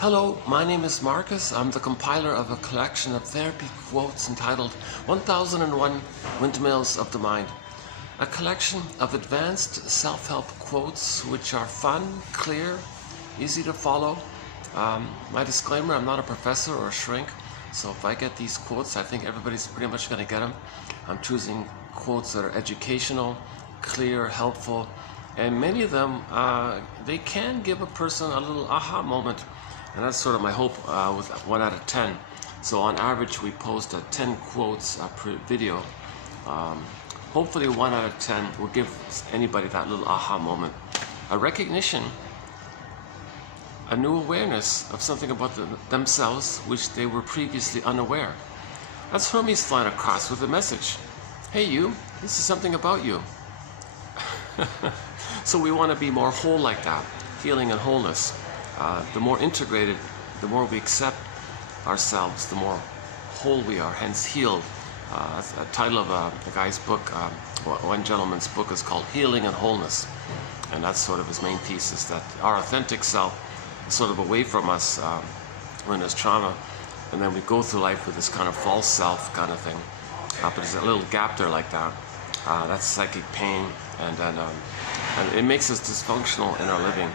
Hello, my name is Marcus. I'm the compiler of a collection of therapy quotes entitled 1001 Windmills of the Mind. A collection of advanced self-help quotes which are fun, clear, easy to follow. My disclaimer, I'm not a professor or a shrink, so if I get these quotes, I think everybody's pretty much going to get them. I'm choosing quotes that are educational, clear, helpful, and many of them, they can give a person a little aha moment. And that's sort of my hope with 1 out of 10. So on average, we post 10 quotes per video. Hopefully 1 out of 10 will give anybody that little aha moment. A recognition, a new awareness of something about themselves which they were previously unaware. That's Hermes flying across with a message. Hey you, this is something about you. So we want to be more whole like that, healing and wholeness. The more integrated, the more we accept ourselves, the more whole we are, hence healed. The title of a guy's book, one gentleman's book, is called Healing and Wholeness. And that's sort of his main thesis, that our authentic self is sort of away from us when there's trauma. And then we go through life with this kind of false self kind of thing. But there's a little gap there like that. That's psychic pain, and then and it makes us dysfunctional in our living.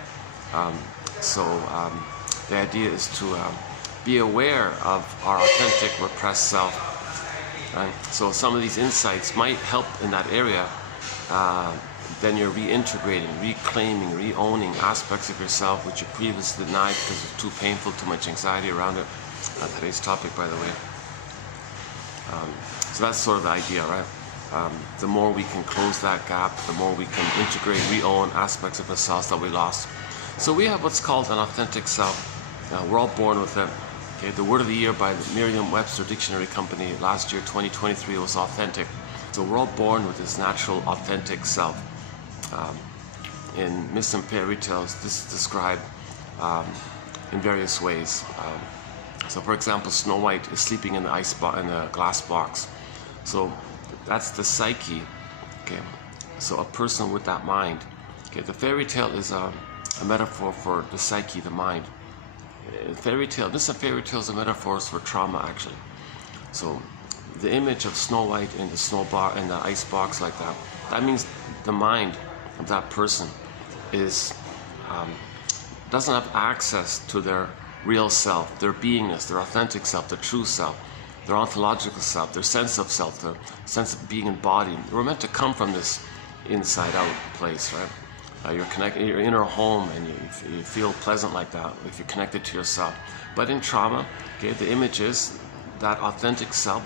So the idea is to be aware of our authentic repressed self. Right? So some of these insights might help in that area. Then you're reintegrating, reclaiming, re-owning aspects of yourself which you previously denied because it's too painful, too much anxiety around it. Today's topic, by the way. So that's sort of the idea, right? The more we can close that gap, the more we can integrate, re-own aspects of ourselves that we lost. So we have what's called an authentic self. We're all born with it. Okay, the word of the year by the Merriam-Webster Dictionary Company last year, 2023, was authentic. So we're all born with this natural, authentic self. In myths and fairy tales, this is described in various ways. So, for example, Snow White is sleeping in the glass box. So that's the psyche. Okay, so a person with that mind. Okay, the fairy tale is a metaphor for the psyche, the mind. Fairy tale, this is fairy tales are metaphors for trauma, actually. So the image of Snow White in the in the ice box like that, that means the mind of that person is doesn't have access to their real self, their beingness, their authentic self, their true self, their ontological self, their sense of self, their sense of being embodied. We're meant to come from this inside-out place, right? You're connected, your inner home, and you feel pleasant like that if you're connected to yourself. But in trauma, okay, the image is that authentic self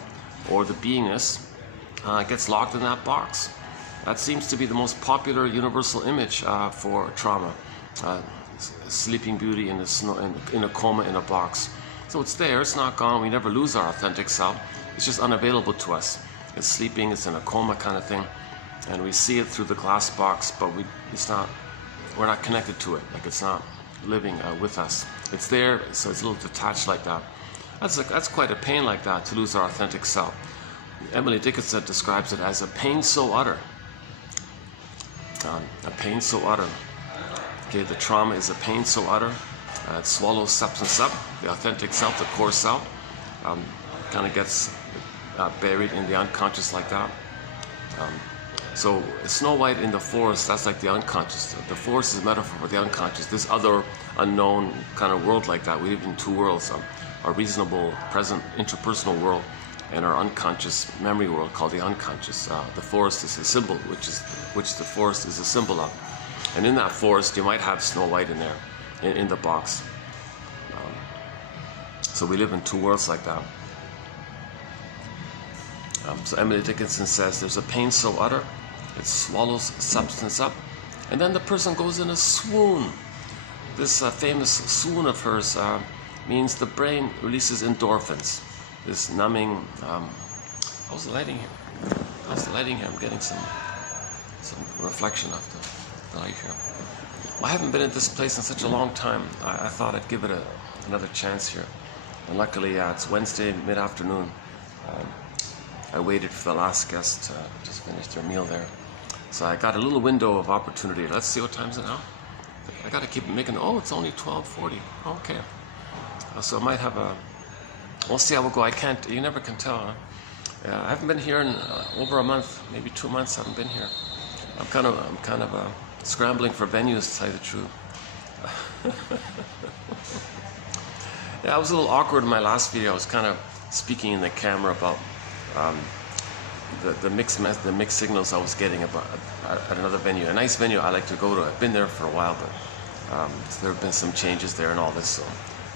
or the beingness gets locked in that box. That seems to be the most popular universal image for trauma. Sleeping Beauty in the snow, in a coma in a box. So it's there, it's not gone. We never lose our authentic self. It's just unavailable to us. It's sleeping, it's in a coma kind of thing. And we see it through the glass box, but we're not connected to it. Like it's not living with us. It's there, so it's a little detached like that. That's quite a pain like that, to lose our authentic self. Emily Dickinson describes it as a pain so utter. A pain so utter. Okay, the trauma is a pain so utter. It swallows substance up. The authentic self, the core self, kind of gets buried in the unconscious like that. So Snow White in the forest, that's like the unconscious. The forest is a metaphor for the unconscious, this other unknown kind of world like that. We live in two worlds, our reasonable, present, interpersonal world, and our unconscious memory world called the unconscious. The forest is a symbol, which the forest is a symbol of. And in that forest, you might have Snow White in there, in the box. So we live in two worlds like that. So Emily Dickinson says, there's a pain so utter, it swallows substance up, and then the person goes in a swoon. This famous swoon of hers means the brain releases endorphins. This numbing, how's the lighting here? How's the lighting here? I'm getting some reflection of the light here. Well, I haven't been in this place in such a long time. I thought I'd give it another chance here. And luckily, it's Wednesday, mid-afternoon. I waited for the last guest to just finish their meal there. So I got a little window of opportunity. Let's see what time is it now. I got to keep making, oh, it's only 12:40. Okay. So I might have a. We'll see how we'll go. I can't. You never can tell. Huh? I haven't been here in over a month, maybe 2 months. I haven't been here. I'm kind of scrambling for venues, to tell you the truth. Yeah, I was a little awkward in my last video. I was kind of speaking in the camera about the mixed signals I was getting about at another venue, a nice venue I like to go to. I've been there for a while, but there have been some changes there and all this, so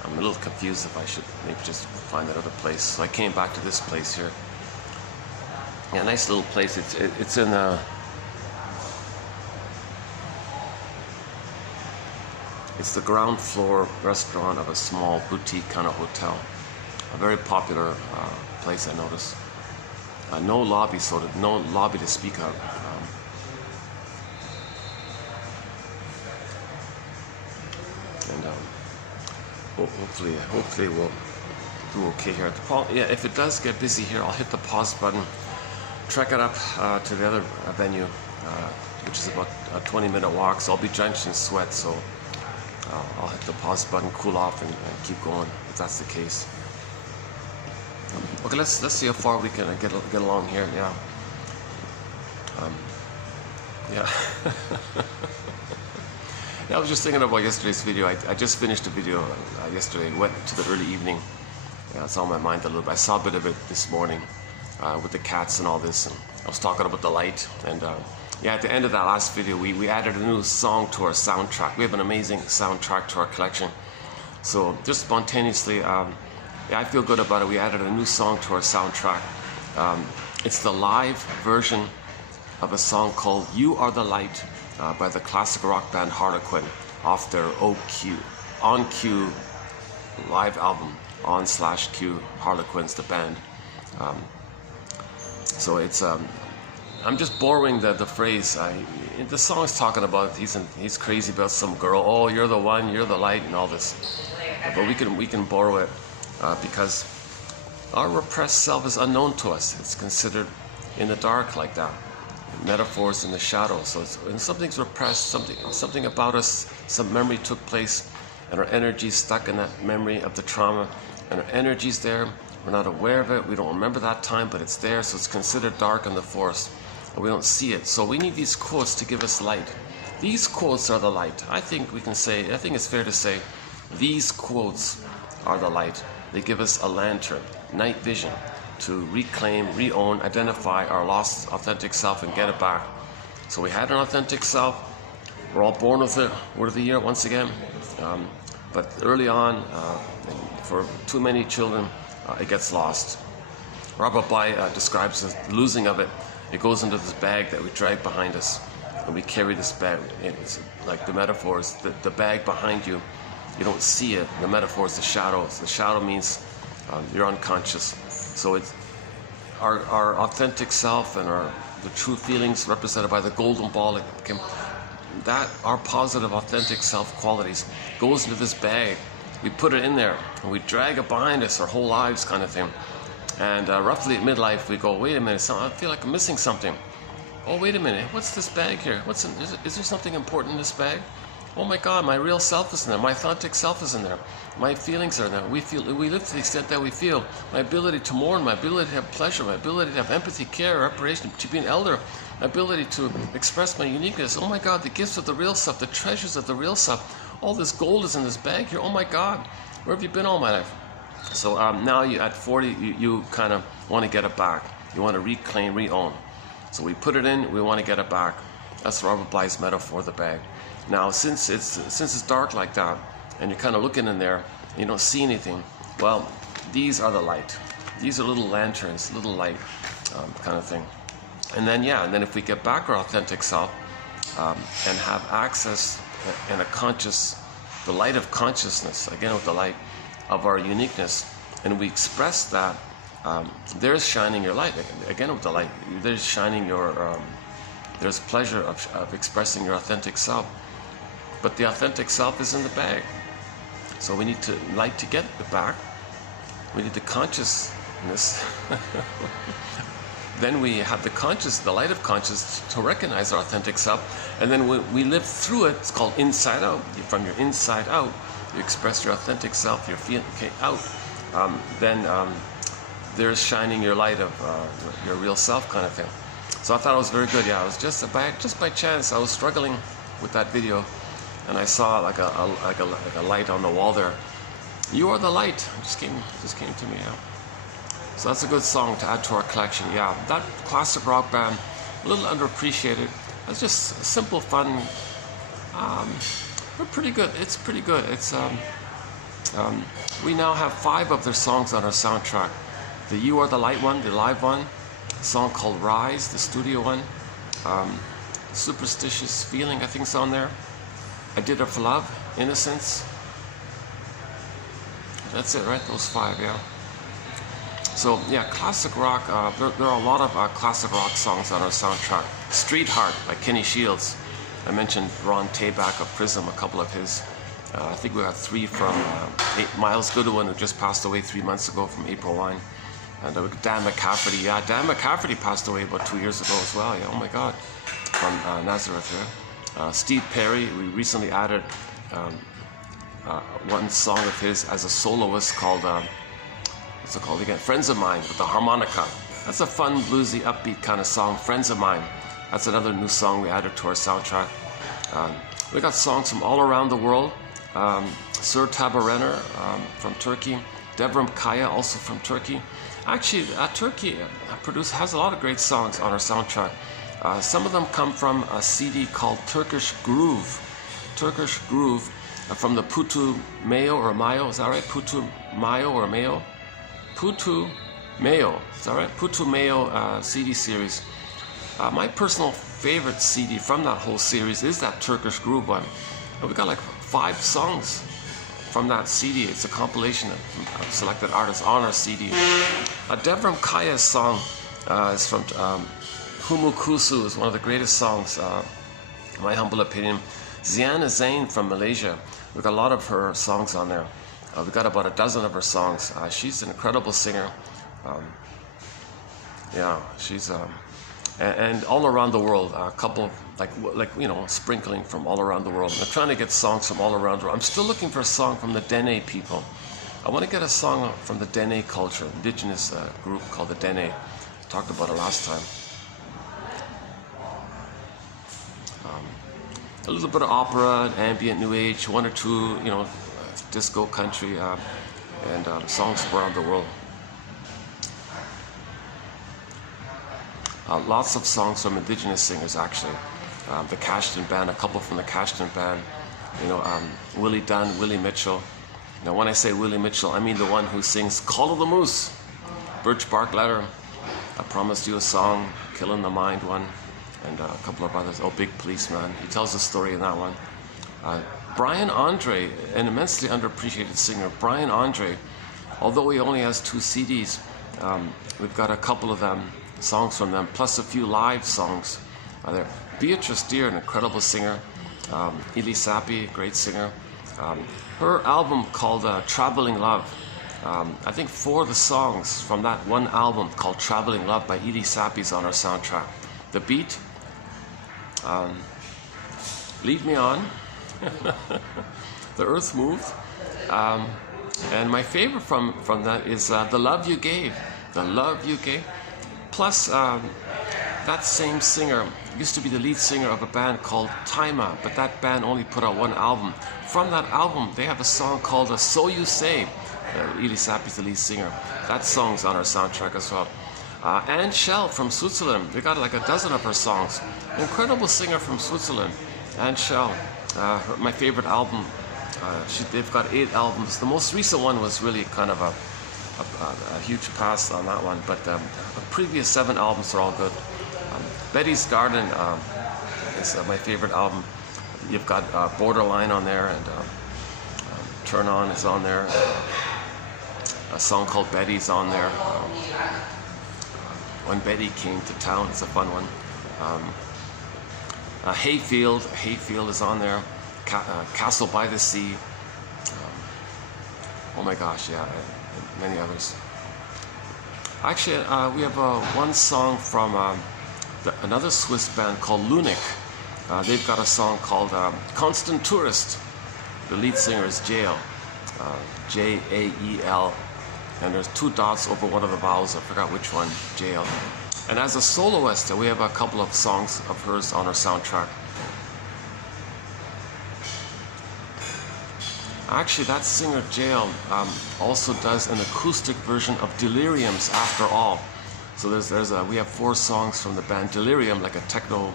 I'm a little confused if I should maybe just find that other place. So I came back to this place here. Yeah, nice little place. It's in it's the ground floor restaurant of a small boutique kind of hotel. A very popular place, I noticed. No lobby, no lobby to speak of. Hopefully we'll do okay here. Yeah, if it does get busy here, I'll hit the pause button, trek it up to the other venue, which is about a 20-minute walk. So I'll be drenched in sweat. So I'll hit the pause button, cool off, and keep going if that's the case. Okay, let's see how far we can get along here. Yeah. Yeah. Yeah, I was just thinking about yesterday's video. I just finished a video yesterday. Went to the early evening. Yeah, it's on my mind a little bit. I saw a bit of it this morning with the cats and all this. And I was talking about the light. And yeah, at the end of that last video, we added a new song to our soundtrack. We have an amazing soundtrack to our collection. So just spontaneously, yeah, I feel good about it. We added a new song to our soundtrack. It's the live version of a song called "You Are the Light" by the classic rock band Harlequin off their On Cue live album, On/Q Harlequin's the band. So it's I'm just borrowing the phrase. The song's talking about he's crazy about some girl. Oh, you're the one, you're the light, and all this. But we can borrow it because our repressed self is unknown to us. It's considered in the dark like that. Metaphors in the shadow. So when something's repressed, something about us, some memory took place, and our energy's stuck in that memory of the trauma, and our energy's there. We're not aware of it. We don't remember that time, but it's there. So it's considered dark in the forest, and we don't see it. So we need these quotes to give us light. These quotes are the light. I think it's fair to say, these quotes are the light. They give us a lantern, night vision, to reclaim, re-own, identify our lost authentic self and get it back. So we had an authentic self. We're all born with it. Word of the year once again. But early on, for too many children, it gets lost. Robert Bly describes the losing of it. It goes into this bag that we drag behind us, and we carry this bag. It's like the metaphor is the bag behind you. You don't see it. The metaphor is the shadow. So the shadow means you're unconscious. So it's our authentic self and the true feelings represented by the golden ball. That our positive, authentic self qualities goes into this bag. We put it in there and we drag it behind us our whole lives, kind of thing. And roughly at midlife, we go, wait a minute, I feel like I'm missing something. Oh, wait a minute, what's this bag here? Is there something important in this bag? Oh my God, my real self is in there. My authentic self is in there. My feelings are in there. We live to the extent that we feel. My ability to mourn, my ability to have pleasure, my ability to have empathy, care, reparation, to be an elder, my ability to express my uniqueness. Oh my God, the gifts of the real self, the treasures of the real self. All this gold is in this bag here. Oh my God, where have you been all my life? So now at 40, you kind of want to get it back. You want to reclaim, re-own. So we put it in, we want to get it back. That's Robert Bly's metaphor, the bag. Now, since it's dark like that, and you're kind of looking in there, and you don't see anything, well, these are the light. These are little lanterns, little light kind of thing. And then, yeah, and then if we get back our authentic self and have access and the light of consciousness, again with the light of our uniqueness, and we express that, there's shining your light, again with the light, there's shining your, there's pleasure of expressing your authentic self. But the authentic self is in the bag. So we need to light to get it back. We need the consciousness. Then we have the light of consciousness to recognize our authentic self. And then we live through it. It's called inside out. From your inside out, you express your authentic self, your feeling out, then there's shining your light of your real self kind of thing. So I thought it was very good. Yeah, I was just by chance I was struggling with that video, and I saw like a light on the wall there. You are the light. It just came to me. Yeah. So that's a good song to add to our collection. Yeah, that classic rock band, a little underappreciated. It's just simple, fun. They're pretty good. It's pretty good. It's we now have 5 of their songs on our soundtrack. The You Are the Light one, the live one, a song called Rise, the studio one, Superstitious Feeling, I think is on there. I Did It for Love, Innocence. That's it, right? Those 5, yeah. So yeah, classic rock. There are a lot of classic rock songs on our soundtrack. Street Heart by Kenny Shields. I mentioned Ron Tabak of Prism, a couple of his. I think we got 3 from Miles Goodwin, who just passed away 3 months ago, from April Wine. And Dan McCafferty. Yeah, Dan McCafferty passed away about 2 years ago as well. Yeah, oh my God. From Nazareth, yeah. Steve Perry, we recently added one song of his as a soloist called, what's it called again? Friends of Mine, with the harmonica. That's a fun, bluesy, upbeat kind of song, Friends of Mine. That's another new song we added to our soundtrack. We got songs from all around the world. Sir Tabarenner from Turkey. Devrim Kaya, also from Turkey. Actually, Turkey has a lot of great songs on our soundtrack. Some of them come from a CD called Turkish Groove. Turkish Groove from the Putu Mayo or Mayo, is that right? Putu Mayo or Mayo? Putu Mayo, is that right? Putu Mayo CD series. My personal favorite CD from that whole series is that Turkish Groove one. And we got like 5 songs from that CD. It's a compilation of selected artists on our CD. Devrim Kaya's song is from Humu Kusu, is one of the greatest songs, in my humble opinion. Ziana Zain from Malaysia. We've got a lot of her songs on there. We've got about a dozen of her songs. She's an incredible singer. Yeah, she's and all around the world. A couple like you know, sprinkling from all around the world. I'm trying to get songs from all around the world. I'm still looking for a song from the Dene people. I want to get a song from the Dene culture, indigenous group called the Dene. I talked about it last time. A little bit of opera, ambient, new age, 1 or 2, you know, disco, country, and songs around the world. Lots of songs from indigenous singers, actually. The Cashton Band, a couple from the Cashton Band. You know, Willie Dunn, Willie Mitchell. Now, when I say Willie Mitchell, I mean the one who sings Call of the Moose, Birch Bark Letter, I Promised You a Song, Killing the Mind one, and a couple of others. Oh, Big Policeman. He tells a story in that one. Brian Andre, an immensely underappreciated singer. Brian Andre, although he only has 2 CDs, we've got a couple of songs from them, plus a few live songs there. Beatrice Deer, an incredible singer. Eli Sappi, great singer. Her album called Traveling Love. I think 4 of the songs from that one album called Traveling Love by Eli Sappi is on our soundtrack. The Beat, Lead Me On, The Earth Moved, and my favorite from that is The Love You Gave. The Love You Gave. Plus, that same singer used to be the lead singer of a band called Taima, but that band only put out 1 album. From that album, they have a song called So You Say. Eli Sappi's the lead singer. That song's on our soundtrack as well. Anne Schell from Switzerland. We got like a dozen of her songs. Incredible singer from Switzerland, Anne Schell. My favorite album. They've got 8 albums. The most recent one was really kind of a huge pass on that one, but the previous 7 albums are all good. Betty's Garden is my favorite album. You've got Borderline on there, and Turn On is on there. A song called Betty's on there. When Betty Came to Town, it's a fun one. Hayfield is on there. Castle by the Sea. Oh my gosh, yeah, and many others. Actually, we have one song from another Swiss band called Lunik. They've got a song called Constant Tourist. the lead singer is Jael, Jael, and there's 2 dots over one of the vowels. I forgot which one, Jael. And as a soloist, we have a couple of songs of hers on our soundtrack. Actually, that singer Jael also does an acoustic version of Delirium's After All. So we have 4 songs from the band Delirium, like a techno,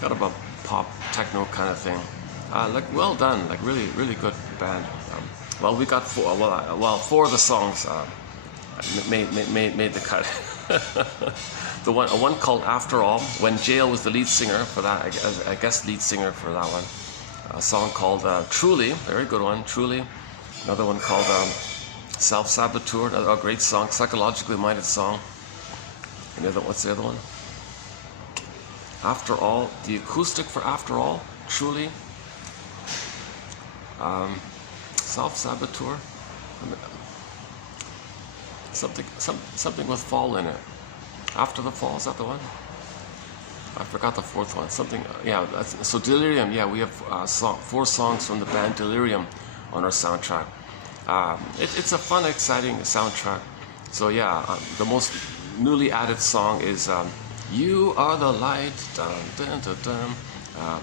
kind of a pop techno kind of thing. Like well done, like really good band. Well, we got 4. Well, 4 of the songs made the cut. The one called After All, when Jael was the lead singer for that, I guess lead singer for that one. A song called Truly, very good one, Truly. Another one called Self-Saboteur, a great song, psychologically minded song. And what's the other one? After All, the acoustic for After All, Truly. Self-Saboteur. Something with fall in it. After the Fall, is that the one? I forgot the 4th one. Something, yeah. So Delirium, yeah, we have 4 songs from the band Delirium on our soundtrack. It's a fun, exciting soundtrack. So yeah, the most newly added song is "You Are the Light," dun, dun, dun, dun,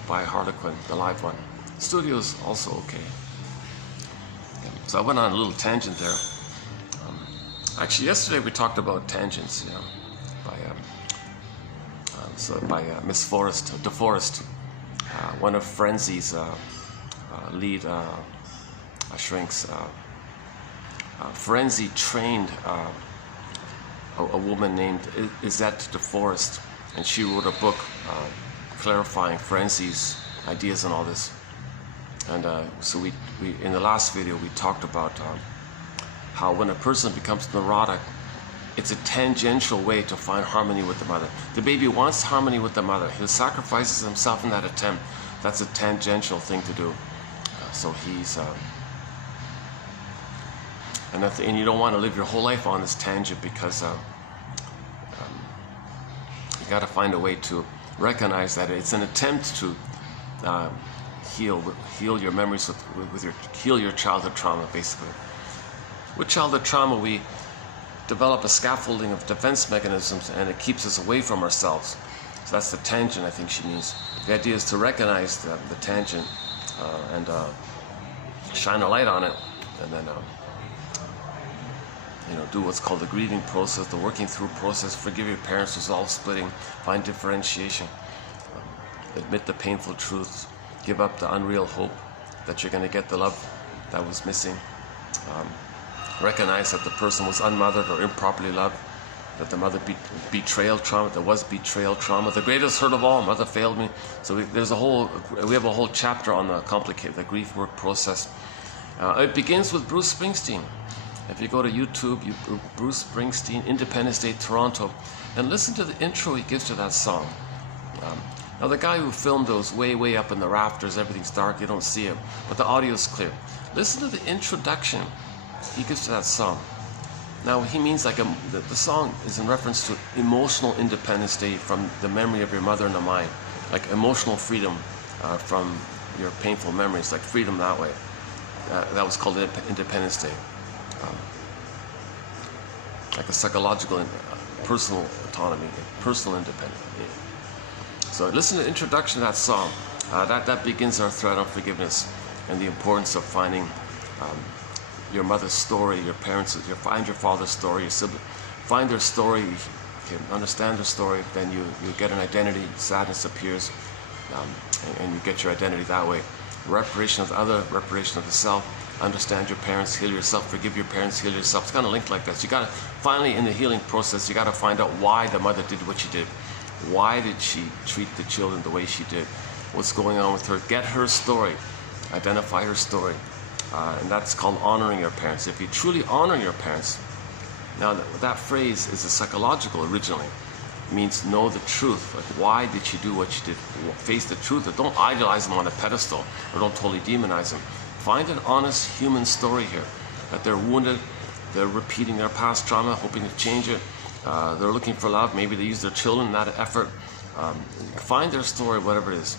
by Harlequin, the live one. Studio's also okay. So I went on a little tangent there. Actually, yesterday we talked about tangents, you know, by Miss DeForest, one of Frenzy's lead shrinks. Frenzy trained a woman named Izette DeForest, and she wrote a book clarifying Frenzy's ideas and all this. And so we in the last video we talked about how when a person becomes neurotic, it's a tangential way to find harmony with the mother. The baby wants harmony with the mother. He sacrifices himself in that attempt. That's a tangential thing to do. So he's and you don't want to live your whole life on this tangent, because you got to find a way to recognize that it's an attempt to heal your memories heal your childhood trauma, basically. With childhood trauma, we develop a scaffolding of defense mechanisms, and it keeps us away from ourselves. So that's the tangent I think she means. The idea is to recognize the tangent and shine a light on it, and then do what's called the grieving process, the working through process. Forgive your parents, resolve splitting, find differentiation, admit the painful truths, give up the unreal hope that you're going to get the love that was missing. Recognize that the person was unmothered or improperly loved, that the mother betrayal trauma, there was betrayal trauma. The greatest hurt of all, mother failed me. So we have a whole chapter on the grief work process. It begins with Bruce Springsteen. If you go to YouTube, Bruce Springsteen, Independence Day, Toronto, and listen to the intro he gives to that song. Now the guy who filmed those way up in the rafters, everything's dark, you don't see it, but the audio's clear. Listen to the introduction he gives to that song. Now he means the song is in reference to emotional independence day from the memory of your mother in the mind, like emotional freedom from your painful memories, like freedom that way. That was called Independence Day. Like a psychological, personal autonomy, personal independence. So listen to the introduction to that song. That begins our thread on forgiveness and the importance of finding your mother's story, your parents, find your father's story, your sibling, find their story, you can understand their story, then you get an identity, sadness appears, and you get your identity that way. Reparation of the other, reparation of the self, understand your parents, heal yourself, forgive your parents, heal yourself. It's kind of linked like this. You got to, finally in the healing process, you got to find out why the mother did what she did. Why did she treat the children the way she did? What's going on with her? Get her story, identify her story. And that's called honoring your parents. If you truly honor your parents, now that phrase is a psychological originally. It means know the truth. Like, why did she do what she did? Face the truth. But don't idolize them on a pedestal, or don't totally demonize them. Find an honest human story here. That they're wounded, they're repeating their past trauma, hoping to change it. They're looking for love. Maybe they use their children in that effort. Find their story, whatever it is.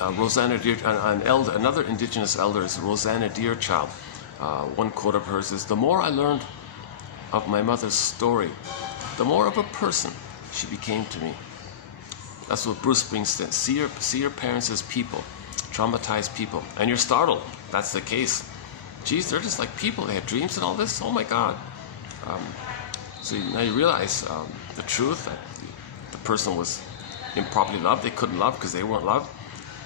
Rosanna Deer, another indigenous elder is Rosanna Deerchild. One quote of hers is, "The more I learned of my mother's story, the more of a person she became to me." That's what Bruce Springsteen. See your parents as people, traumatized people, and you're startled. That's the case. Geez, they're just like people. They have dreams and all this. Oh my God. So now you realize the truth, that the person was improperly loved. They couldn't love because they weren't loved.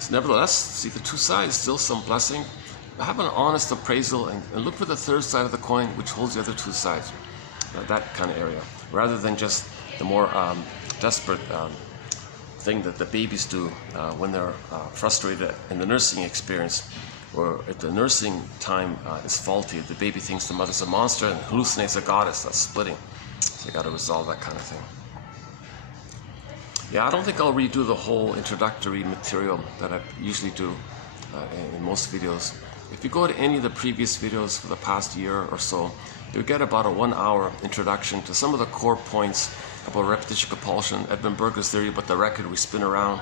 So nevertheless, see the two sides, still some blessing. Have an honest appraisal and look for the third side of the coin, which holds the other two sides. That kind of area, rather than just the more desperate thing that the babies do when they're frustrated in the nursing experience, or if the nursing time is faulty, the baby thinks the mother's a monster and hallucinates a goddess. That's splitting. So you got to resolve that kind of thing. Yeah, I don't think I'll redo the whole introductory material that I usually do in most videos. If you go to any of the previous videos for the past year or so, you'll get about a 1-hour introduction to some of the core points about repetition compulsion, Edmund Burger's theory about the record we spin around,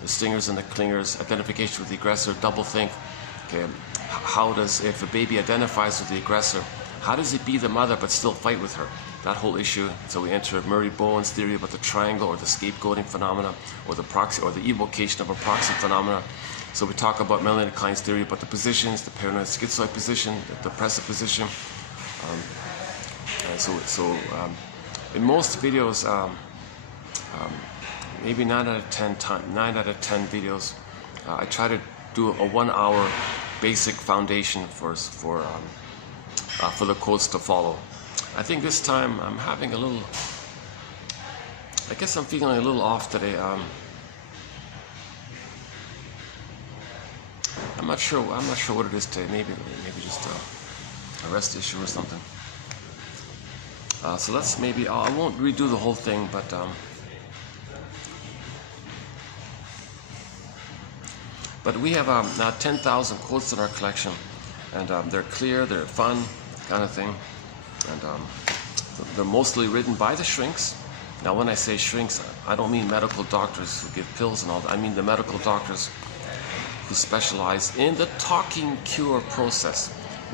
the stingers and the clingers, identification with the aggressor, doublethink. Okay, how does, if a baby identifies with the aggressor, how does it be the mother but still fight with her? That whole issue. So we enter Murray Bowen's theory about the triangle, or the scapegoating phenomena, or the proxy, or the evocation of a proxy phenomena. So we talk about Melanie Klein's theory about the positions, the paranoid schizoid position, the depressive position. In most videos, maybe 9 out of 10 videos, I try to do a 1-hour basic foundation for the quotes to follow. I think this time I'm having a little, I guess I'm feeling a little off today. I'm not sure what it is today. Maybe just a rest issue or something. So let's maybe, I won't redo the whole thing, but we have now 10,000 quotes in our collection, and they're clear, they're fun, kind of thing, and they're mostly written by the shrinks. Now when I say shrinks, I don't mean medical doctors who give pills and all that. I mean the medical doctors who specialize in the talking cure process,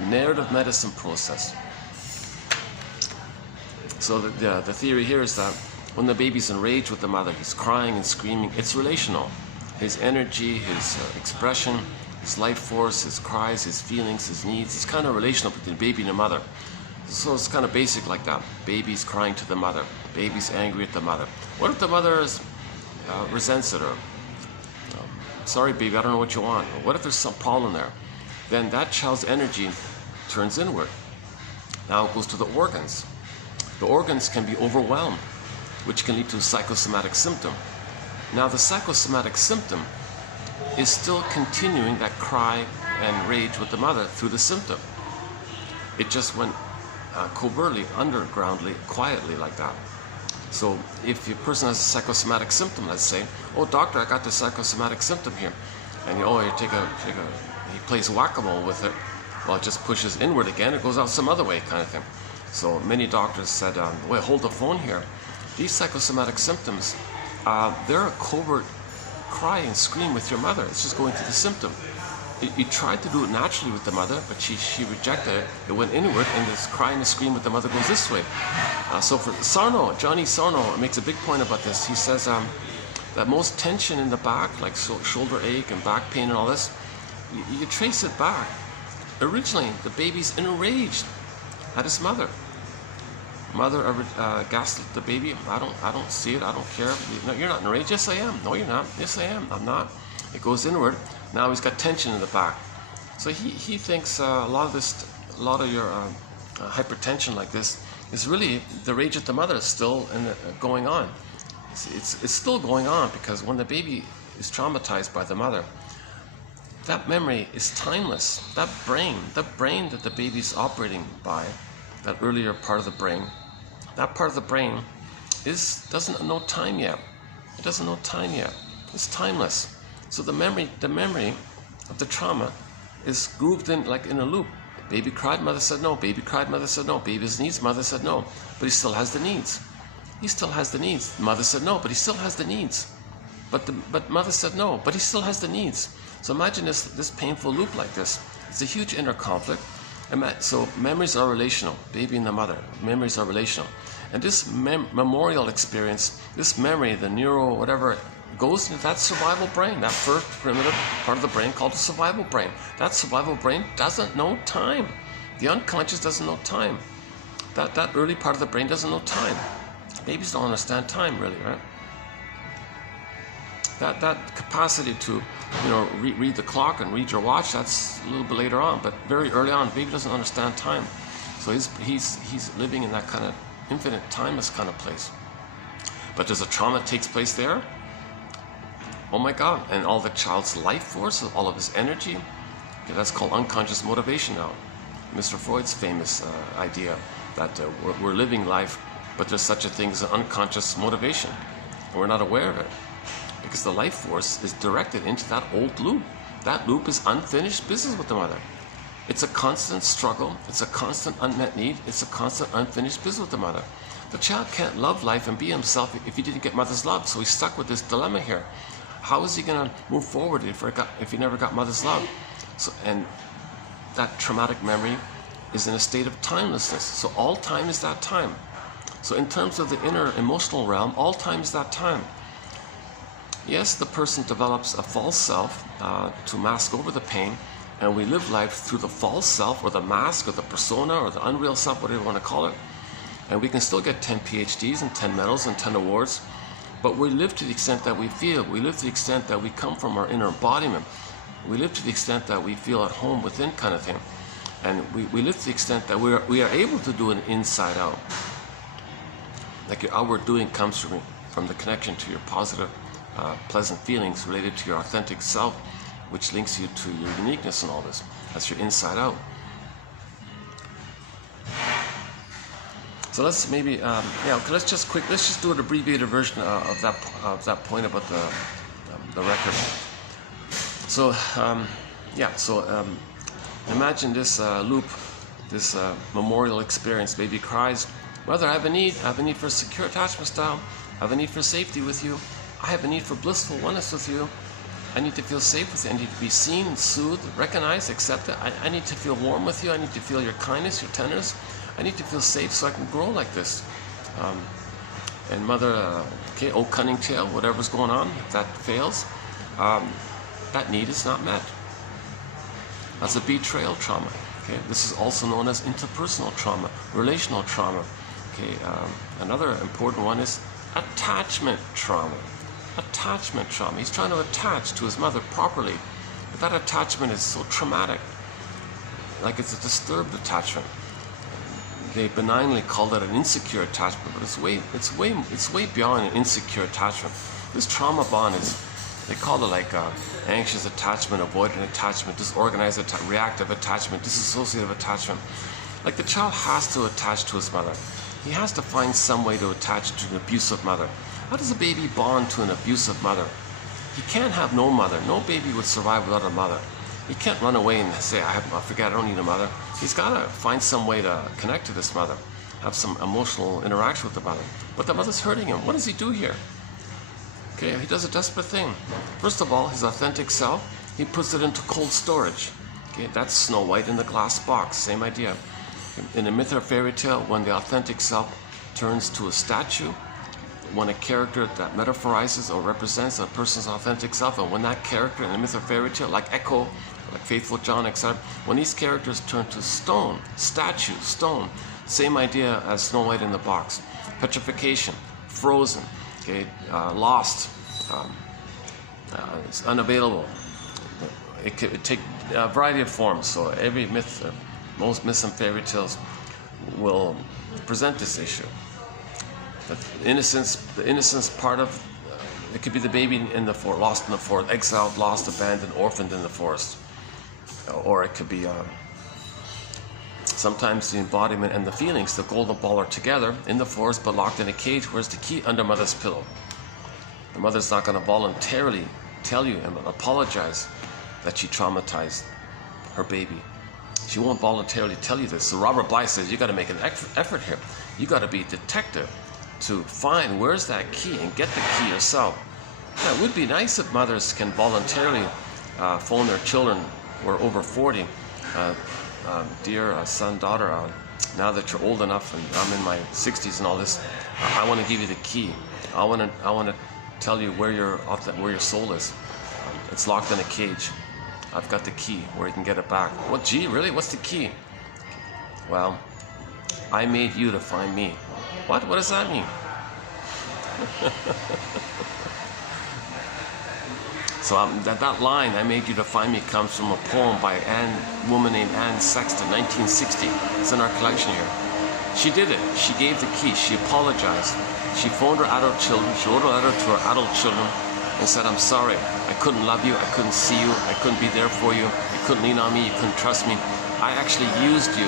narrative medicine process. So the theory here is that when the baby's enraged with the mother, he's crying and screaming, it's relational. His energy, his expression, his life force, his cries, his feelings, his needs, it's kind of relational between the baby and the mother. So it's kind of basic like that. Baby's crying to the mother. Baby's angry at the mother. What if the mother resents it, or sorry baby, I don't know what you want? Or what if there's some problem there? Then that child's energy turns inward. Now it goes to the organs. The organs can be overwhelmed, which can lead to a psychosomatic symptom. Now the psychosomatic symptom is still continuing that cry and rage with the mother through the symptom. It just went covertly, undergroundly, quietly like that. So if a person has a psychosomatic symptom, let's say, oh doctor, I got this psychosomatic symptom here, and you he plays whack-a-mole with it, well it just pushes inward again, it goes out some other way kind of thing. So many doctors said, wait, hold the phone here. These psychosomatic symptoms, they're a covert cry and scream with your mother. It's just going through the symptom. You tried to do it naturally with the mother, but she rejected it. It went inward, and this cry and scream with the mother goes this way. So for Sarno, Johnny Sarno makes a big point about this. He says that most tension in the back, like shoulder ache and back pain and all this, you trace it back. Originally, the baby's enraged at his mother. Mother gaslit the baby. I don't see it. I don't care. No, you're not enraged. Yes, I am. No, you're not. Yes, I am. I'm not. It goes inward. Now he's got tension in the back. So he thinks a lot of your hypertension like this is really the rage at the mother is still going on. It's still going on, because when the baby is traumatized by the mother, that memory is timeless. That brain that the baby's operating by, that earlier part of the brain, that part of the brain doesn't know time yet. It doesn't know time yet. It's timeless. So the memory of the trauma is grooved in like in a loop. Baby cried, mother said no. Baby cried, mother said no. Baby's needs, mother said no. But he still has the needs. He still has the needs. Mother said no, but he still has the needs. But mother said no, but he still has the needs. So imagine this painful loop like this. It's a huge inner conflict. So memories are relational, baby and the mother, memories are relational. And this memorial experience, this memory, the neuro, whatever, goes into that survival brain, that first primitive part of the brain called the survival brain. That survival brain doesn't know time. The unconscious doesn't know time. That early part of the brain doesn't know time. Babies don't understand time really, right? That capacity to, read the clock and read your watch, that's a little bit later on, but very early on, baby doesn't understand time. So he's living in that kind of infinite timeless kind of place. But there's a trauma that takes place there. Oh my God, and all the child's life force, all of his energy, that's called unconscious motivation now. Mr. Freud's famous idea that we're living life, but there's such a thing as an unconscious motivation, and we're not aware of it. Because the life force is directed into that old loop. That loop is unfinished business with the mother. It's a constant struggle. It's a constant unmet need. It's a constant unfinished business with the mother. The child can't love life and be himself if he didn't get mother's love. So he's stuck with this dilemma here. How is he going to move forward if he never got mother's love? So, and that traumatic memory is in a state of timelessness. So all time is that time. So in terms of the inner emotional realm, all time is that time. Yes, the person develops a false self to mask over the pain, and we live life through the false self, or the mask, or the persona, or the unreal self, whatever you want to call it. And we can still get 10 PhDs and 10 medals and 10 awards, but we live to the extent that we feel. We live to the extent that we come from our inner embodiment. We live to the extent that we feel at home within, kind of thing. And we live to the extent that we are able to do an inside out. Like your outward doing comes from the connection to your positive, pleasant feelings related to your authentic self, which links you to your uniqueness and all this. That's your inside out. So let's maybe, let's just do an abbreviated version of that point about the record. So, imagine this loop, this memorial experience. Baby cries, mother, I have a need for secure attachment style. I have a need for safety with you. I have a need for blissful oneness with you. I need to feel safe with you. I need to be seen and soothed, recognized, accepted. I need to feel warm with you. I need to feel your kindness, your tenderness. I need to feel safe so I can grow like this. And mother, oh cunning tail, whatever's going on, if that fails, that need is not met. That's a betrayal trauma. Okay, this is also known as interpersonal trauma, relational trauma. Okay, another important one is attachment trauma. Attachment trauma. He's trying to attach to his mother properly, but that attachment is so traumatic, like it's a disturbed attachment. They benignly call that an insecure attachment, but it's way beyond an insecure attachment. This trauma bond is, they call it like anxious attachment, avoidant attachment, disorganized reactive attachment, disassociative attachment. Like the child has to attach to his mother. He has to find some way to attach to an abusive mother. How does a baby bond to an abusive mother? He can't have no mother. No baby would survive without a mother. He can't run away and say, I forget, I don't need a mother. He's got to find some way to connect to this mother, have some emotional interaction with the mother. But the mother's hurting him. What does he do here? Okay, he does a desperate thing. First of all, his authentic self, he puts it into cold storage. Okay, that's Snow White in the glass box, same idea. In a myth or fairy tale, when the authentic self turns to a statue, when a character that metaphorizes or represents a person's authentic self, and when that character in a myth or fairy tale, like Echo, like Faithful John, etc., when these characters turn to stone, statue, stone, same idea as Snow White in the box. Petrification, frozen, okay, lost, it's unavailable. It could take a variety of forms. So every myth, most myths and fairy tales will present this issue. The innocence part of it could be the baby in the forest, lost in the forest, exiled, lost, abandoned, orphaned in the forest, or it could be sometimes the embodiment and the feelings, the golden ball, are together in the forest but locked in a cage. Where's the key? Under mother's pillow. The mother's not going to voluntarily tell you and apologize that she traumatized her baby. She won't voluntarily tell you this. So Robert Bly says you got to make an effort here. You got to be a detective to find where's that key and get the key yourself. Yeah, it would be nice if mothers can voluntarily phone their children who are over 40. Dear son, daughter, now that you're old enough and I'm in my 60s and all this, I want to give you the key. I want to tell you where your soul is. It's locked in a cage. I've got the key where you can get it back. What? Gee, really? What's the key? Well, I made you to find me. What? What does that mean? So that line, I made you to find me, comes from a poem by a woman named Anne Sexton, 1960. It's in our collection here. She did it. She gave the key. She apologized. She phoned her adult children. She wrote a letter to her adult children and said, I'm sorry. I couldn't love you. I couldn't see you. I couldn't be there for you. You couldn't lean on me. You couldn't trust me. I actually used you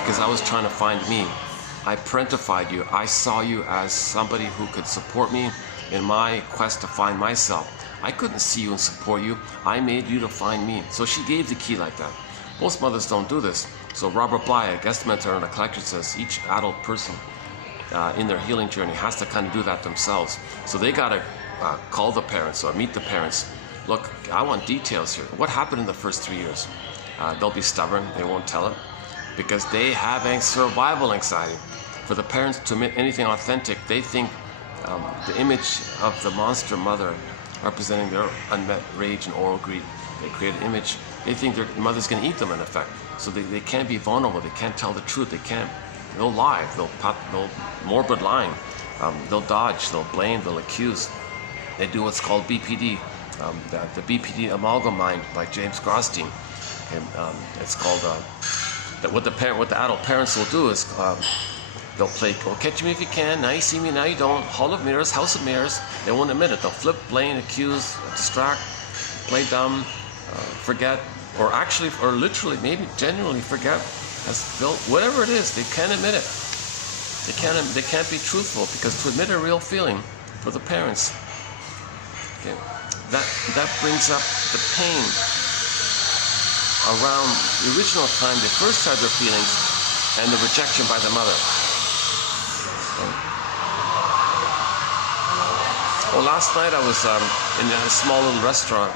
because I was trying to find me. I parentified you. I saw you as somebody who could support me in my quest to find myself. I couldn't see you and support you. I made you to find me. So she gave the key like that. Most mothers don't do this. So Robert Bly, a guest mentor and a collector, says each adult person in their healing journey has to kind of do that themselves. So they got to call the parents or meet the parents. Look, I want details here. What happened in the first 3 years? They'll be stubborn. They won't tell it because they have survival anxiety. For the parents to admit anything authentic, they think the image of the monster mother representing their unmet rage and oral greed. They create an image. They think their mother's going to eat them, in effect. So they can't be vulnerable. They can't tell the truth. They'll lie. They'll morbid lying. They'll dodge. They'll blame. They'll accuse. They do what's called BPD, the BPD amalgam mind by James Grosstein. And it's called that. What the adult parents will do is they'll play, oh, catch me if you can, now you see me, now you don't, hall of mirrors, house of mirrors. They won't admit it. They'll flip, blame, accuse, distract, play dumb, forget, or actually, or literally, maybe genuinely forget, whatever it is, they can't admit it. They can't be truthful, because to admit a real feeling for the parents, okay, that brings up the pain around the original time they first had their feelings and the rejection by the mother. Well, last night I was in a small little restaurant.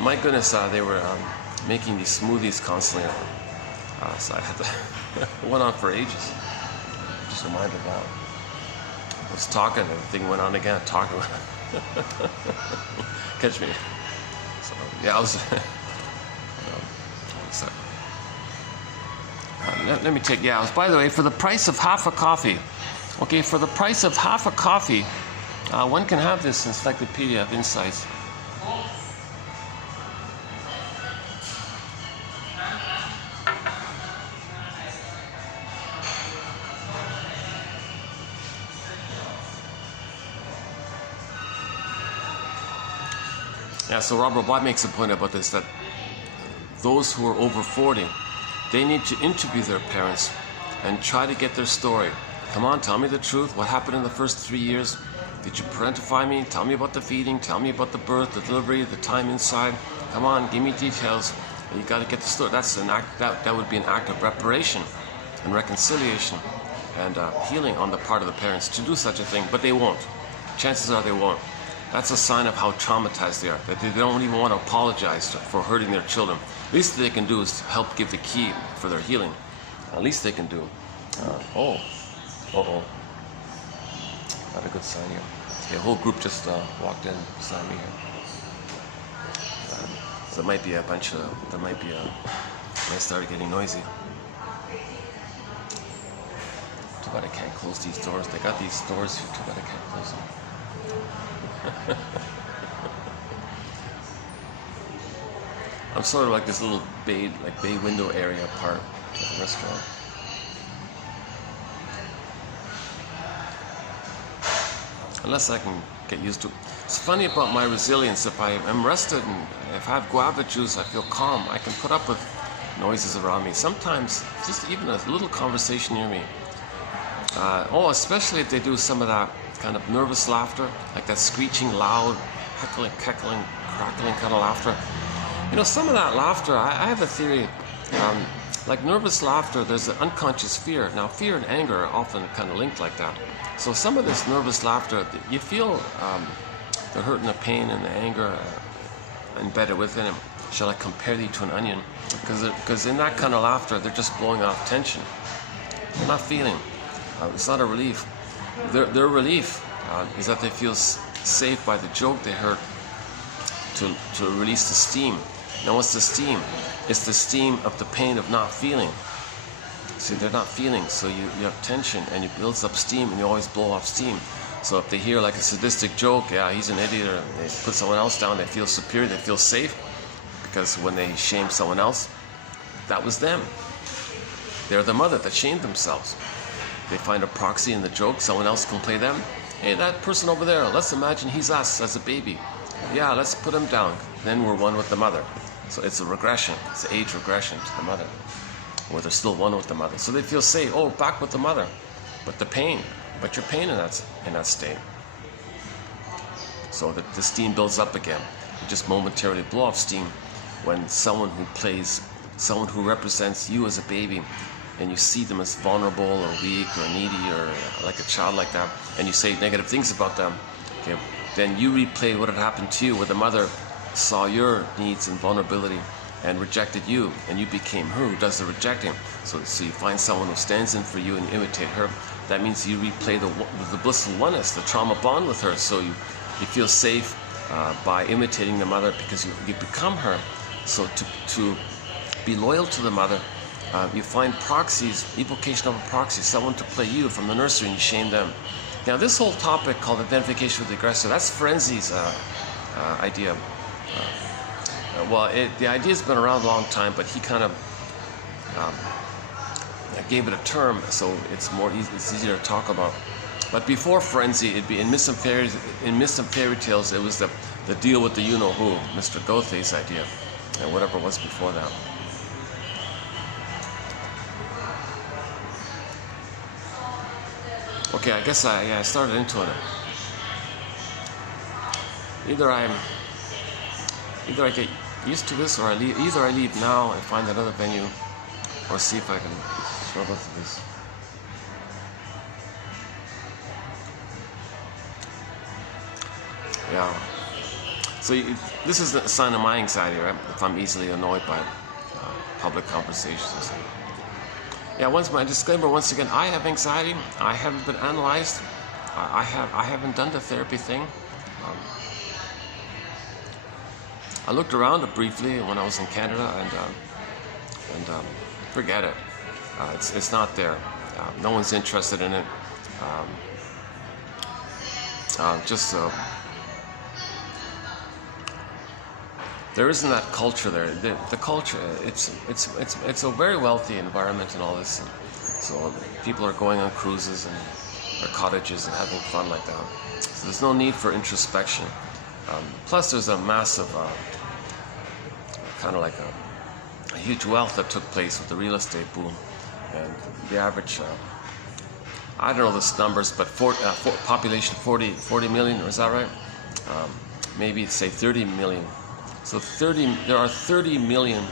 My goodness, they were making these smoothies constantly. So I had to, it went on for ages. Just reminded that. I was talking and the thing went on again, talking. Catch me. So, yeah, I was, let me take, yeah, it was, by the way, for the price of half a coffee. Okay, for the price of half a coffee, one can have this encyclopedia of insights. Yeah, so Robert Watt makes a point about this, that those who are over 40, they need to interview their parents and try to get their story. Come on, tell me the truth. What happened in the first 3 years? Did you parentify me? Tell me about the feeding. Tell me about the birth, the delivery, the time inside. Come on, give me details. You got to get the story. That's an act. That would be an act of reparation and reconciliation and healing on the part of the parents to do such a thing. But they won't. Chances are they won't. That's a sign of how traumatized they are. That they don't even want to apologize for hurting their children. The least they can do is help give the key for their healing. At least they can do. Not a good sign here. Okay, a whole group just walked in beside me here. So there might be a bunch of, they started getting noisy. Too bad I can't close these doors. They got these doors here, too bad I can't close them. I'm sort of like this little bay window area part of the restaurant. Unless I can get used to it. It's funny about my resilience. If I am rested and if I have guava juice, I feel calm. I can put up with noises around me. Sometimes, just even a little conversation near me. Especially if they do some of that kind of nervous laughter, like that screeching, loud, heckling, cackling, crackling kind of laughter. You know, some of that laughter, I have a theory, like nervous laughter, there's an unconscious fear. Now, fear and anger are often kind of linked like that. So some of this nervous laughter, you feel the hurt and the pain and the anger embedded within him. Shall I compare thee to an onion? Because in that kind of laughter, they're just blowing off tension. They're not feeling. It's not a relief. Their relief is that they feel safe by the joke they heard to release the steam. Now what's the steam? It's the steam of the pain of not feeling. See, they're not feeling, so you have tension and it builds up steam, and you always blow off steam. So if they hear like a sadistic joke, yeah, he's an idiot, or they put someone else down, they feel superior, they feel safe, because when they shame someone else, that was them. They're the mother that shamed themselves. They find a proxy in the joke, someone else can play them. Hey, that person over there, let's imagine he's us as a baby. Yeah, let's put him down. Then we're one with the mother. So it's a regression, it's an age regression to the mother, where they're still one with the mother. So they feel safe, oh, back with the mother. But the pain, but you're pain in that state. So the steam builds up again. You just momentarily blow off steam when someone who represents you as a baby, and you see them as vulnerable or weak or needy or like a child like that, and you say negative things about them, okay, then you replay what had happened to you, where the mother saw your needs and vulnerability and rejected you, and you became her who does the rejecting. So you find someone who stands in for you and imitate her. That means you replay the blissful oneness, the trauma bond with her. So you feel safe by imitating the mother, because you become her. So to be loyal to the mother, you find proxies, evocation of a proxy, someone to play you from the nursery, and you shame them. Now this whole topic called identification with the aggressor, that's Ferenzi's idea. The idea's been around a long time, but he kind of gave it a term, so it's easier to talk about. But before Ferenzi, it'd be in myths and fairy tales, it was the deal with the you-know-who, Mr. Goethe's idea, and whatever was before that. Okay, I guess I started into it. Either I get used to this, or I leave. Either I leave now and find another venue, or see if I can struggle through this. Yeah. So this is a sign of my anxiety, right? If I'm easily annoyed by public conversations or something. Yeah. My disclaimer once again: I have anxiety. I haven't been analyzed. I haven't done the therapy thing. I looked around briefly when I was in Canada, and forget it. It's not there. No one's interested in it. There isn't that culture there. The culture, it's a very wealthy environment and all this. And so people are going on cruises and their cottages and having fun like that. So there's no need for introspection. Plus, there's a massive, kind of like a huge wealth that took place with the real estate boom, and the average, I don't know the numbers, but population 40 million, is that right? Maybe say 30 million. So there are 30 million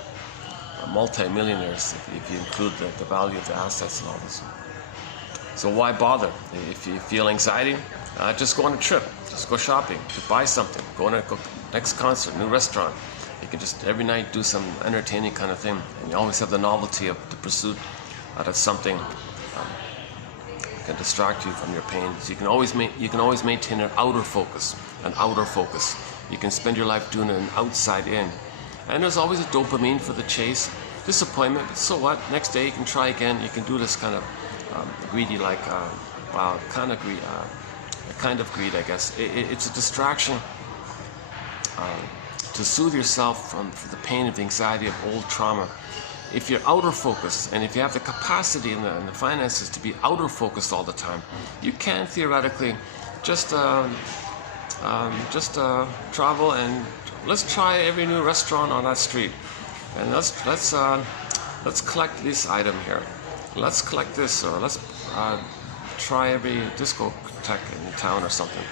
multi-millionaires if you include the value of the assets and all this. So why bother? If you feel anxiety, just go on a trip, just go shopping, just buy something, go on a next concert, new restaurant. You can just every night do some entertaining kind of thing, and you always have the novelty of the pursuit of something that can distract you from your pain. So you can always maintain an outer focus. You can spend your life doing an outside in, and there's always a dopamine for the chase. Disappointment, so what? Next day you can try again. You can do this kind of greedy, like kind of greed, I guess. It's a distraction to soothe yourself from the pain of the anxiety of old trauma. If you're outer focused, and if you have the capacity and the finances to be outer focused all the time, you can theoretically just travel and let's try every new restaurant on that street, and let's collect this item here. Let's collect this, or let's try every discotheque in town or something.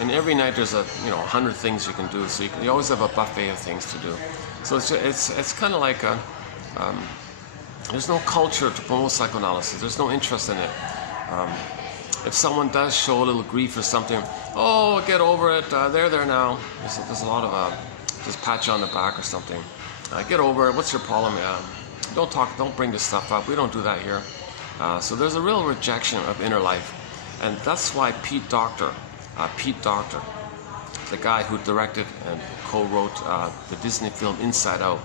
And every night there's 100 things you can do. So you always have a buffet of things to do. So it's kind of like there's no culture to promote psychoanalysis. There's no interest in it. if someone does show a little grief or something, oh, get over it, they're there now. There's a lot of just pat you on the back or something. Get over it, what's your problem? Don't bring this stuff up, we don't do that here. So there's a real rejection of inner life. And that's why Pete Docter, the guy who directed and co-wrote the Disney film Inside Out,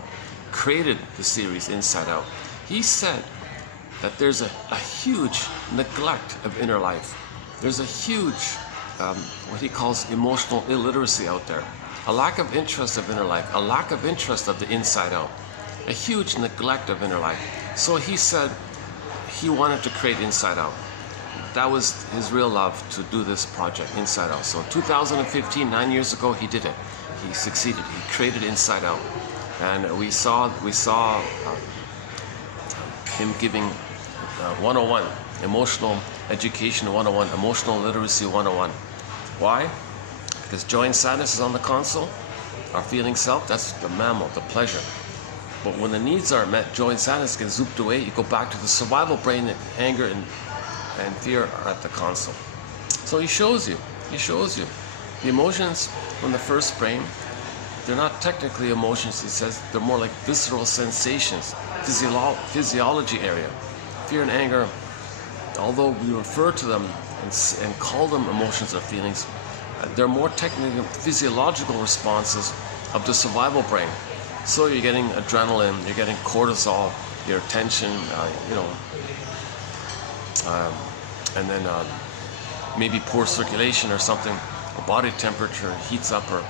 created the series Inside Out. He said that there's a huge neglect of inner life. There's a huge, what he calls emotional illiteracy out there. A lack of interest of inner life, a lack of interest of the inside out, a huge neglect of inner life. So he said he wanted to create Inside Out. That was his real love, to do this project, Inside Out. So in 2015, 9 years ago, he did it. He succeeded. He created Inside Out. And we saw him giving 101, emotional education 101, emotional literacy 101. Why? Because joy and sadness is on the console. Our feeling self, that's the mammal, the pleasure. But when the needs are met, joy and sadness get zooped away. You go back to the survival brain, and anger and fear are at the console. So he shows you. The emotions from the first brain, they're not technically emotions, he says. They're more like visceral sensations, physiology area. Fear and anger, although we refer to them and call them emotions or feelings, they're more technically physiological responses of the survival brain. So you're getting adrenaline, you're getting cortisol, your tension, and then maybe poor circulation or something, or body temperature heats up, or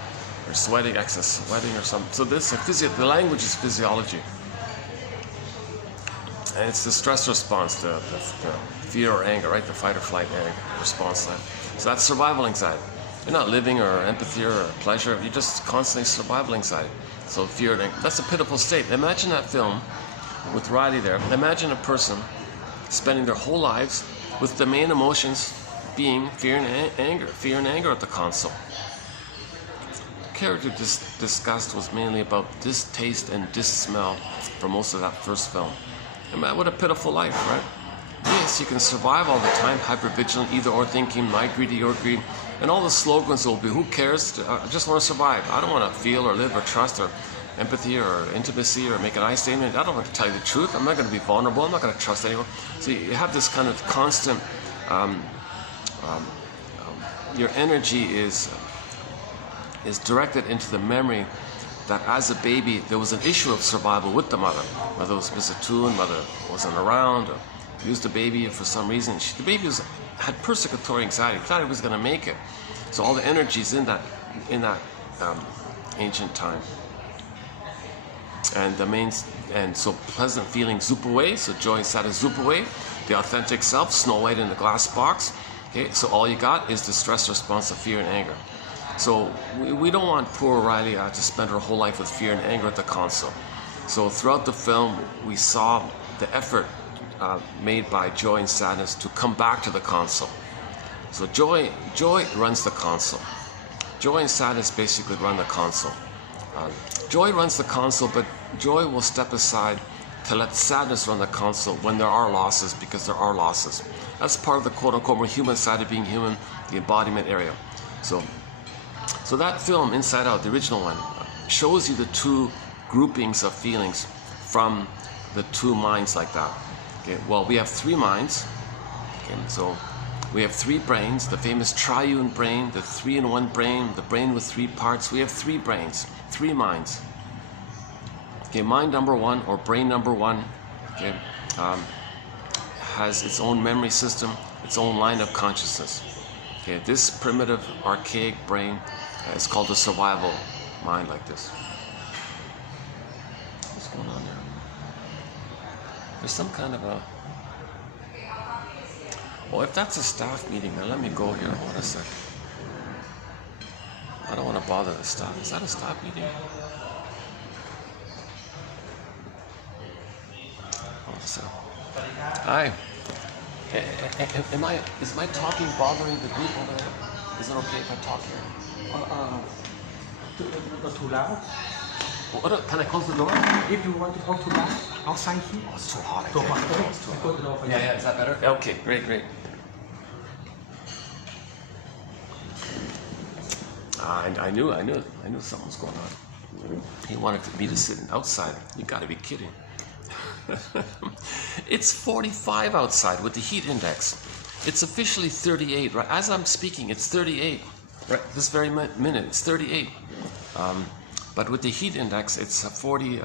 sweating, excess sweating or something. So this, the language is physiology. And it's the stress response, the fear or anger, right? The fight or flight response. So that's survival anxiety. You're not living or empathy or pleasure, you're just constantly survival anxiety. So fear and anger, that's a pitiful state. Imagine that film with Riley there. Imagine a person spending their whole lives with the main emotions being fear and anger at the console. The character discussed was mainly about distaste and dissmell for most of that first film. And man, what a pitiful life, right? Yes, you can survive all the time, hypervigilant, either or thinking, my greedy, your greed. And all the slogans will be, who cares? I just want to survive. I don't want to feel or live or trust or empathy or intimacy or make an I statement. I don't want to tell you the truth. I'm not going to be vulnerable. I'm not going to trust anyone. So you have this kind of constant, your energy is directed into the memory that as a baby, there was an issue of survival with the mother. Whether it was Mr. Toon, mother wasn't around, or used the baby for some reason. The baby had persecutory anxiety, thought he was going to make it. So all the energies in that ancient time. And so pleasant feelings zoop away, so joy and sadness zoop away. The authentic self, Snow White in the glass box. Okay, so all you got is the stress response of fear and anger. So we don't want poor Riley to spend her whole life with fear and anger at the console. So throughout the film, we saw the effort made by joy and sadness to come back to the console. So joy runs the console. Joy and sadness basically run the console. Joy runs the console, but joy will step aside to let sadness run the console when there are losses, because there are losses. That's part of the quote-unquote more human side of being human, the embodiment area. So that film, Inside Out, the original one, shows you the two groupings of feelings from the two minds like that. Okay, well, we have three minds. Okay, so we have three brains, the famous triune brain, the 3-in-1 brain, the brain with three parts. We have three brains, three minds. Okay, mind number one, or brain number one, okay, has its own memory system, its own line of consciousness. Okay, this primitive, archaic brain is called a survival mind, like this. What's going on there? There's some kind of a... Well, if that's a staff meeting, then let me go here. Hold on a second. I don't want to bother the staff. Is that a staff meeting? Hold on a second. Hi. Is my talking bothering the group over there? Is it okay if I talk here? Too loud? Well, can I close the door? If you want to talk too loud, outside here. Oh, it's too hot. Too hot. Yeah, is that better? Okay, great. I knew something was going on. He wanted me to sit outside. You got to be kidding. It's 45 outside with the heat index. It's officially 38. Right as I'm speaking, it's 38. Right this very minute, it's 38. But with the heat index, it's 40,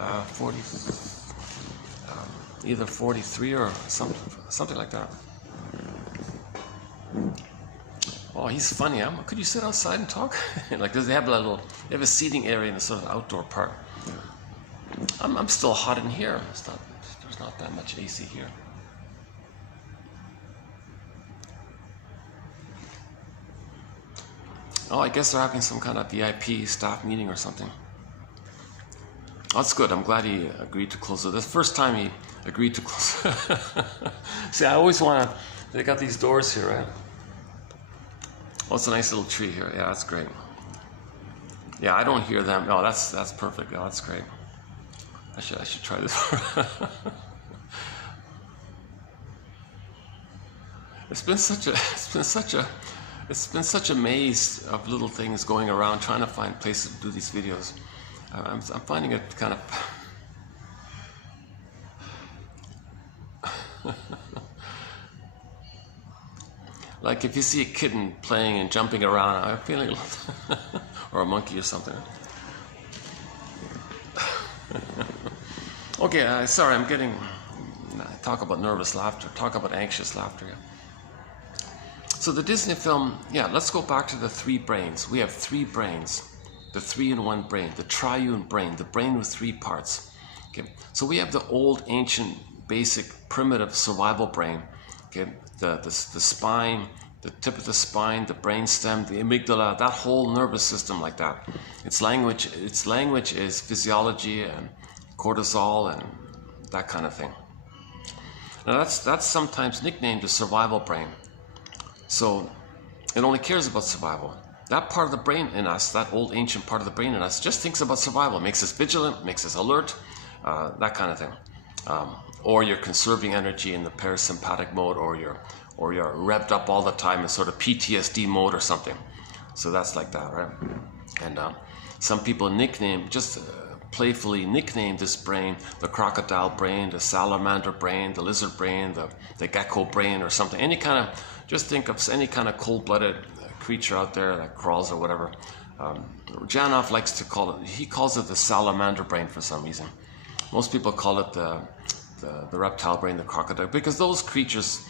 either 43 or something like that. Oh, he's funny. Could you sit outside and talk? Like, they have a seating area in a sort of outdoor park. I'm still hot in here. There's not that much AC here. Oh, I guess they're having some kind of VIP staff meeting or something. Oh, that's good. I'm glad he agreed to close it. That's the first time he agreed to close it. See, I always want to... They got these doors here, right? Oh, it's a nice little tree here. Yeah, that's great. Yeah, I don't hear them. No, that's perfect. Oh, that's great. I should try this. It's been such a maze of little things going around trying to find places to do these videos. I'm finding it kind of like if you see a kitten playing and jumping around, I'm feeling or a monkey or something. Okay, sorry, I'm getting talk about nervous laughter, talk about anxious laughter. So the Disney film, yeah, let's go back to the three brains. We have three brains, the 3-in-1 brain, the triune brain, the brain with three parts. Okay, so we have the old, ancient, basic, primitive survival brain. Okay, the spine, the tip of the spine, the brain stem, the amygdala, that whole nervous system like that. Its language is physiology and cortisol and that kind of thing. Now that's sometimes nicknamed the survival brain. So it only cares about survival. That part of the brain in us, that old ancient part of the brain in us, just thinks about survival. It makes us vigilant, makes us alert, that kind of thing. Or you're conserving energy in the parasympathetic mode, or you're revved up all the time in sort of PTSD mode or something. So that's like that, right? And some people playfully nickname this brain the crocodile brain, the salamander brain, the lizard brain, the gecko brain or something. Just think of any kind of cold-blooded creature out there that crawls or whatever. Janov likes to he calls it the salamander brain for some reason. Most people call it the reptile brain, the crocodile, because those creatures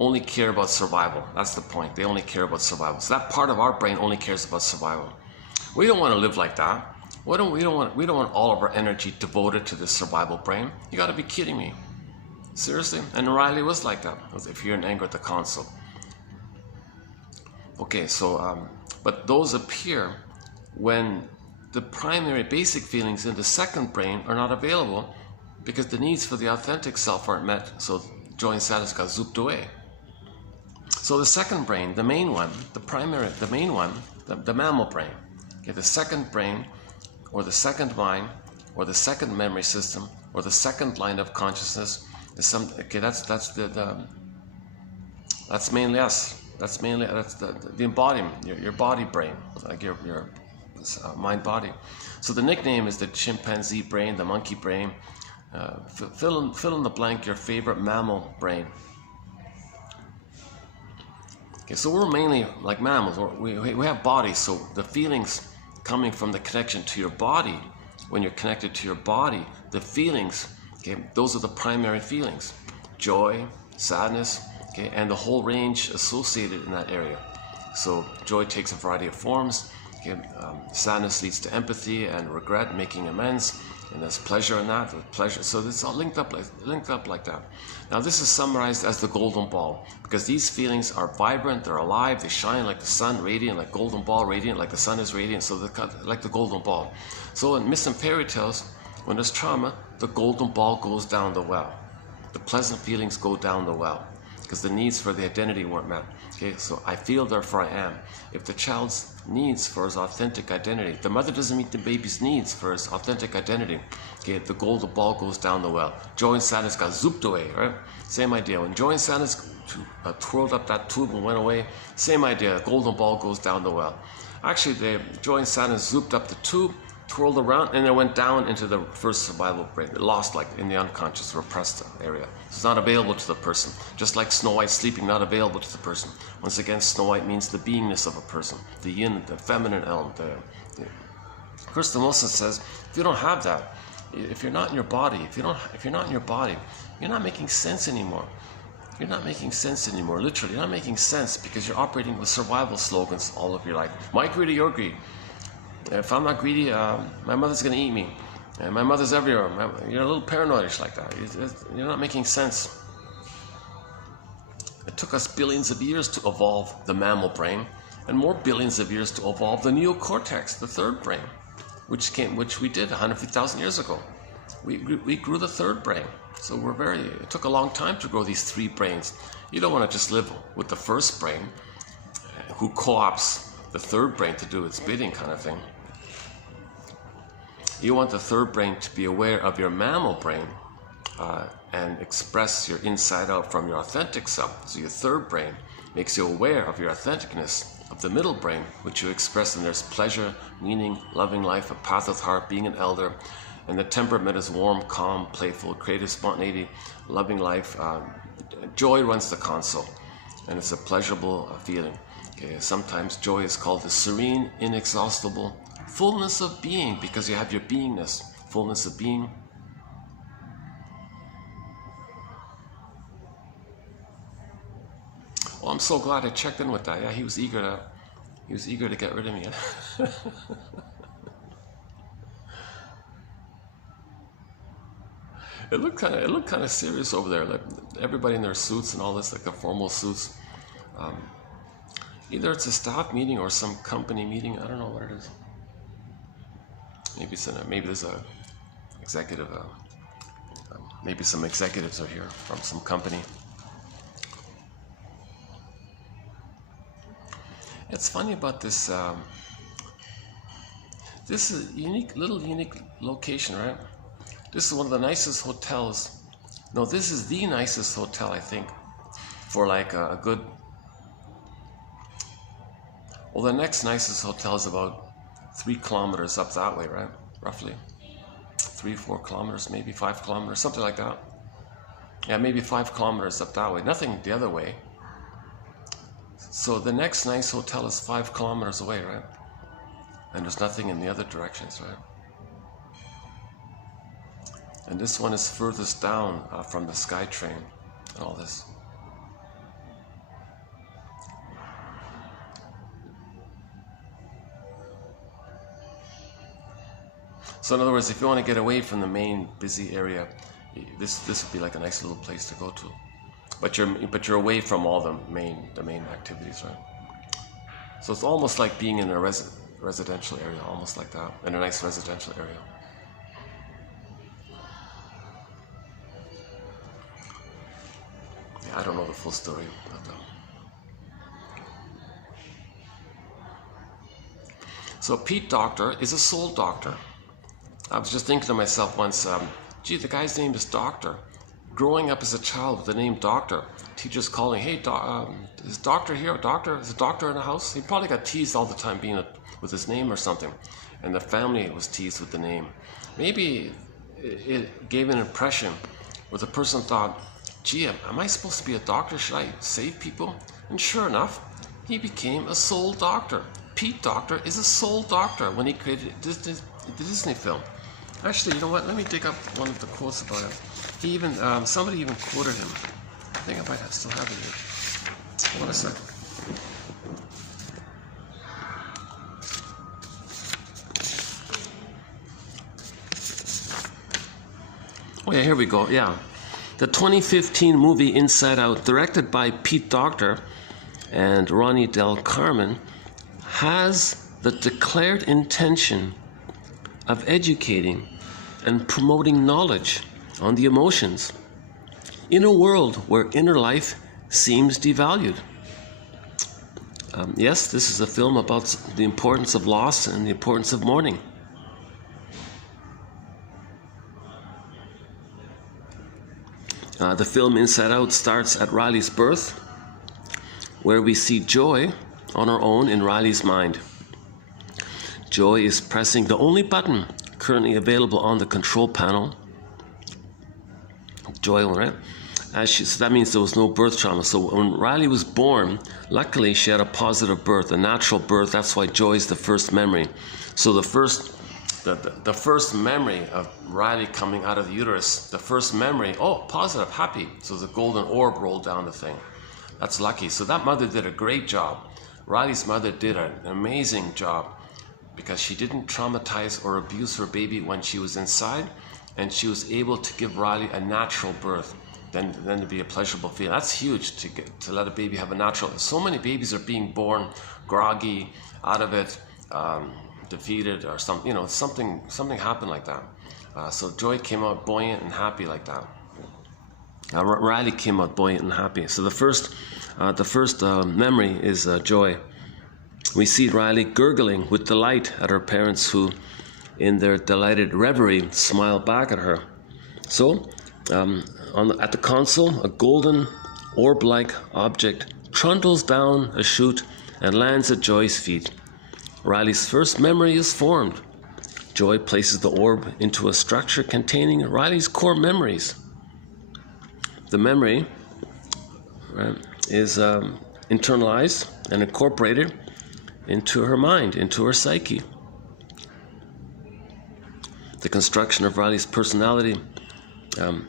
only care about survival. That's the point. They only care about survival. So that part of our brain only cares about survival. We don't want to live like that. We don't want all of our energy devoted to this survival brain. You got to be kidding me. Seriously? And Riley was like that. If you're in anger at the console. Okay, so, but those appear when the primary basic feelings in the second brain are not available because the needs for the authentic self aren't met, so joy and sadness got zooped away. So the second brain, the main one, the mammal brain, okay, the second brain, or the second mind, or the second memory system, or the second line of consciousness is that's mainly us. That's the embodiment, your body brain, like your mind body. So the nickname is the chimpanzee brain, the monkey brain. Fill in the blank, your favorite mammal brain. Okay, so we're mainly like mammals. We have bodies, so the feelings coming from the connection to your body, when you're connected to your body, the feelings, okay, those are the primary feelings. Joy, sadness, okay, and the whole range associated in that area. So joy takes a variety of forms. Okay, sadness leads to empathy and regret, making amends, and there's pleasure in that. Pleasure. So it's all linked up like that. Now this is summarized as the golden ball because these feelings are vibrant, they're alive, they shine like the sun, radiant like golden ball, radiant like the sun is radiant. So they're like the golden ball. So in myths and fairy tales, when there's trauma, the golden ball goes down the well. The pleasant feelings go down the well, because the needs for the identity weren't met. Okay, so I feel, therefore I am. If the child's needs for his authentic identity, the mother doesn't meet the baby's needs for his authentic identity, okay, the golden ball goes down the well. Joy and sadness got zooped away, right? Same idea. When joy and sadness twirled up that tube and went away, same idea, golden ball goes down the well. Actually, the joy and sadness zooped up the tube, twirled around, and it went down into the first survival brain. It lost like in the unconscious, repressed area. So it's not available to the person. Just like Snow White sleeping, not available to the person. Once again, Snow White means the beingness of a person, the yin, the feminine element. Krishnamurti says, if you don't have that, if you're not in your body, if you're not in your body, you're not making sense anymore. You're not making sense anymore. Literally, you're not making sense because you're operating with survival slogans all of your life. My greed or your greed. If I'm not greedy, my mother's going to eat me. And my mother's everywhere. You're a little paranoidish like that. You're not making sense. It took us billions of years to evolve the mammal brain, and more billions of years to evolve the neocortex, the third brain, which we did 150,000 years ago. We grew the third brain. So it took a long time to grow these three brains. You don't want to just live with the first brain, who co-opts the third brain to do its bidding kind of thing. You want the third brain to be aware of your mammal brain and express your inside out from your authentic self. So your third brain makes you aware of your authenticness of the middle brain, which you express, and there's pleasure, meaning, loving life, a path of heart, being an elder. And the temperament is warm, calm, playful, creative, spontaneity, loving life. Joy runs the console, and it's a pleasurable feeling. Okay, sometimes joy is called the serene, inexhaustible fullness of being, because you have your beingness, fullness of being. Oh, I'm so glad I checked in with that. Yeah, he was eager to get rid of me. It looked kind of serious over there. Like everybody in their suits and all this, like the formal suits. Either it's a staff meeting or some company meeting. I don't know what it is. Maybe there's a executive. Maybe some executives are here from some company. It's funny about this. This is a unique location, right? This is one of the nicest hotels. No, this is the nicest hotel, I think, for like a good. Well, the next nicest hotel is about 3 kilometers up that way, right? Roughly 3-4 kilometers, maybe 5 kilometers, something like that. Yeah, maybe 5 kilometers up that way. Nothing the other way. So the next nice hotel is 5 kilometers away, right? And there's nothing in the other directions, right? And this one is furthest down from the SkyTrain and all this. So in other words, if you want to get away from the main busy area, this would be like a nice little place to go to. But you're away from all the main activities, right? So it's almost like being in a residential area, almost like that, in a nice residential area. I don't know the full story, but so Pete Doctor is a soul doctor. I was just thinking to myself once, gee, the guy's name is Doctor. Growing up as a child with the name Doctor, teachers calling, hey, is Doctor here? Doctor? Is a doctor in the house? He probably got teased all the time being with his name or something, and the family was teased with the name. Maybe it gave an impression where the person thought, gee, am I supposed to be a doctor? Should I save people? And sure enough, he became a soul doctor. Pete Doctor is a soul doctor when he created the Disney film. Actually, you know what? Let me dig up one of the quotes about him. He even, somebody even quoted him. I think I might still have it here. Hold on a second. Oh yeah, here we go. Yeah. The 2015 movie Inside Out, directed by Pete Doctor and Ronnie Del Carmen, has the declared intention of educating and promoting knowledge on the emotions in a world where inner life seems devalued. Yes, this is a film about the importance of loss and the importance of mourning. The film Inside Out starts at Riley's birth, where we see joy on our own in Riley's mind. Joy is pressing the only button currently available on the control panel. Joy, right? So that means there was no birth trauma. So when Riley was born, luckily she had a positive birth, a natural birth. That's why joy is the first memory. So the first memory of Riley coming out of the uterus, the first memory, oh, positive, happy. So the golden orb rolled down the thing. That's lucky. So that mother did a great job. Riley's mother did an amazing job because she didn't traumatize or abuse her baby when she was inside, and she was able to give Riley a natural birth. Then to be a pleasurable feeling. That's huge to let a baby have a natural. So many babies are being born groggy, out of it, defeated, or something happened like that. So Joy came out buoyant and happy like that. Riley came out buoyant and happy. So the first memory is joy. We see Riley gurgling with delight at her parents, who, in their delighted reverie, smile back at her. So, at the console, a golden orb-like object trundles down a chute and lands at Joy's feet. Riley's first memory is formed. Joy places the orb into a structure containing Riley's core memories. The memory, right, is internalized and incorporated into her mind, into her psyche. The construction of Riley's personality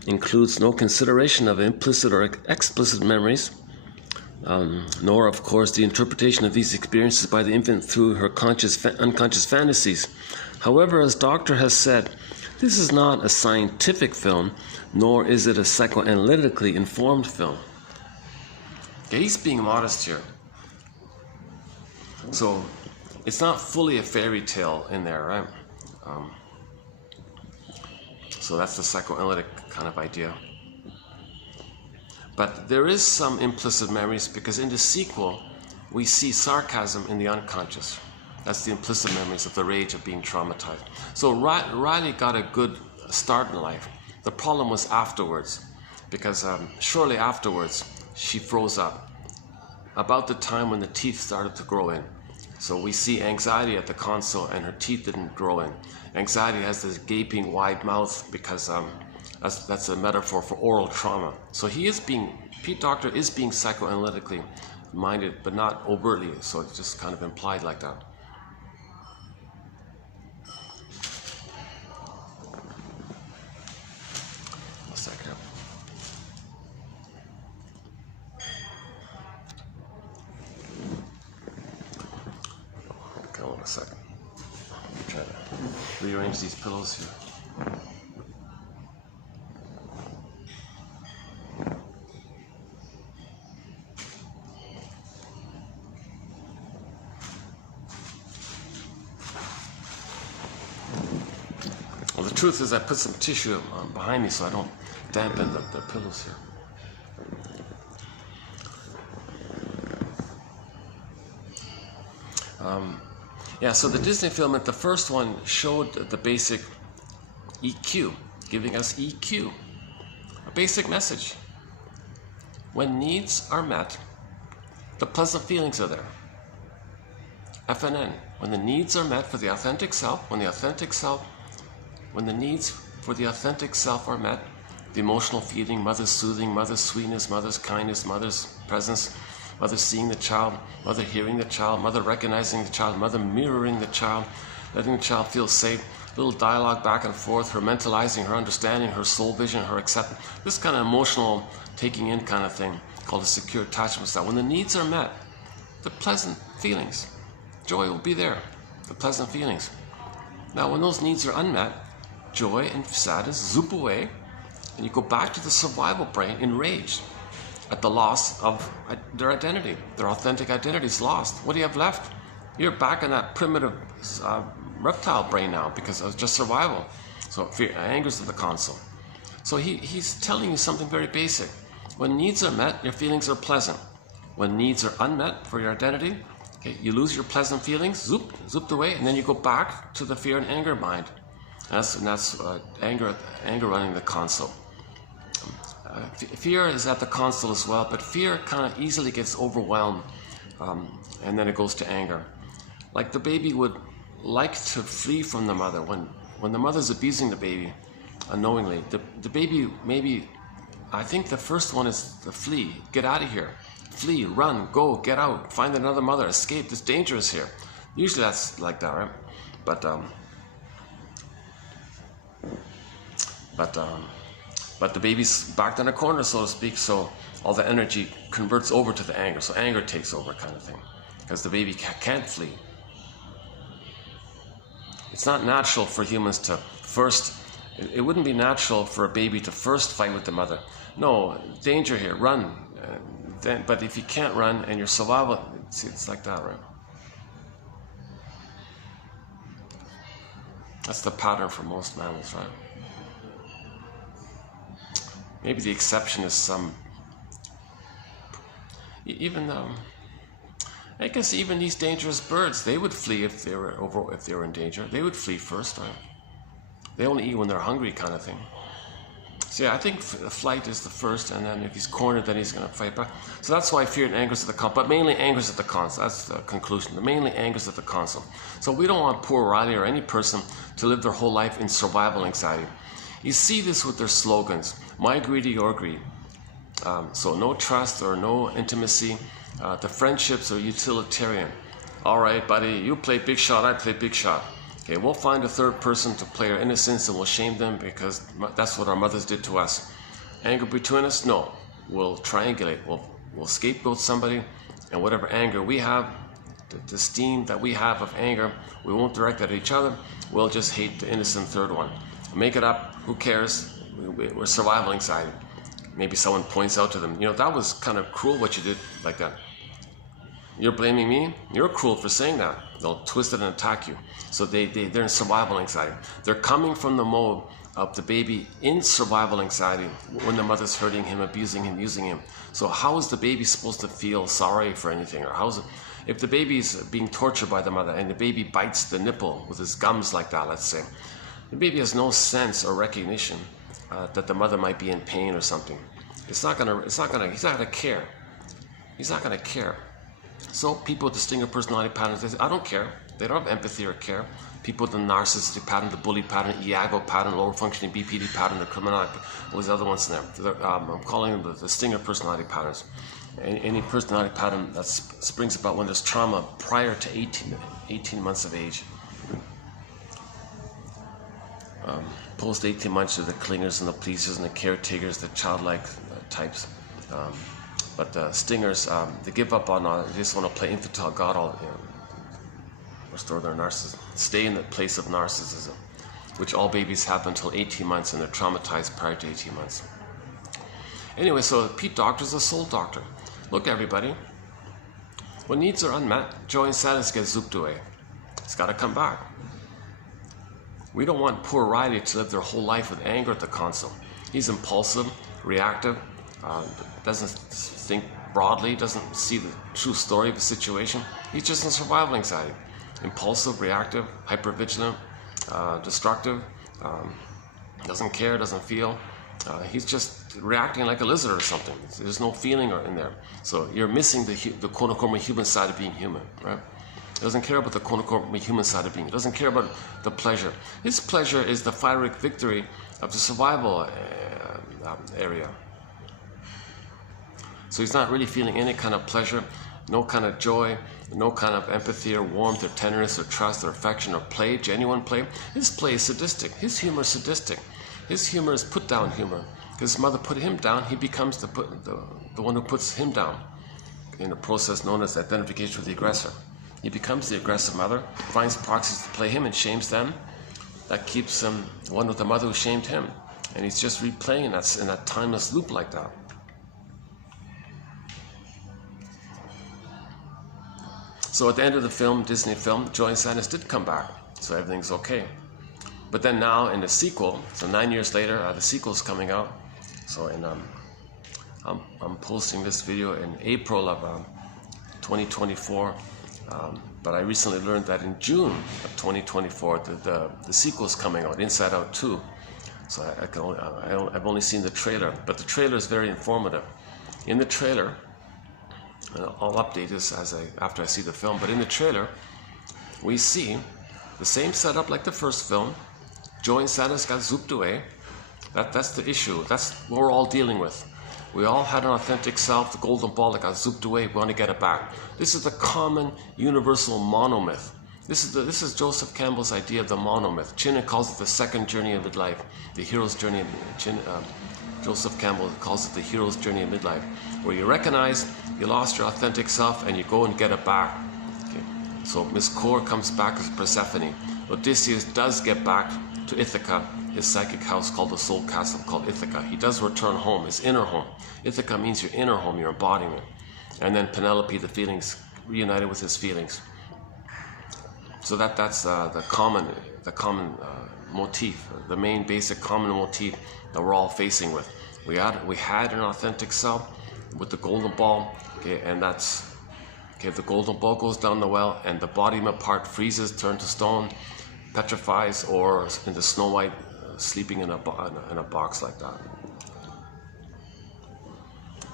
includes no consideration of implicit or explicit memories, nor, of course, the interpretation of these experiences by the infant through her unconscious fantasies. However, as Doctor has said, this is not a scientific film, nor is it a psychoanalytically informed film. Okay, he's being modest here. So, it's not fully a fairy tale in there, right? So that's the psychoanalytic kind of idea. But there is some implicit memories, because in the sequel, we see sarcasm in the unconscious. That's the implicit memories of the rage of being traumatized. So Riley got a good start in life. The problem was afterwards, because shortly afterwards, she froze up. About the time when the teeth started to grow in. So we see anxiety at the console, and her teeth didn't grow in. Anxiety has this gaping wide mouth because that's a metaphor for oral trauma. So Pete Docter is being psychoanalytically minded, but not overtly, so it's just kind of implied like that. A second. Okay, hold on a second. I'm trying to rearrange these pillows here. Well, the truth is I put some tissue behind me so I don't dampen the pillows here. Yeah, so the Disney film, the first one, showed the basic EQ, giving us EQ, a basic message. When needs are met, the pleasant feelings are there. FNN, when the needs are met for the authentic self, when the needs for the authentic self are met, the emotional feeling, mother's soothing, mother's sweetness, mother's kindness, mother's presence, mother seeing the child, mother hearing the child, mother recognizing the child, mother mirroring the child, letting the child feel safe, little dialogue back and forth, her mentalizing, her understanding, her soul vision, her acceptance, this kind of emotional taking in kind of thing called a secure attachment style. When the needs are met, the pleasant feelings, joy will be there, the pleasant feelings. Now when those needs are unmet, joy and sadness zoop away, and you go back to the survival brain enraged at the loss of their identity. Their authentic identity is lost. What do you have left? You're back in that primitive reptile brain now because of just survival. So fear, anger's at the console. So he's telling you something very basic. When needs are met, your feelings are pleasant. When needs are unmet for your identity, okay, you lose your pleasant feelings, zooped away, and then you go back to the fear and anger mind. That's anger running the console. Fear is at the console as well, but fear kind of easily gets overwhelmed, and then it goes to anger. Like the baby would like to flee from the mother. When the mother's abusing the baby unknowingly, the baby maybe, I think the first one is to flee, get out of here, flee, run, go, get out, find another mother, escape, it's dangerous here. Usually that's like that, right? But the baby's backed in a corner, so to speak, so all the energy converts over to the anger, so anger takes over kind of thing, because the baby can't flee. It's not natural for humans to first, it wouldn't be natural for a baby to first fight with the mother. No, danger here, run. But if you can't run and your survival, it's like that, right? That's the pattern for most mammals, right? Maybe the exception is some, I guess even these dangerous birds, they would flee if they were in danger. They would flee first, right? They only eat when they're hungry, kind of thing. So yeah, I think flight is the first, and then if he's cornered, then he's going to fight back. So that's why fear and anger is at the console, but mainly anger is at the console. That's the conclusion. The mainly anger is at the console. So we don't want poor Riley or any person to live their whole life in survival anxiety. You see this with their slogans: my greedy, your greed. So no trust or no intimacy. The friendships are utilitarian. All right, buddy, you play big shot, I play big shot. Okay, we'll find a third person to play our innocence and we'll shame them because that's what our mothers did to us. Anger between us? No. We'll triangulate. We'll scapegoat somebody, and whatever anger we have, the steam that we have of anger, we won't direct at each other. We'll just hate the innocent third one. Make it up. Who cares? We're survival anxiety. Maybe someone points out to them, you know, that was kind of cruel what you did like that. You're blaming me? You're cruel for saying that. They'll twist it and attack you. So they're in survival anxiety. They're coming from the mode of the baby in survival anxiety when the mother's hurting him, abusing him, using him. So how is the baby supposed to feel sorry for anything? Or how's it, if the baby's being tortured by the mother and the baby bites the nipple with his gums like that, let's say, the baby has no sense or recognition that the mother might be in pain or something. He's not gonna care. He's not gonna care. So people with distinguished personality patterns, they say, I don't care. They don't have empathy or care. People with the narcissistic pattern, the bully pattern, Iago pattern, lower functioning BPD pattern, the criminal, all these other ones in there. I'm calling them the distinguished personality patterns. Any personality pattern that springs about when there's trauma prior to 18 months of age. Post 18 months are the clingers and the pleasers and the caretakers, the childlike types. But the stingers, they give up on all, they just want to play infantile God, restore their narcissism, stay in the place of narcissism, which all babies have until 18 months, and they're traumatized prior to 18 months. Anyway, so Pete Doctor's a soul doctor. Look, everybody, when needs are unmet, joy and sadness get zooped away. It's got to come back. We don't want poor Riley to live their whole life with anger at the console. He's impulsive, reactive, doesn't think broadly, doesn't see the true story of the situation. He's just in survival anxiety. Impulsive, reactive, hypervigilant, destructive, doesn't care, doesn't feel. He's just reacting like a lizard or something. There's no feeling in there. So you're missing the quote-unquote human side of being human, right? He doesn't care about the quote-unquote human side of being. He doesn't care about the pleasure. His pleasure is the pyrrhic victory of the survival area. So he's not really feeling any kind of pleasure, no kind of joy, no kind of empathy or warmth or tenderness or trust or affection or play, genuine play. His play is sadistic. His humor is sadistic. His humor is put-down humor. Because his mother put him down, he becomes the one who puts him down in a process known as identification with the aggressor. He becomes the aggressive mother, finds proxies to play him and shames them. That keeps him one with the mother who shamed him. And he's just replaying in that timeless loop like that. So at the end of the film, Disney film, joy and sadness did come back. So everything's okay. But then now in the sequel, so 9 years later, the sequel's coming out. So I'm posting this video in April of 2024. But I recently learned that in June of 2024, the sequel's coming out, Inside Out 2. So I've only seen the trailer, but the trailer is very informative. In the trailer, and I'll update this after I see the film, but in the trailer, we see The same setup like the first film. Joy and sadness got zooped away. That's the issue. That's what we're all dealing with. We all had an authentic self, the golden ball that got zooped away. We want to get it back. This is the common universal monomyth. This is Joseph Campbell's idea of the monomyth. Chin calls it the second journey of midlife, the hero's journey. Joseph Campbell calls it the hero's journey of midlife, where you recognize you lost your authentic self and you go and get it back. Okay. So Miss Core comes back as Persephone. Odysseus does get back to Ithaca, his psychic house called the soul castle called Ithaca. He does return home, his inner home. Ithaca means your inner home, your embodiment. And then Penelope, the feelings, reunited with his feelings. So that's the common motif, the main basic common motif that we're all facing with. We had an authentic self with the golden ball, okay, and that's okay. The golden ball goes down the well, and the body part freezes, turns to stone, petrifies, or into Snow White, sleeping in a box like that.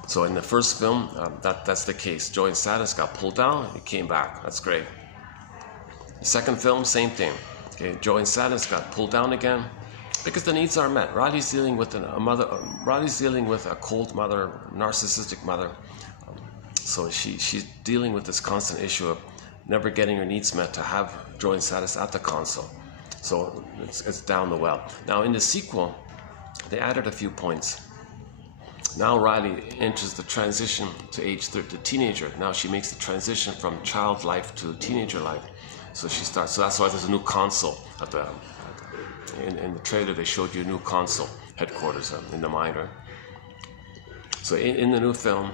So in the first film, that's the case. Joy and sadness got pulled down, it came back. That's great. The second film, same thing. Okay, joy and sadness got pulled down again because the needs are met. Riley's dealing with Riley's dealing with a cold mother, narcissistic mother. So she's dealing with this constant issue of never getting her needs met to have joy and sadness at the console. So it's down the well. Now in the sequel, they added a few points. Now Riley enters the transition to age 30, the teenager. Now she makes the transition from child life to teenager life. So she starts. So that's why there's a new console at the. In the trailer, they showed you a new console headquarters in the mine, right? So in the new film,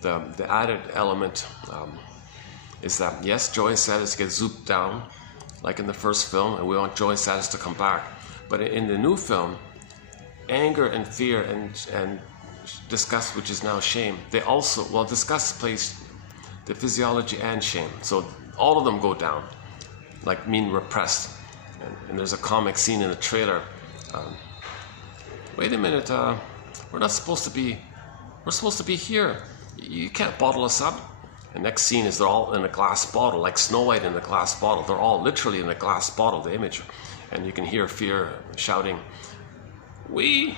the added element is that yes, joy and sadness get zooped down, like in the first film, and we want joy and sadness to come back. But in the new film, anger and fear and disgust, which is now shame, they also disgust plays the physiology and shame. So all of them go down, like mean repressed. And there's a comic scene in the trailer. Wait a minute, we're supposed to be here. You can't bottle us up. The next scene is they're all in a glass bottle, like Snow White in a glass bottle. They're all literally in a glass bottle, the image. And you can hear fear shouting, I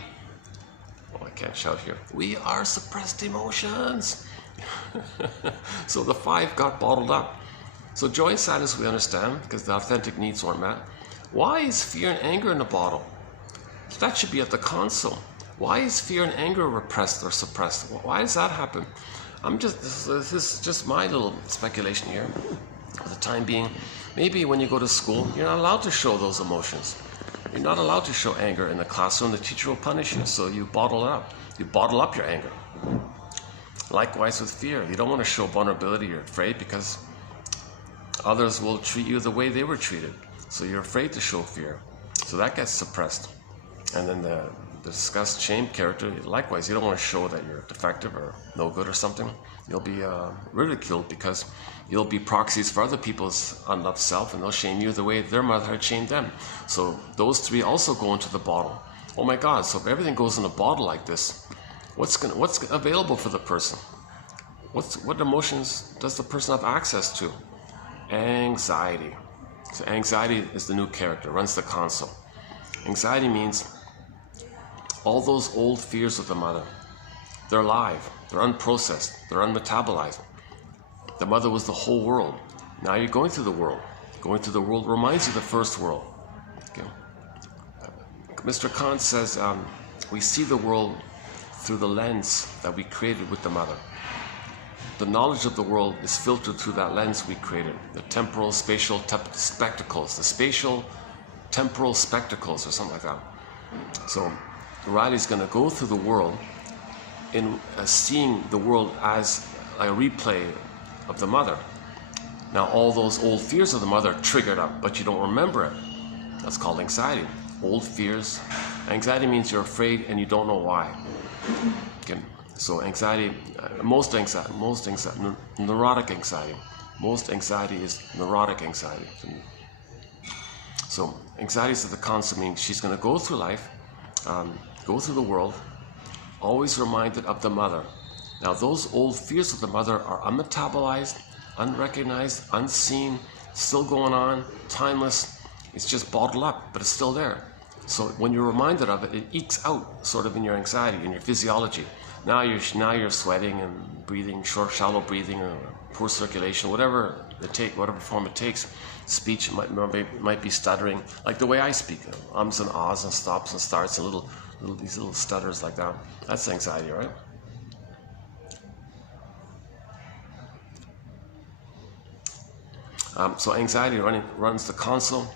can't shout here. We are suppressed emotions. So the five got bottled up. So joy and sadness we understand because the authentic needs weren't met. Why is fear and anger in the bottle? That should be at the console. Why is fear and anger repressed or suppressed? Why does that happen? This is just my little speculation here. For the time being, maybe when you go to school, you're not allowed to show those emotions. You're not allowed to show anger in the classroom. The teacher will punish you, so you bottle it up. You bottle up your anger. Likewise with fear. You don't want to show vulnerability. You're afraid because others will treat you the way they were treated. So you're afraid to show fear. So that gets suppressed. And then the disgust, shame character, likewise, you don't want to show that you're defective or no good or something. You'll be ridiculed because you'll be proxies for other people's unloved self, and they'll shame you the way their mother had shamed them. So those three also go into the bottle. Oh my God, so if everything goes in a bottle like this, what's available for the person? What emotions does the person have access to? Anxiety. So anxiety is the new character, runs the console. Anxiety means all those old fears of the mother. They're alive, they're unprocessed, they're unmetabolized. The mother was the whole world. Now you're going through the world. Going through the world reminds you of the first world. Okay. Mr. Kant says we see the world through the lens that we created with the mother. The knowledge of the world is filtered through that lens we created. The temporal, spatial spectacles. The spatial, temporal spectacles or something like that. So Riley's going to go through the world in seeing the world as a replay of the mother. Now all those old fears of the mother triggered up, but you don't remember it. That's called anxiety. Old fears. Anxiety means you're afraid and you don't know why. Okay. So anxiety, neurotic anxiety. Most anxiety is neurotic anxiety. So anxiety is the concept, meaning she's going to go through life, go through the world, always reminded of the mother. Now those old fears of the mother are unmetabolized, unrecognized, unseen, still going on, timeless. It's just bottled up, but it's still there. So when you're reminded of it, it ekes out sort of in your anxiety, in your physiology. Now you're sweating and breathing, shallow breathing, or poor circulation, whatever form it takes. Speech might be stuttering, like the way I speak, ums and ahs and stops and starts and these little stutters like that. That's anxiety, right? So anxiety runs the console.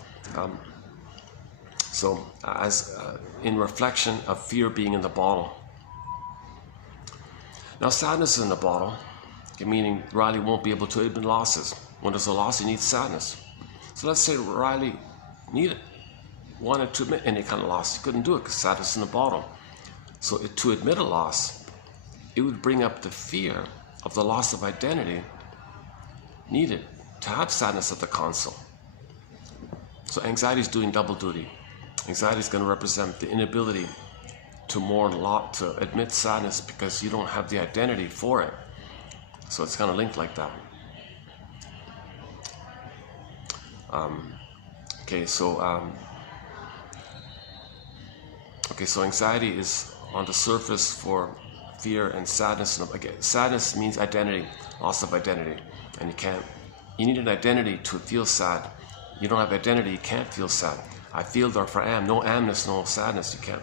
In reflection of fear being in the bottle. Now sadness is in the bottle, meaning Riley won't be able to admit losses. When there's a loss, he needs sadness. So let's say Riley wanted to admit any kind of loss. He couldn't do it because sadness is in the bottle. So to admit a loss, it would bring up the fear of the loss of identity needed to have sadness at the console. So anxiety is doing double duty. Anxiety is going to represent the inability to to admit sadness because you don't have the identity for it. So it's kind of linked like that. So anxiety is on the surface for fear and sadness. Sadness means identity, loss of identity, and you need an identity to feel sad. You don't have identity, you can't feel sad. I feel, therefore am. No amness, no sadness. You can't.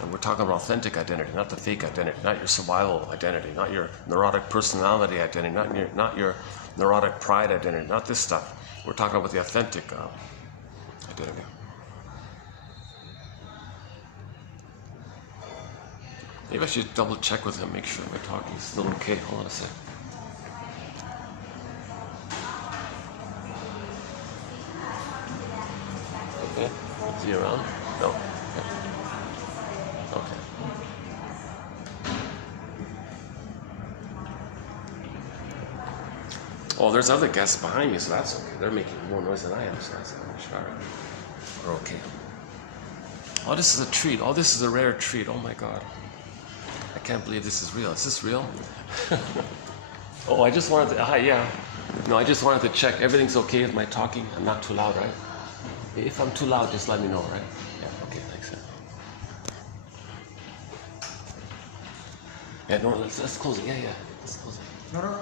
And we're talking about authentic identity, not the fake identity, not your survival identity, not your neurotic personality identity, not your neurotic pride identity, not this stuff. We're talking about the authentic identity. Maybe I should double check with him, make sure my talking is still okay. Hold on a sec. Okay, is he around? No. Okay. Oh, there's other guests behind me, so that's okay. They're making more noise than I am, so that's all right. We're okay. Oh, this is a treat. Oh, this is a rare treat. Oh my God. I can't believe this is real. Is this real? Oh, I just wanted to, yeah. No, I just wanted to check. Everything's okay with my talking? I'm not too loud, right? If I'm too loud, just let me know, right? Yeah, okay, thanks. Yeah, no, let's close it. Yeah, let's close it. No.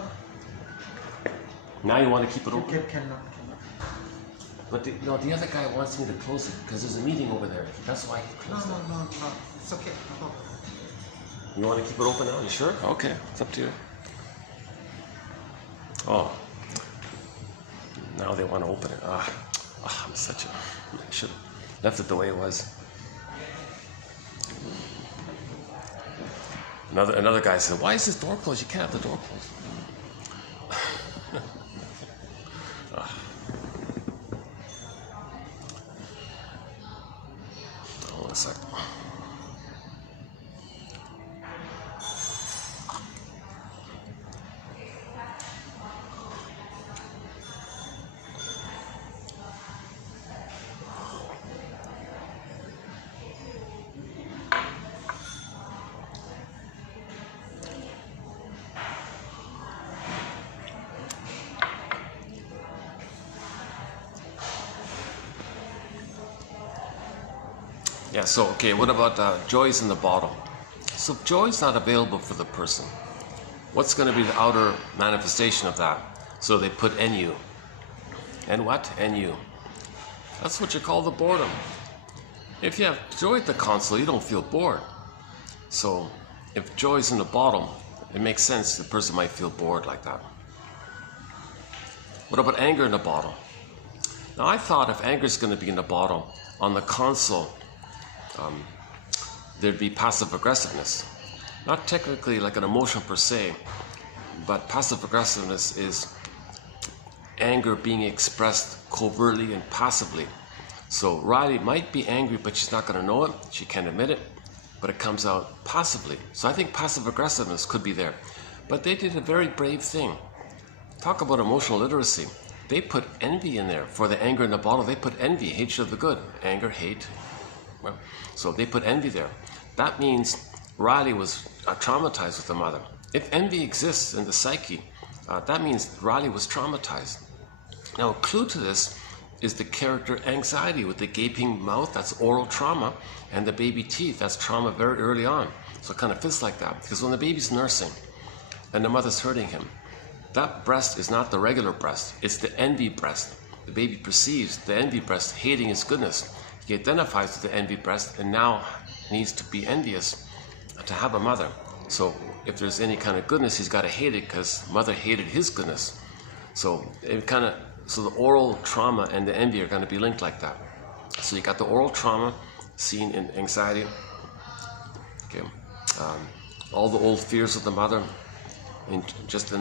Now you want to keep it open? Cannot. But the other guy wants me to close it because there's a meeting over there. That's why he closed it. No. It's okay. No. You want to keep it open now? You sure? Okay, it's up to you. Oh, now they want to open it. I'm such a... I should have left it the way it was. Another guy said, "Why is this door closed? You can't have the door closed." Hold on a second. Yeah, so, okay, what about joy's in the bottle? So joy's not available for the person. What's going to be the outer manifestation of that? So they put NU. And what? NU. That's what you call the boredom. If you have joy at the console, you don't feel bored. So if joy's in the bottle, it makes sense the person might feel bored like that. What about anger in the bottle? Now I thought if anger is going to be in the bottle, on the console, there'd be passive aggressiveness. Not technically like an emotion per se, but passive aggressiveness is anger being expressed covertly and passively. So Riley might be angry, but she's not going to know it. She can't admit it, but it comes out passively. So I think passive aggressiveness could be there. But they did a very brave thing. Talk about emotional literacy. They put envy in there. For the anger in the bottle, they put envy, hatred of the good. Anger, hate. Well, so they put envy there. That means Riley was traumatized with the mother. If envy exists in the psyche, that means Riley was traumatized. Now, a clue to this is the character anxiety with the gaping mouth, that's oral trauma, and the baby teeth, that's trauma very early on. So it kind of fits like that. Because when the baby's nursing and the mother's hurting him, that breast is not the regular breast, it's the envy breast. The baby perceives the envy breast hating his goodness. He identifies with the envy breast and now needs to be envious to have a mother. So if there's any kind of goodness, he's got to hate it because mother hated his goodness. So so the oral trauma and the envy are going to be linked like that. So you got the oral trauma seen in anxiety. Okay, all the old fears of the mother, just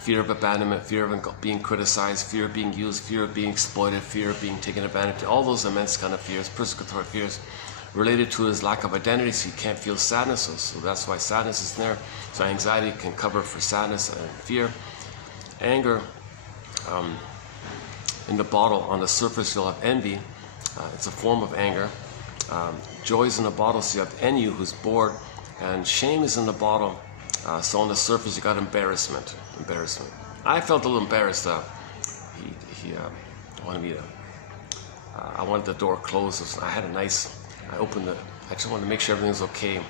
fear of abandonment, fear of being criticized, fear of being used, fear of being exploited, fear of being taken advantage of. All those immense kind of fears, persecutory fears, related to his lack of identity. So he can't feel sadness. So that's why sadness is there. So anxiety can cover for sadness and fear. Anger. In the bottle, on the surface, you'll have envy. It's a form of anger. Joy is in the bottle, so you have envy, who's bored. And shame is in the bottle. So on the surface, you got embarrassment. I felt a little embarrassed. He wanted me to. I wanted the door closed. I opened it. I just wanted to make sure everything was okay.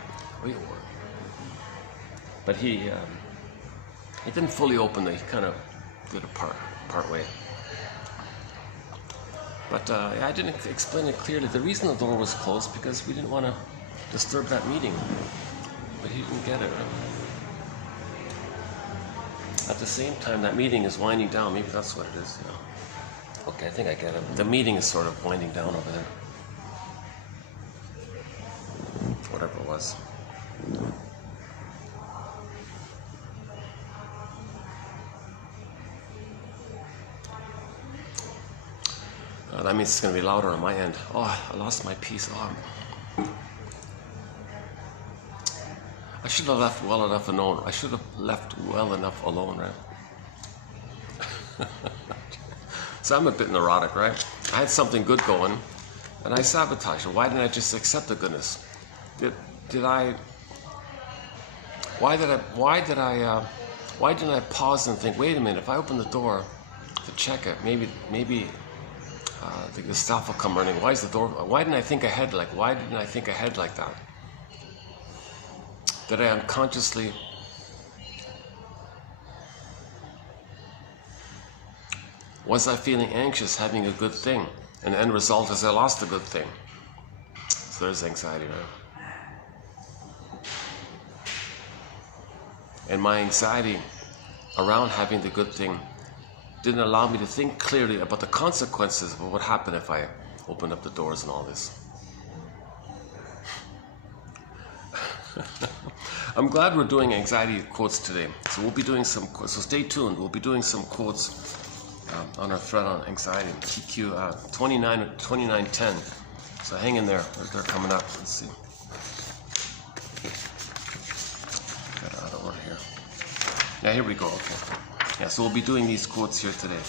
But he didn't fully open it. He kind of did a part way. But I didn't explain it clearly. The reason the door was closed because we didn't want to disturb that meeting. But he didn't get it. At the same time, that meeting is winding down. Maybe that's what it is. Yeah. Okay, I think I get it. The meeting is sort of winding down over there. Whatever it was. That means it's going to be louder on my end. Oh, I lost my piece. Oh. I should have left well enough alone. I should have left well enough alone, right? So I'm a bit neurotic, right? I had something good going, and I sabotaged it. Why didn't I just accept the goodness? Why didn't I pause and think, wait a minute, if I open the door to check it, maybe the stuff will come running. Why didn't I think ahead like that? Did I unconsciously was I feeling anxious having a good thing? And the end result is I lost a good thing. So there's anxiety, right? And my anxiety around having the good thing didn't allow me to think clearly about the consequences of what would happen if I opened up the doors and all this. I'm glad we're doing anxiety quotes today. So we'll be doing so stay tuned. We'll be doing some quotes on our thread on anxiety, TQ 2910. So hang in there. They're coming up. Let's see. Got another one here. Yeah, here we go. Okay. Yeah, so we'll be doing these quotes here today.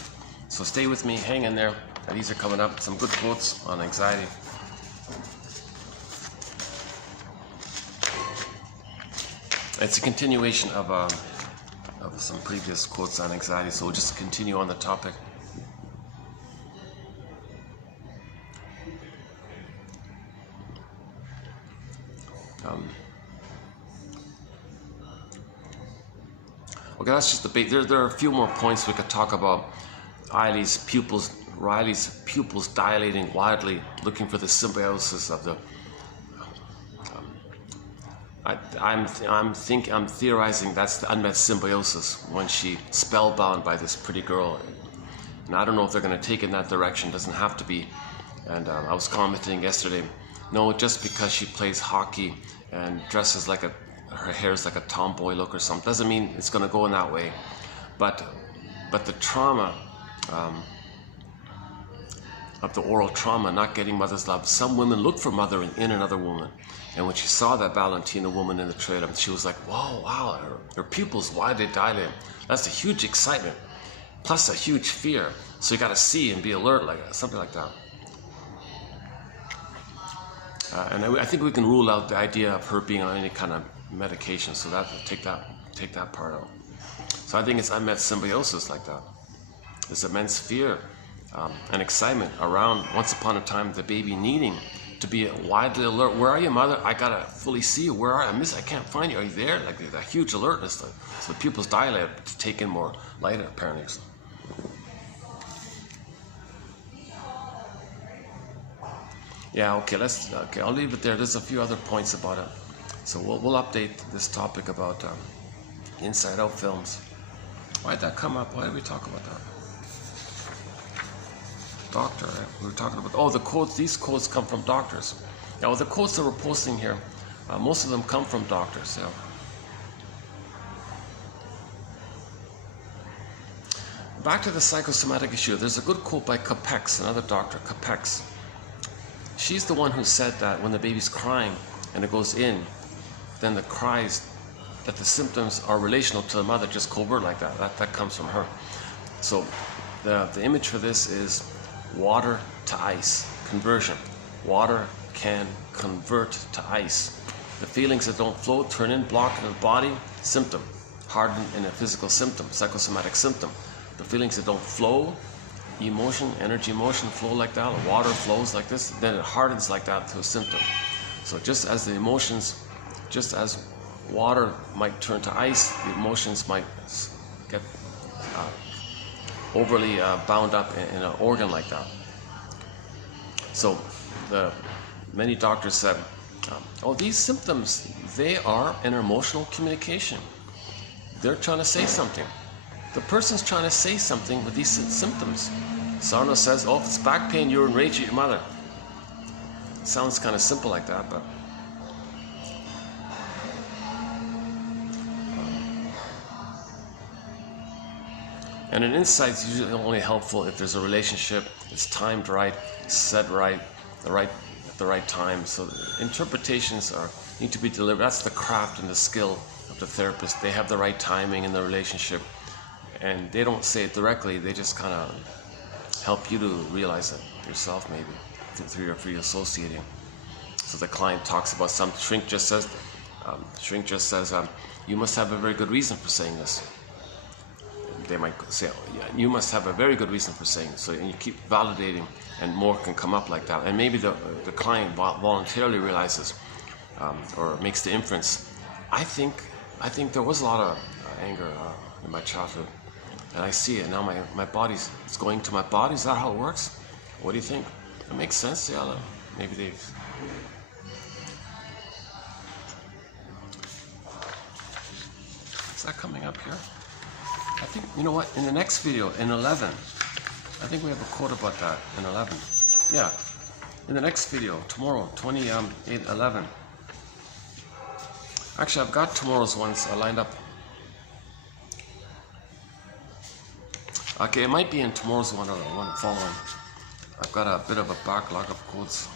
So stay with me, hang in there. These are coming up. Some good quotes on anxiety. It's a continuation of some previous quotes on anxiety, so we'll just continue on the topic. Okay, that's just the base. There are a few more points we could talk about. Riley's pupils dilating wildly, looking for the symbiosis of the. I'm theorizing that's the unmet symbiosis when she spellbound by this pretty girl, and I don't know if they're going to take it in that direction. Doesn't have to be. And I was commenting yesterday. No, just because she plays hockey and dresses like her hair's like a tomboy look or something doesn't mean it's going to go in that way. But the trauma of the oral trauma, not getting mother's love. Some women look for mother in another woman. And when she saw that Valentina woman in the trailer, she was like, whoa, wow, her pupils, why did they dilate? That's a huge excitement, plus a huge fear. So you got to see and be alert, like something like that. And I think we can rule out the idea of her being on any kind of medication. So that take that part out. So I think it's unmet symbiosis like that. There's immense fear and excitement around, once upon a time, the baby needing to be widely alert. Where are you, mother? I gotta fully see you. Where are you? I can't find you. Are you there? Like a huge alertness. So the pupils dilate to take in more light, apparently. Yeah, okay, I'll leave it there. There's a few other points about it. So we'll update this topic about inside out films. Why did that come up? Why did we talk about that? Doctor, right? We were talking about, the quotes. These quotes come from doctors. Yeah, well, the quotes that we're posting here, most of them come from doctors. Yeah. Back to the psychosomatic issue. There's a good quote by Kempf, another doctor, Kempf. She's the one who said that when the baby's crying and it goes in, then the cries, that the symptoms are relational to the mother, just covert like that. That comes from her. So the image for this is water to ice, conversion. Water can convert to ice. The feelings that don't flow, turn in, block in the body, symptom. Harden in a physical symptom, psychosomatic symptom. The feelings that don't flow, emotion, energy, emotion flow like that, water flows like this, then it hardens like that to a symptom. So just as the emotions, just as water might turn to ice, the emotions might get overly bound up in an organ like that. So many doctors said, these symptoms, they are an emotional communication. They're trying to say something. The person's trying to say something with these symptoms. Sarno says, if it's back pain, you're enraged at your mother. It sounds kind of simple like that, but and an insight's usually only helpful if there's a relationship, it's timed right, said right, at the right time. So interpretations need to be delivered. That's the craft and the skill of the therapist. They have the right timing in the relationship, and they don't say it directly. They just kind of help you to realize it yourself, maybe through your associating. So the client talks about something. Shrink just says, you must have a very good reason for saying this. They might say, you must have a very good reason for saying it. So and you keep validating, and more can come up like that. And maybe the client voluntarily realizes or makes the inference. I think there was a lot of anger in my childhood, and I see it now. My body's, it's going to my body. Is that how it works? What do you think? It makes sense. Yeah, maybe they've. Is that coming up here? I think, you know what, in the next video, in 11, I think we have a quote about that, in 11. Yeah, in the next video, tomorrow, 28/11. Actually, I've got tomorrow's ones lined up. Okay, it might be in tomorrow's one or the one following. I've got a bit of a backlog of quotes.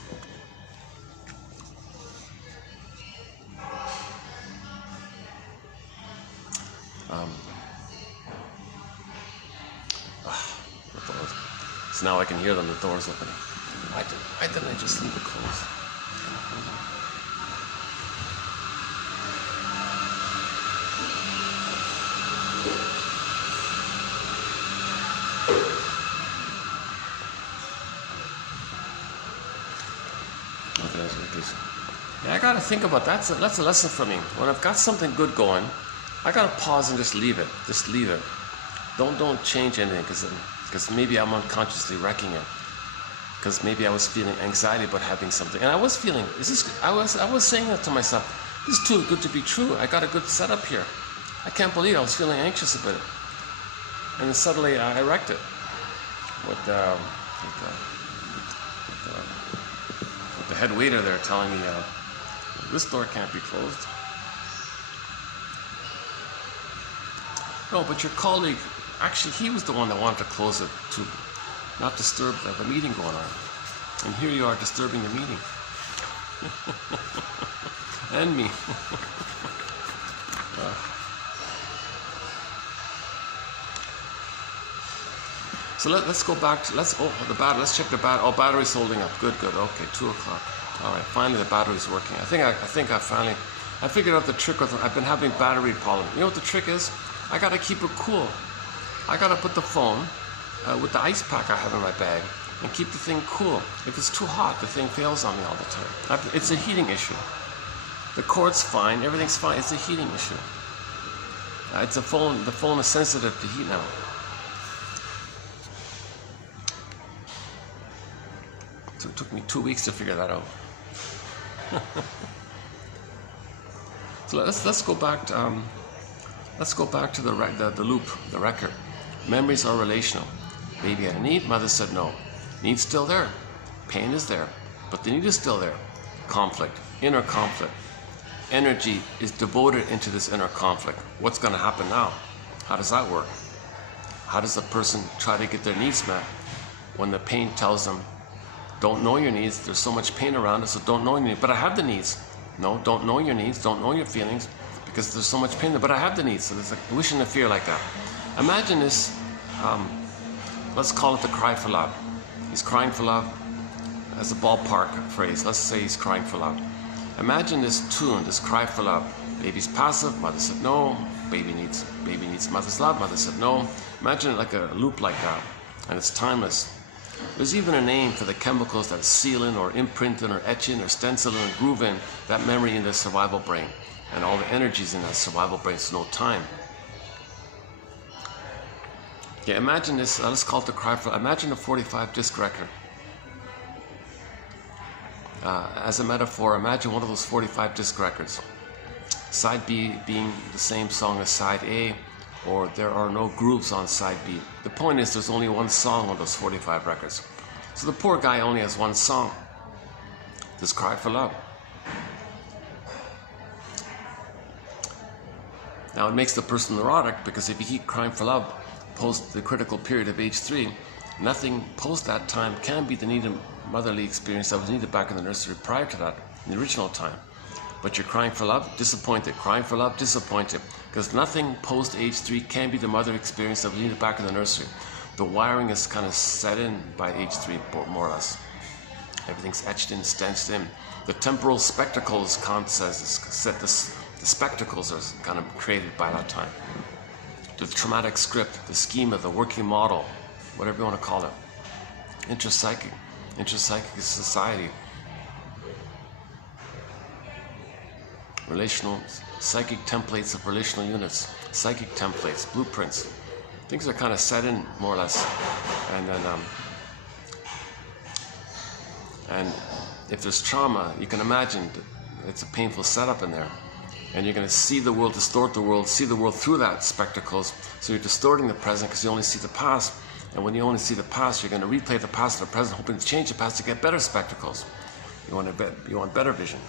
So now I can hear them, the doors opening. Why didn't I just leave it closed? Yeah, I gotta think about that. That's a lesson for me. When I've got something good going, I gotta pause and just leave it. Just leave it. Don't change anything, because maybe I'm unconsciously wrecking it. Because maybe I was feeling anxiety about having something, and I was feeling. I was saying that to myself. This is too good to be true. I got a good setup here. I can't believe I was feeling anxious about it, and then suddenly I wrecked it with the head waiter there telling me this door can't be closed. No, but your colleague, actually, he was the one that wanted to close it to not disturb the meeting going on. And here you are disturbing the meeting. And me. So let's go back to, let's check the battery. Oh, battery's holding up. Good. Okay, 2 o'clock. All right, finally the battery's working. I think I figured out the trick with, I've been having battery problems. You know what the trick is? I gotta keep it cool. I gotta put the phone with the ice pack I have in my bag and keep the thing cool. If it's too hot, the thing fails on me all the time. It's a heating issue. The cord's fine, everything's fine. It's a heating issue. The phone is sensitive to heat now. So it took me 2 weeks to figure that out. So let's go back to the loop, the record. Memories are relational. Baby had a need, mother said no. Need's still there. Pain is there, but the need is still there. Conflict, inner conflict. Energy is devoted into this inner conflict. What's going to happen now? How does that work? How does a person try to get their needs met when the pain tells them, don't know your needs, there's so much pain around us, so don't know your needs. But I have the needs. No, don't know your needs, don't know your feelings, because there's so much pain there, but I have the needs. So there's a wish and a fear like that. Imagine this, let's call it the cry for love. He's crying for love as a ballpark phrase. Let's say he's crying for love. Imagine this tune, this cry for love. Baby's passive, mother said no. Baby needs mother's love, mother said no. Imagine it like a loop like that, and it's timeless. There's even a name for the chemicals that seal in or imprint in or etch in or stencil in or groove in that memory in the survival brain. And all the energies in that survival brain, so no time. Yeah, imagine this, let's call it the cry for, imagine a 45 disc record. As a metaphor, imagine one of those 45 disc records. Side B being the same song as side A, or there are no grooves on side B. The point is there's only one song on those 45 records. So the poor guy only has one song, this cry for love. Now it makes the person neurotic, because if you keep crying for love post the critical period of age 3, nothing post that time can be the needed motherly experience that was needed back in the nursery prior to that, in the original time. But you're crying for love, disappointed, crying for love, disappointed, because nothing post age 3 can be the mother experience that was needed back in the nursery. The wiring is kind of set in by age 3, more or less. Everything's etched in, stenched in. The temporal spectacles, Kant says, the spectacles are kind of created by that time. The traumatic script, the schema, the working model, whatever you want to call it. Intrapsychic is society. Relational, psychic templates of relational units, psychic templates, blueprints. Things are kind of set in, more or less. And then, and if there's trauma, you can imagine it's a painful setup in there. And you're going to see the world, distort the world, see the world through that spectacles. So you're distorting the present because you only see the past. And when you only see the past, you're going to replay the past and the present, hoping to change the past to get better spectacles. You want better vision,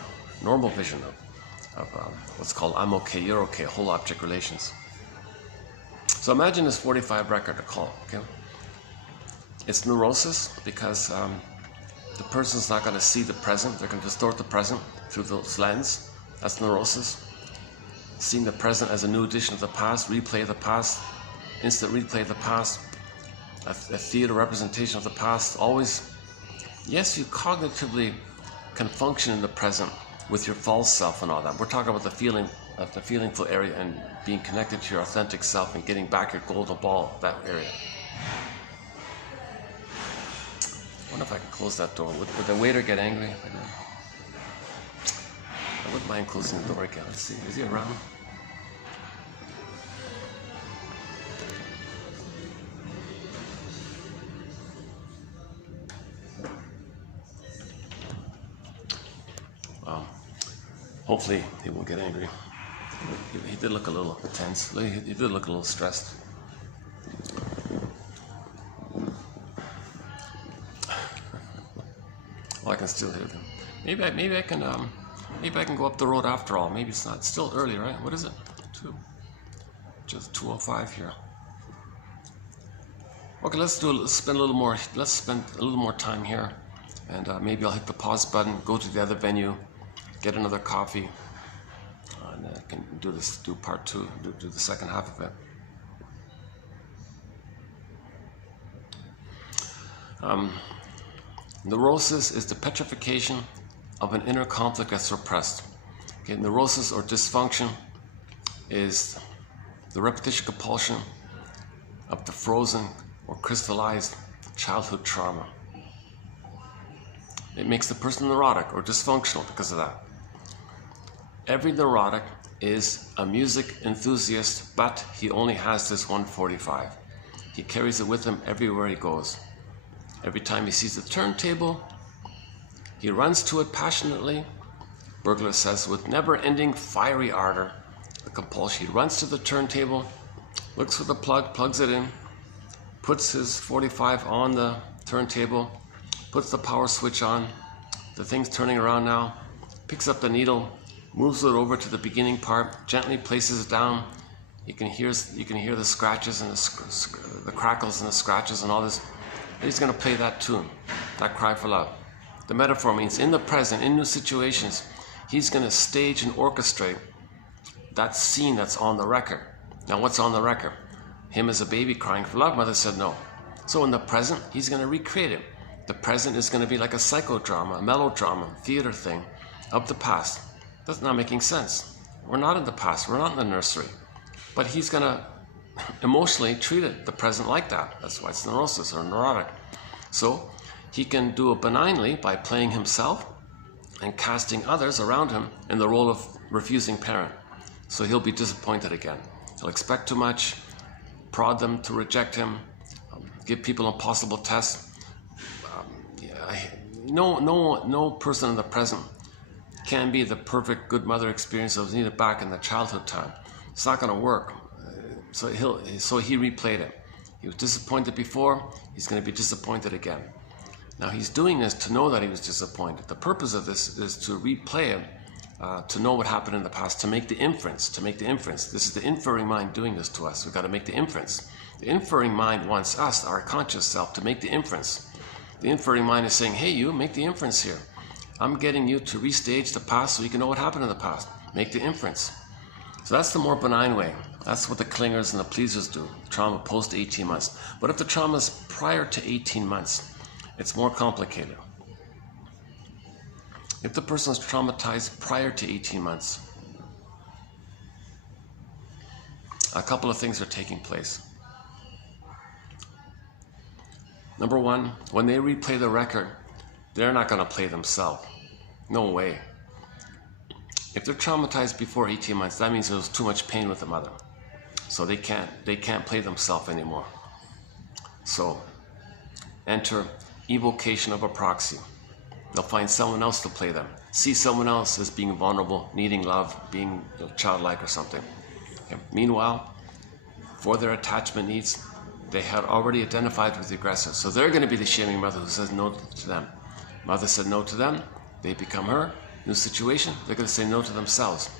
normal vision of what's called I'm okay, you're okay, whole object relations. So imagine this 45 record to call, okay? It's neurosis because the person's not going to see the present. They're going to distort the present through those lens. That's neurosis. Seeing the present as a new edition of the past, replay the past, instant replay of the past, a theater representation of the past. Always, yes, you cognitively can function in the present with your false self and all that. We're talking about the feelingful area and being connected to your authentic self and getting back your golden ball, that area. I wonder if I could close that door. Would the waiter get angry? I wouldn't mind closing the door again. Let's see. Is he around? Wow. Hopefully he won't get angry. He did look a little tense. He did look a little stressed. Well, I can still hear them. Maybe I can go up the road after all. Maybe it's not. It's still early, right? What is it? Just 2:05 here. Okay, let's spend a little more time here, and maybe I'll hit the pause button, go to the other venue, get another coffee, and I can do part 2, do the second half of it. Neurosis is the petrification of an inner conflict that's repressed. Okay, neurosis or dysfunction is the repetition compulsion of the frozen or crystallized childhood trauma. It makes the person neurotic or dysfunctional because of that. Every neurotic is a music enthusiast, but he only has this 145. He carries it with him everywhere he goes. Every time he sees the turntable, he runs to it passionately. Burglar says with never-ending fiery ardor, the compulsion. He runs to the turntable, looks for the plug, plugs it in, puts his 45 on the turntable, puts the power switch on, the thing's turning around now, picks up the needle, moves it over to the beginning part, gently places it down. You can hear the scratches and the crackles and the scratches and all this. And he's going to play that tune, that cry for love. The metaphor means in the present, in new situations, he's going to stage and orchestrate that scene that's on the record. Now what's on the record? Him as a baby crying for love, mother said no. So in the present, he's going to recreate it. The present is going to be like a psychodrama, a melodrama, theater thing of the past. That's not making sense. We're not in the past, we're not in the nursery. But he's going to emotionally treat it, the present, like that. That's why it's neurosis or neurotic. So he can do it benignly by playing himself and casting others around him in the role of refusing parent. So he'll be disappointed again. He'll expect too much, prod them to reject him, give people impossible tests. No person in the present can be the perfect good mother experience that was needed back in the childhood time. It's not going to work. So he replayed it. He was disappointed before, he's going to be disappointed again. Now he's doing this to know that he was disappointed. The purpose of this is to replay it, to know what happened in the past, to make the inference, This is the inferring mind doing this to us. We've got to make the inference. The inferring mind wants us, our conscious self, to make the inference. The inferring mind is saying, hey, you, make the inference here. I'm getting you to restage the past so you can know what happened in the past. Make the inference. So that's the more benign way. That's what the clingers and the pleasers do. Trauma post 18 months. But if the trauma is prior to 18 months, it's more complicated. If the person is traumatized prior to 18 months, a couple of things are taking place. Number one, when they replay the record, they're not going to play themselves. No way. If they're traumatized before 18 months, that means there was too much pain with the mother. So they can't play themselves anymore. So enter evocation of a proxy. They'll find someone else to play them. See someone else as being vulnerable, needing love, being childlike or something. Okay. Meanwhile, for their attachment needs, they had already identified with the aggressor. So they're going to be the shaming mother who says no to them. Mother said no to them, they become her. New situation, they're going to say no to themselves.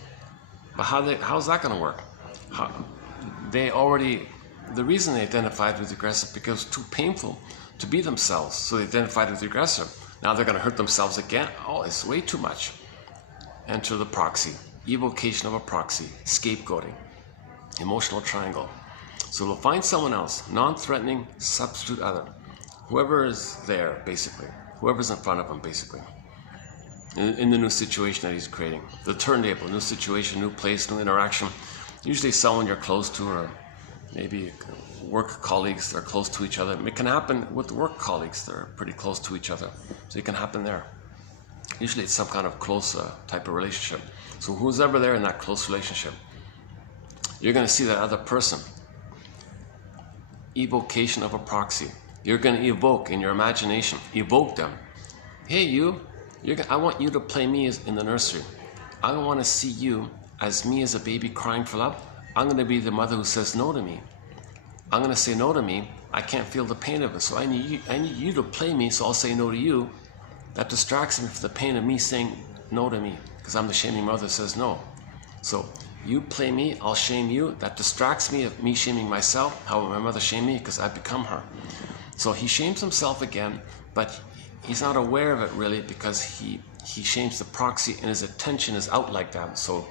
But how's that going to work? The reason they identified with the aggressor because it's too painful to be themselves. So they identified with the aggressor. Now they're going to hurt themselves again. Oh, it's way too much. Enter the proxy. Evocation of a proxy. Scapegoating. Emotional triangle. So they'll find someone else. Non-threatening substitute other. Whoever is there, basically. Whoever's in front of them, basically. In the new situation that he's creating. The turntable, new situation, new place, new interaction. Usually someone you're close to, or maybe work colleagues that are close to each other. It can happen with work colleagues that are pretty close to each other. So it can happen there. Usually it's some kind of close type of relationship. So who's ever there in that close relationship, you're going to see that other person. Evocation of a proxy. You're going to evoke in your imagination. Evoke them. Hey, you. I want you to play me as in the nursery. I don't want to see you as me as a baby crying for love. I'm going to be the mother who says no to me. I'm going to say no to me. I can't feel the pain of it. So I need you to play me, so I'll say no to you. That distracts me from the pain of me saying no to me, because I'm the shaming mother that says no. So you play me, I'll shame you. That distracts me of me shaming myself, how my mother shamed me, because I've become her. So he shames himself again, but he's not aware of it really, because he shames the proxy and his attention is out like that. So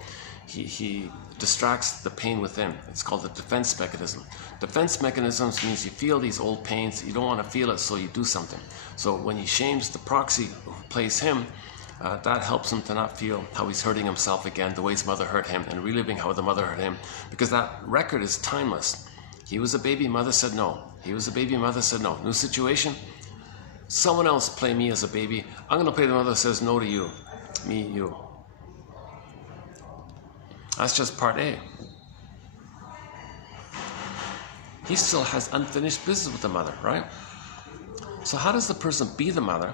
he distracts the pain within. It's called the defense mechanism. Defense mechanisms means you feel these old pains, you don't want to feel it, so you do something. So when he shames the proxy who plays him, that helps him to not feel how he's hurting himself again, the way his mother hurt him, and reliving how the mother hurt him, because that record is timeless. He was a baby, mother said no. He was a baby. Mother said no. New situation. Someone else play me as a baby. I'm going to play the mother says no to you. Me, you. That's just part A. He still has unfinished business with the mother, right? So how does the person be the mother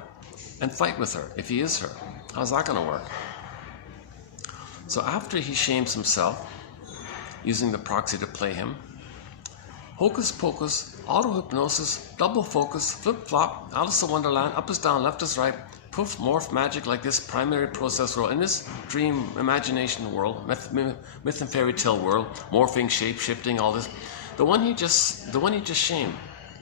and fight with her if he is her? How's that going to work? So after he shames himself, using the proxy to play him, hocus pocus, auto-hypnosis, double focus, flip-flop, Alice in Wonderland, up is down, left is right, poof, morph, magic like this primary process world. In this dream imagination world, myth and fairy tale world, morphing, shape-shifting, all this, the one you just shamed,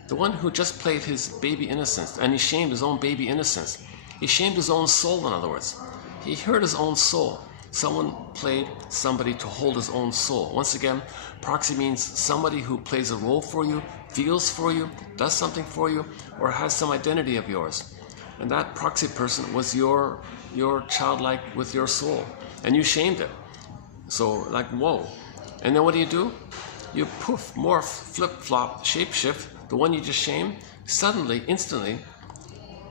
the one who just played his baby innocence, and he shamed his own baby innocence. He shamed his own soul, in other words. He hurt his own soul. Someone played somebody to hold his own soul. Once again, proxy means somebody who plays a role for you, feels for you, does something for you, or has some identity of yours. And that proxy person was your childlike with your soul. And you shamed it. So, like, whoa. And then what do? You poof, morph, flip-flop, shape-shift, the one you just shamed. Suddenly, instantly,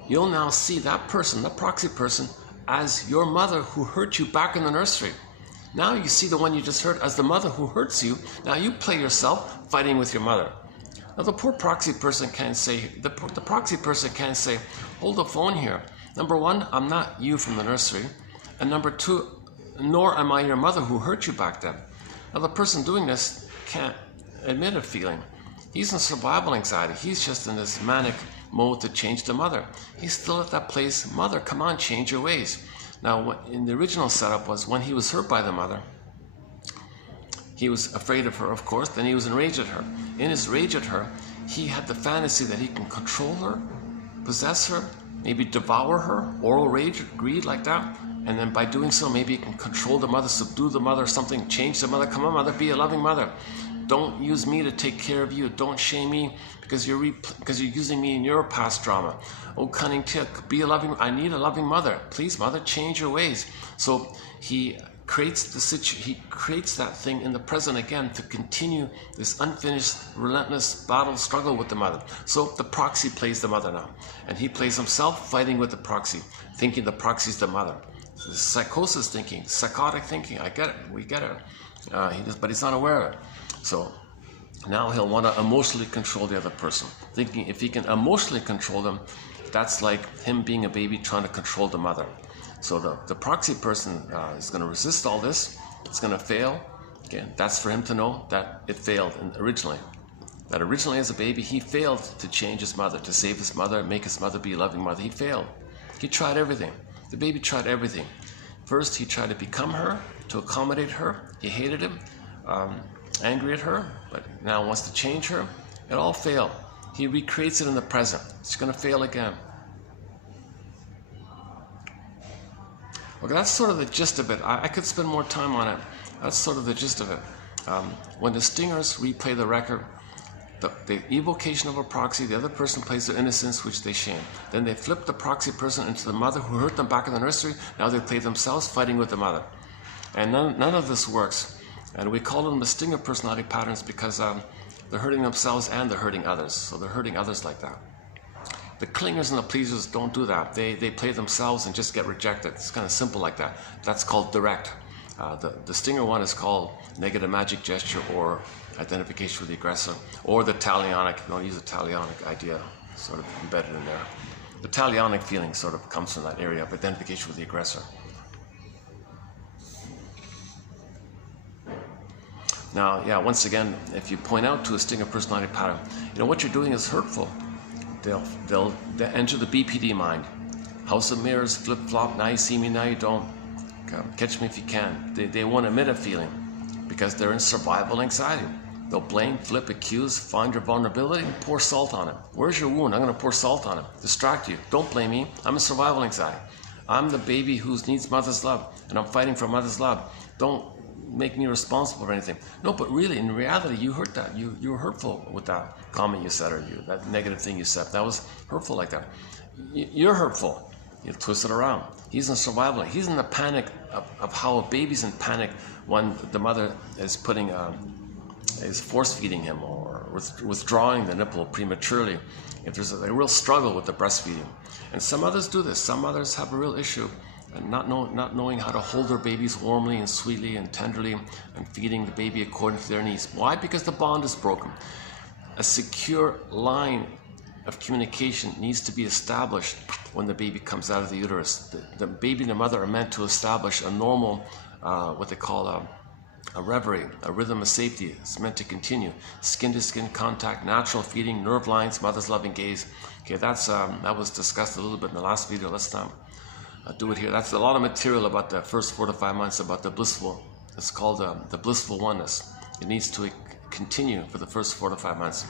you'll now see that person, that proxy person, as your mother who hurt you back in the nursery. Now you see the one you just hurt as the mother who hurts you. Now you play yourself fighting with your mother. Now the poor proxy person can't say, the proxy person can't say, hold the phone here. Number one, I'm not you from the nursery. And number two, nor am I your mother who hurt you back then. Now the person doing this can't admit a feeling. He's in survival anxiety. He's just in this manic mode to change the mother. He's still at that place, mother, come on, change your ways. Now, what in the original setup was when he was hurt by the mother, he was afraid of her, of course, then he was enraged at her. In his rage at her, he had the fantasy that he can control her, possess her, maybe devour her, oral rage, greed like that, and then by doing so, maybe he can control the mother, subdue the mother, something, change the mother. Come on, mother, be a loving mother. Don't use me to take care of you. Don't shame me because you're using me in your past drama. Oh, cunning tick, be a loving. I need a loving mother. Please, mother, change your ways. So he creates that thing in the present again to continue this unfinished, relentless battle, struggle with the mother. So the proxy plays the mother now, and he plays himself fighting with the proxy, thinking the proxy's the mother. This psychosis thinking, psychotic thinking. I get it. We get it. But he's not aware of it. So now he'll want to emotionally control the other person, thinking if he can emotionally control them, that's like him being a baby trying to control the mother. So the proxy person is going to resist all this. It's going to fail. Again, that's for him to know that it failed originally. That originally as a baby, he failed to change his mother, to save his mother, make his mother be a loving mother. He failed. He tried everything. The baby tried everything. First, he tried to become her, to accommodate her. He hated him. Angry at her, but now wants to change her. It all failed. He recreates it in the present. It's going to fail again. Okay, that's sort of the gist of it. I could spend more time on it. That's sort of the gist of it. When the stingers replay the record, the evocation of a proxy, the other person plays their innocence, which they shame. Then they flip the proxy person into the mother who hurt them back in the nursery. Now they play themselves fighting with the mother. And none of this works. And we call them the stinger personality patterns because they're hurting themselves and they're hurting others. So they're hurting others like that. The clingers and the pleasers don't do that. They play themselves and just get rejected. It's kind of simple like that. That's called direct. The stinger one is called negative magic gesture or identification with the aggressor, or the talionic. You want to use the talionic idea sort of embedded in there. The talionic feeling sort of comes from that area of identification with the aggressor. Now, yeah, once again, if you point out to a stinger personality pattern, what you're doing is hurtful. They'll enter the BPD mind. House of mirrors, flip-flop, now you see me, now you don't. Catch me if you can. They won't admit a feeling because they're in survival anxiety. They'll blame, flip, accuse, find your vulnerability, and pour salt on it. Where's your wound? I'm going to pour salt on it. Distract you. Don't blame me. I'm in survival anxiety. I'm the baby who needs mother's love, and I'm fighting for mother's love. Don't make me responsible for anything. No, but really, in reality, you hurt that. You were hurtful with that comment you said, or that negative thing you said. That was hurtful like that. You're hurtful. You twist it around. He's in survival. He's in the panic of how a baby's in panic when the mother is putting is force feeding him or withdrawing the nipple prematurely, if there's a real struggle with the breastfeeding. And some others do this. Some others have a real issue and not knowing how to hold their babies warmly and sweetly and tenderly and feeding the baby according to their needs. Why? Because the bond is broken. A secure line of communication needs to be established when the baby comes out of the uterus. The baby and the mother are meant to establish a normal, what they call a reverie, a rhythm of safety. It's meant to continue. Skin-to-skin contact, natural feeding, nerve lines, mother's loving gaze. Okay, that was discussed a little bit in the last video. Let's not do it here. That's a lot of material about the first 4 to 5 months, about the blissful, it's called the blissful oneness. It needs to continue for the first 4 to 5 months.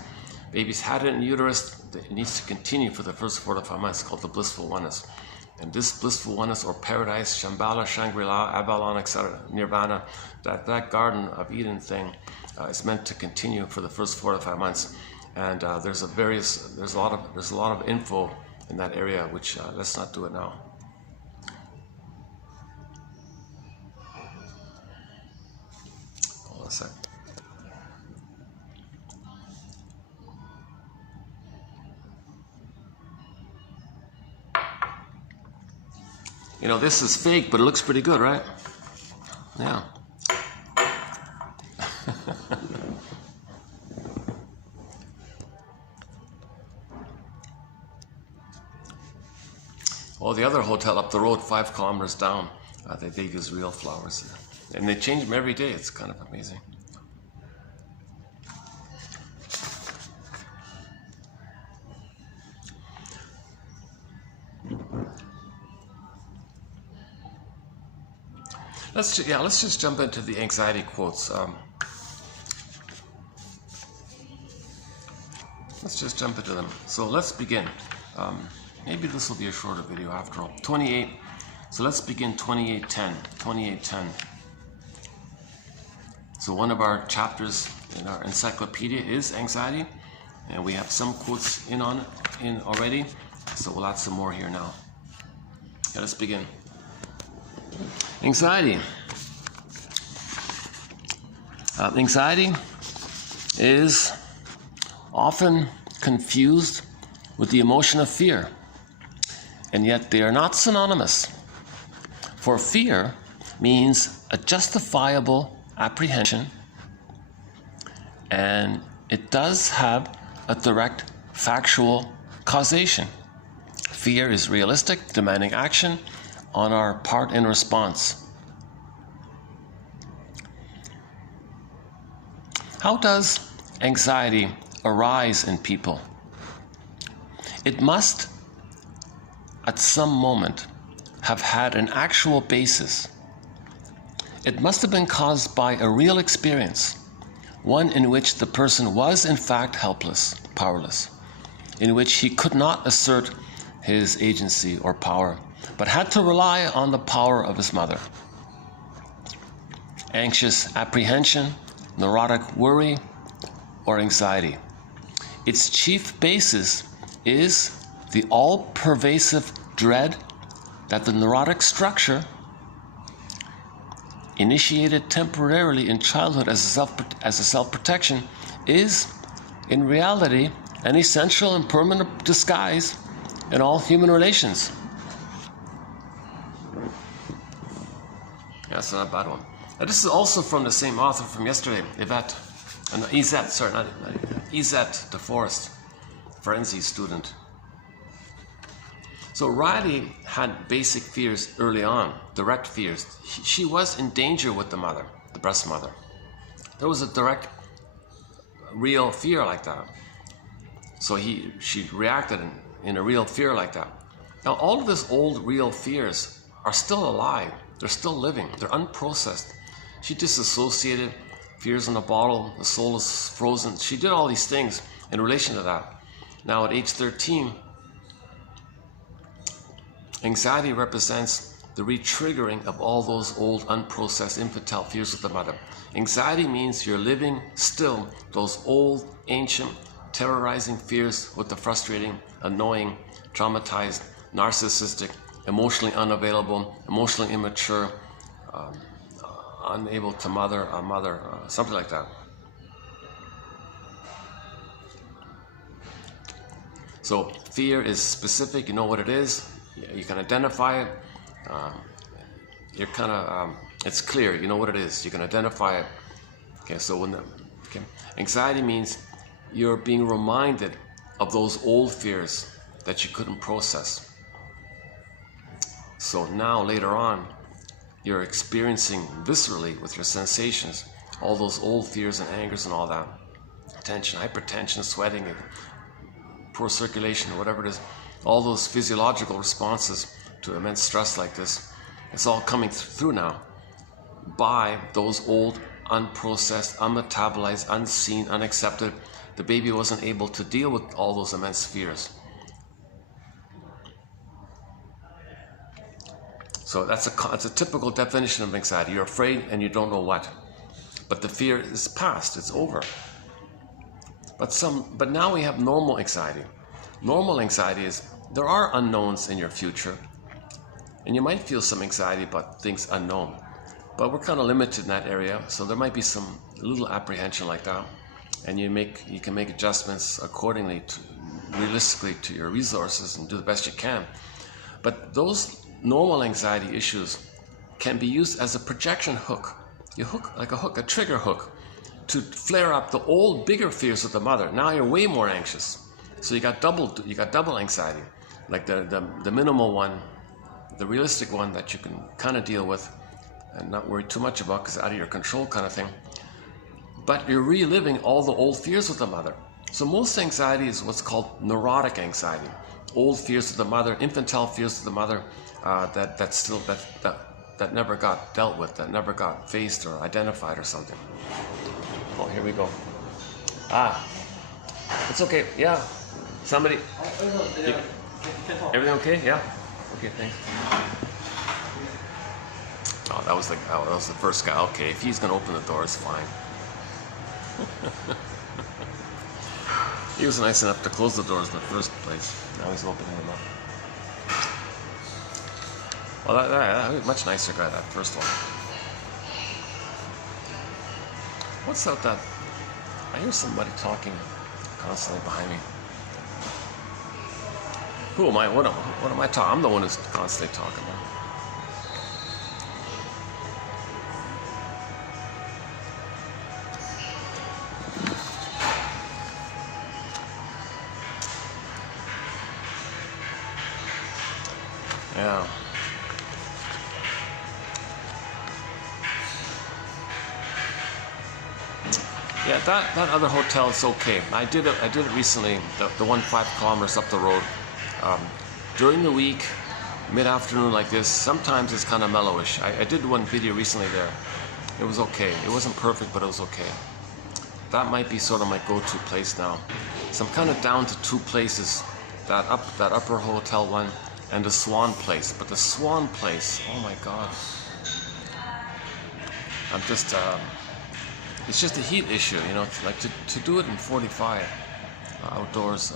Baby's had it in the uterus, it needs to continue for the first 4 to 5 months, called the blissful oneness. And this blissful oneness, or paradise, Shambhala, Shangri-La, Avalon, etc., Nirvana, that Garden of Eden thing is meant to continue for the first 4 to 5 months. And there's a lot of info in that area, which let's not do it now. Hold on a sec. You know, this is fake, but it looks pretty good, right? Yeah. Oh, the other hotel up the road, 5 kilometers down, they use real flowers. And they change them every day. It's kind of amazing. Let's just jump into the anxiety quotes. Let's just jump into them. So let's begin. Maybe this will be a shorter video after all. 28. So let's begin 28:10. 28:10. So one of our chapters in our encyclopedia is anxiety, and we have some quotes in already. So we'll add some more here now. Yeah, let's begin. Anxiety. Anxiety is often confused with the emotion of fear, and yet they are not synonymous. For fear means a justifiable apprehension, and it does have a direct factual causation. Fear is realistic, demanding action on our part in response. How does anxiety arise in people? It must, at some moment, have had an actual basis. It must have been caused by a real experience, one in which the person was in fact helpless, powerless, in which he could not assert his agency or power, but had to rely on the power of his mother. Anxious apprehension, neurotic worry, or anxiety. Its chief basis is the all-pervasive dread that the neurotic structure, initiated temporarily in childhood as a self-protection, is, in reality, an essential and permanent disguise in all human relations. That's not a bad one. And this is also from the same author from yesterday, Yvette DeForest, Ferenczi's student. So Riley had basic fears early on, direct fears. She was in danger with the mother, the breast mother. There was a direct, real fear like that. So she reacted in a real fear like that. Now all of these old real fears are still alive. They're still living. They're unprocessed. She disassociated, fears in a bottle, the soul is frozen. She did all these things in relation to that. Now at age 13, anxiety represents the re-triggering of all those old unprocessed infantile fears with the mother. Anxiety means you're living still those old, ancient, terrorizing fears with the frustrating, annoying, traumatized, narcissistic, emotionally unavailable, emotionally immature, unable to mother, something like that. So fear is specific, you know what it is, you can identify it, you're kind of, it's clear, you know what it is, you can identify it. Okay, so when anxiety means you're being reminded of those old fears that you couldn't process. So now later on, you're experiencing viscerally with your sensations all those old fears and angers and all that. Tension, hypertension, sweating, poor circulation, whatever it is. All those physiological responses to immense stress like this. It's all coming through now by those old, unprocessed, unmetabolized, unseen, unaccepted. The baby wasn't able to deal with all those immense fears. So that's a typical definition of anxiety. You're afraid and you don't know what. But the fear is past, it's over. But now we have normal anxiety. Normal anxiety is there are unknowns in your future. And you might feel some anxiety about things unknown. But we're kind of limited in that area, so there might be some little apprehension like that. And you can make adjustments accordingly realistically to your resources and do the best you can. But those normal anxiety issues can be used as a projection hook. You hook like a hook, a trigger hook, to flare up the old, bigger fears of the mother. Now you're way more anxious. So you got double anxiety, like the minimal one, the realistic one that you can kind of deal with and not worry too much about because it's out of your control kind of thing. But you're reliving all the old fears of the mother. So most anxiety is what's called neurotic anxiety. Old fears of the mother, infantile fears of the mother, that never got dealt with, that never got faced or identified or something. Oh, here we go. It's okay. Yeah. Somebody. Everything okay? Yeah. Okay. Thanks. Oh, that was the first guy. Okay, if he's gonna open the door, it's fine. He was nice enough to close the doors in the first place. Now he's opening them up. Well, that much nicer guy, that first one. What's up that? I hear somebody talking constantly behind me. Who am I? What am I talking? I'm the one who's constantly talking. Yeah. Yeah, that other hotel is okay. I did it recently. The one 5 kilometers up the road. During the week, mid-afternoon like this, sometimes it's kind of mellowish. I did one video recently there. It was okay. It wasn't perfect, but it was okay. That might be sort of my go-to place now. So I'm kind of down to 2 places. That upper hotel one and the Swan place. But the Swan place, oh my God. I'm just, it's just a heat issue, you know, like to do it in 45 outdoors.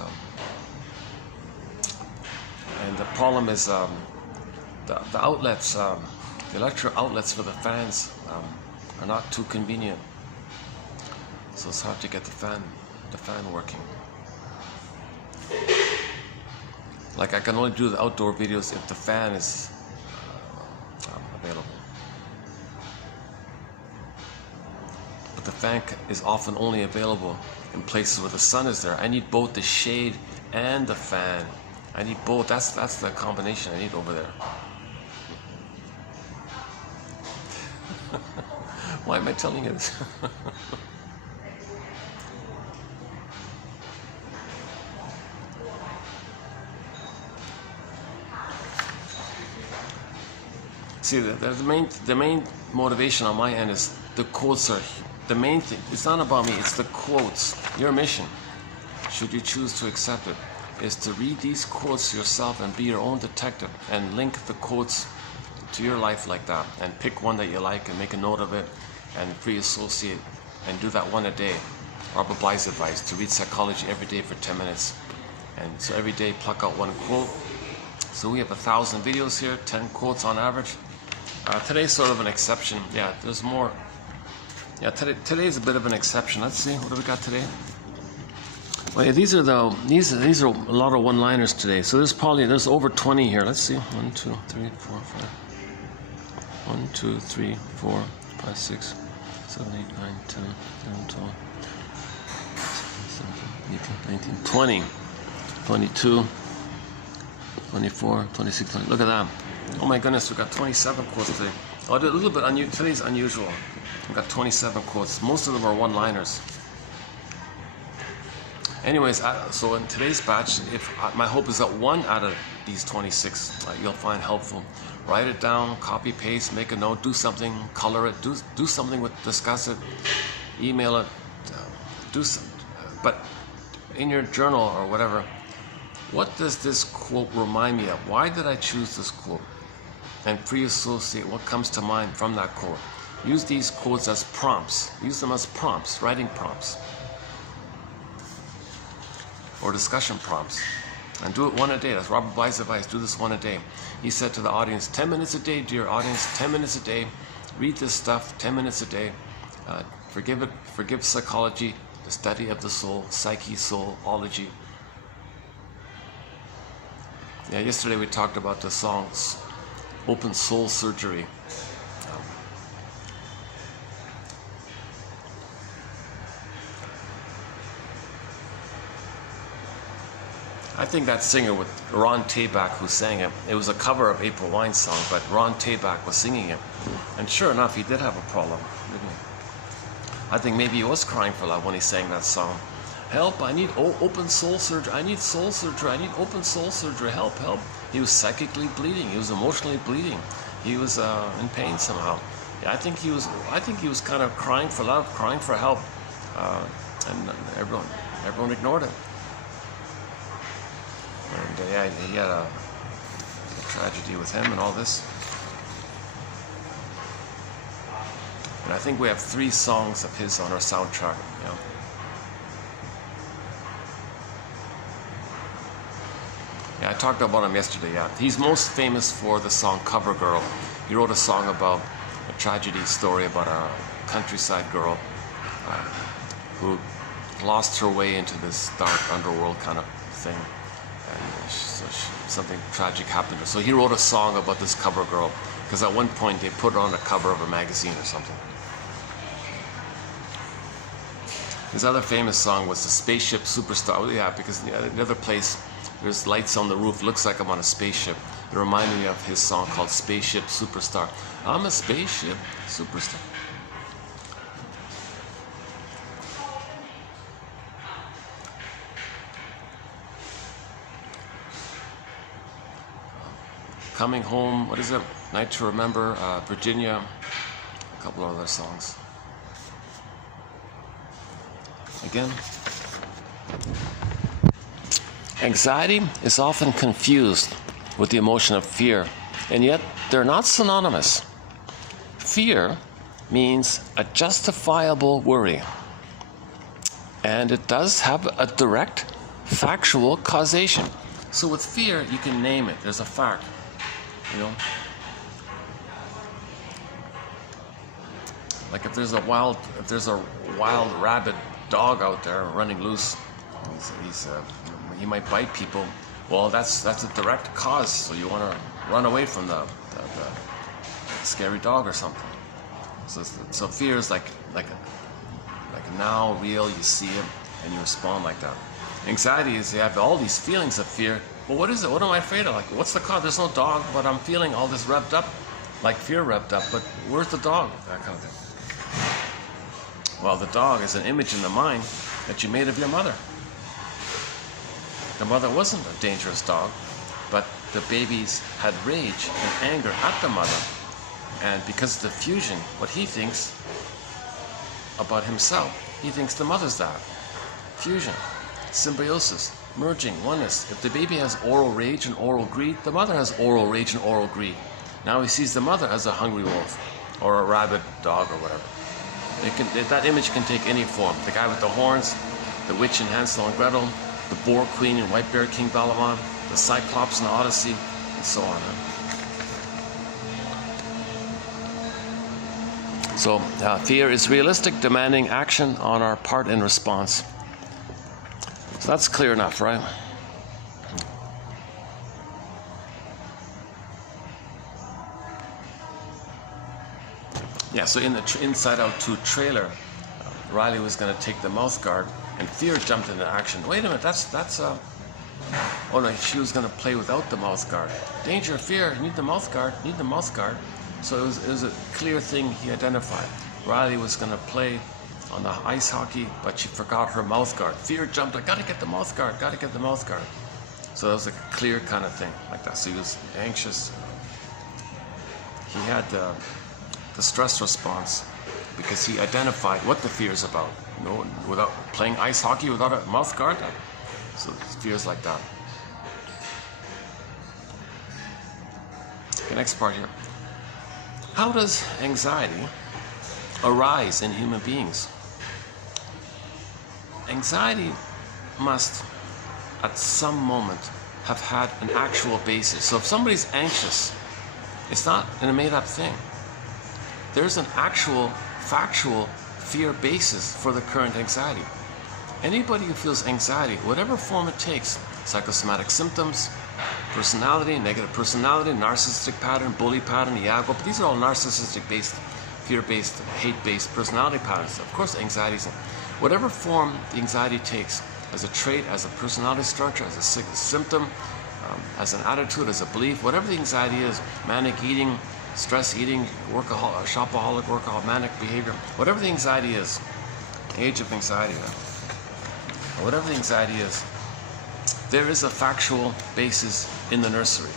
And the problem is the outlets, the electric outlets for the fans are not too convenient. So it's hard to get the fan working. Like I can only do the outdoor videos if the fan is available. But the fan is often only available in places where the sun is there. I need both the shade and the fan. I need both. That's the combination I need over there. Why am I telling you this? See, the main motivation on my end is the quotes are the main thing. It's not about me, it's the quotes. Your mission, should you choose to accept it, is to read these quotes yourself and be your own detective and link the quotes to your life like that and pick one that you like and make a note of it and free associate and do that one a day. Robert Bly's advice, to read psychology every day for 10 minutes. And so every day pluck out one quote. So we have 1,000 videos here, 10 quotes on average. Today's sort of an exception. Yeah, there's more. Yeah, today's a bit of an exception. Let's see, what do we got today? Well, yeah, these are a lot of one-liners today. So there's over 20 here. Let's see. 1, 2, 3, 4, 5. 1, 2, 3, 4, 5, 6, 7, 8, 9, 10, 11, 12, 17, 18, 19, 20, 22, 24, 26, 20. Look at that. Oh my goodness, we've got 27 quotes today. Oh, a little bit today's unusual. We've got 27 quotes. Most of them are one-liners. Anyways, so in today's batch, my hope is that one out of these 26 you'll find helpful. Write it down, copy, paste, make a note, do something, color it, do something with, discuss it, email it, but in your journal or whatever, what does this quote remind me of? Why did I choose this quote? And pre-associate what comes to mind from that quote. Use these quotes as prompts. Use them as prompts, writing prompts, or discussion prompts. And do it one a day. That's Robert Bly's advice. Do this one a day. He said to the audience, 10 minutes a day, dear audience, 10 minutes a day. Read this stuff, 10 minutes a day. Forgive psychology, the study of the soul, psyche, soulology. Yeah, yesterday we talked about the songs, Open Soul Surgery. I think that singer with Ron Tabak who sang it, it was a cover of April Wine's song, but Ron Tabak was singing it. And sure enough, he did have a problem, didn't he? I think maybe he was crying for love when he sang that song. Help, I need open soul surgery. I need soul surgery. I need open soul surgery. Help, help. He was psychically bleeding. He was emotionally bleeding. He was in pain somehow. Yeah, I think he was kind of crying for love, crying for help. And everyone ignored it. And yeah, he had a tragedy with him and all this. And I think we have 3 songs of his on our soundtrack. You know. Yeah, I talked about him yesterday. Yeah, he's most famous for the song "Cover Girl." He wrote a song about a tragedy story about a countryside girl who lost her way into this dark underworld kind of thing. And something tragic happened to her. So he wrote a song about this cover girl, because at one point they put her on the cover of a magazine or something. His other famous song was the Spaceship Superstar. Oh, yeah, because the other place, there's lights on the roof, looks like I'm on a spaceship. It reminded me of his song called Spaceship Superstar. I'm a spaceship superstar. Coming Home, what is it? Night to Remember, Virginia, a couple of other songs. Again. Anxiety is often confused with the emotion of fear, and yet they're not synonymous. Fear means a justifiable worry, and it does have a direct factual causation. So with fear, you can name it. There's a fact. You know, like if there's a wild rabid dog out there running loose, he might bite people. Well, that's a direct cause. So you want to run away from the scary dog or something. So fear is like now real. You see it and you respond like that. Anxiety is you have all these feelings of fear. Well, what is it? What am I afraid of? Like, what's the cause? There's no dog, but I'm feeling all this revved up, like fear revved up, but where's the dog? That kind of thing. Well, the dog is an image in the mind that you made of your mother. The mother wasn't a dangerous dog, but the babies had rage and anger at the mother. And because of the fusion, what he thinks about himself, he thinks the mother's that. Fusion, symbiosis. Merging, oneness. If the baby has oral rage and oral greed, the mother has oral rage and oral greed. Now he sees the mother as a hungry wolf or a rabid dog or whatever. That image can take any form. The guy with the horns, the witch in Hansel and Gretel, the boar queen in White Bear King Balaam, the Cyclops in the Odyssey, and so on. So fear is realistic, demanding action on our part in response. So that's clear enough, right? Yeah, so in the Inside Out 2 trailer, Riley was going to take the mouth guard, and fear jumped into action. Wait a minute, oh no, she was going to play without the mouth guard. Danger, fear, you need the mouth guard, need the mouth guard. So it was a clear thing he identified. Riley was going to play on the ice hockey, but she forgot her mouth guard. Fear jumped, I gotta get the mouth guard, gotta get the mouth guard. So that was a clear kind of thing like that. So he was anxious. He had the stress response because he identified what the fear is about. You know, without playing ice hockey without a mouth guard. So fears like that. Okay, next part here. How does anxiety arise in human beings? Anxiety must, at some moment, have had an actual basis. So if somebody's anxious, it's not a made-up thing. There's an actual, factual fear basis for the current anxiety. Anybody who feels anxiety, whatever form it takes, psychosomatic symptoms, personality, negative personality, narcissistic pattern, bully pattern, Iago, but these are all narcissistic-based, fear-based, hate-based personality patterns. Of course, anxiety is whatever form the anxiety takes, as a trait, as a personality structure, as a symptom, as an attitude, as a belief, whatever the anxiety is, manic eating, stress eating, shopaholic, workaholic, manic behavior, whatever the anxiety is, age of anxiety, whatever the anxiety is, there is a factual basis in the nursery.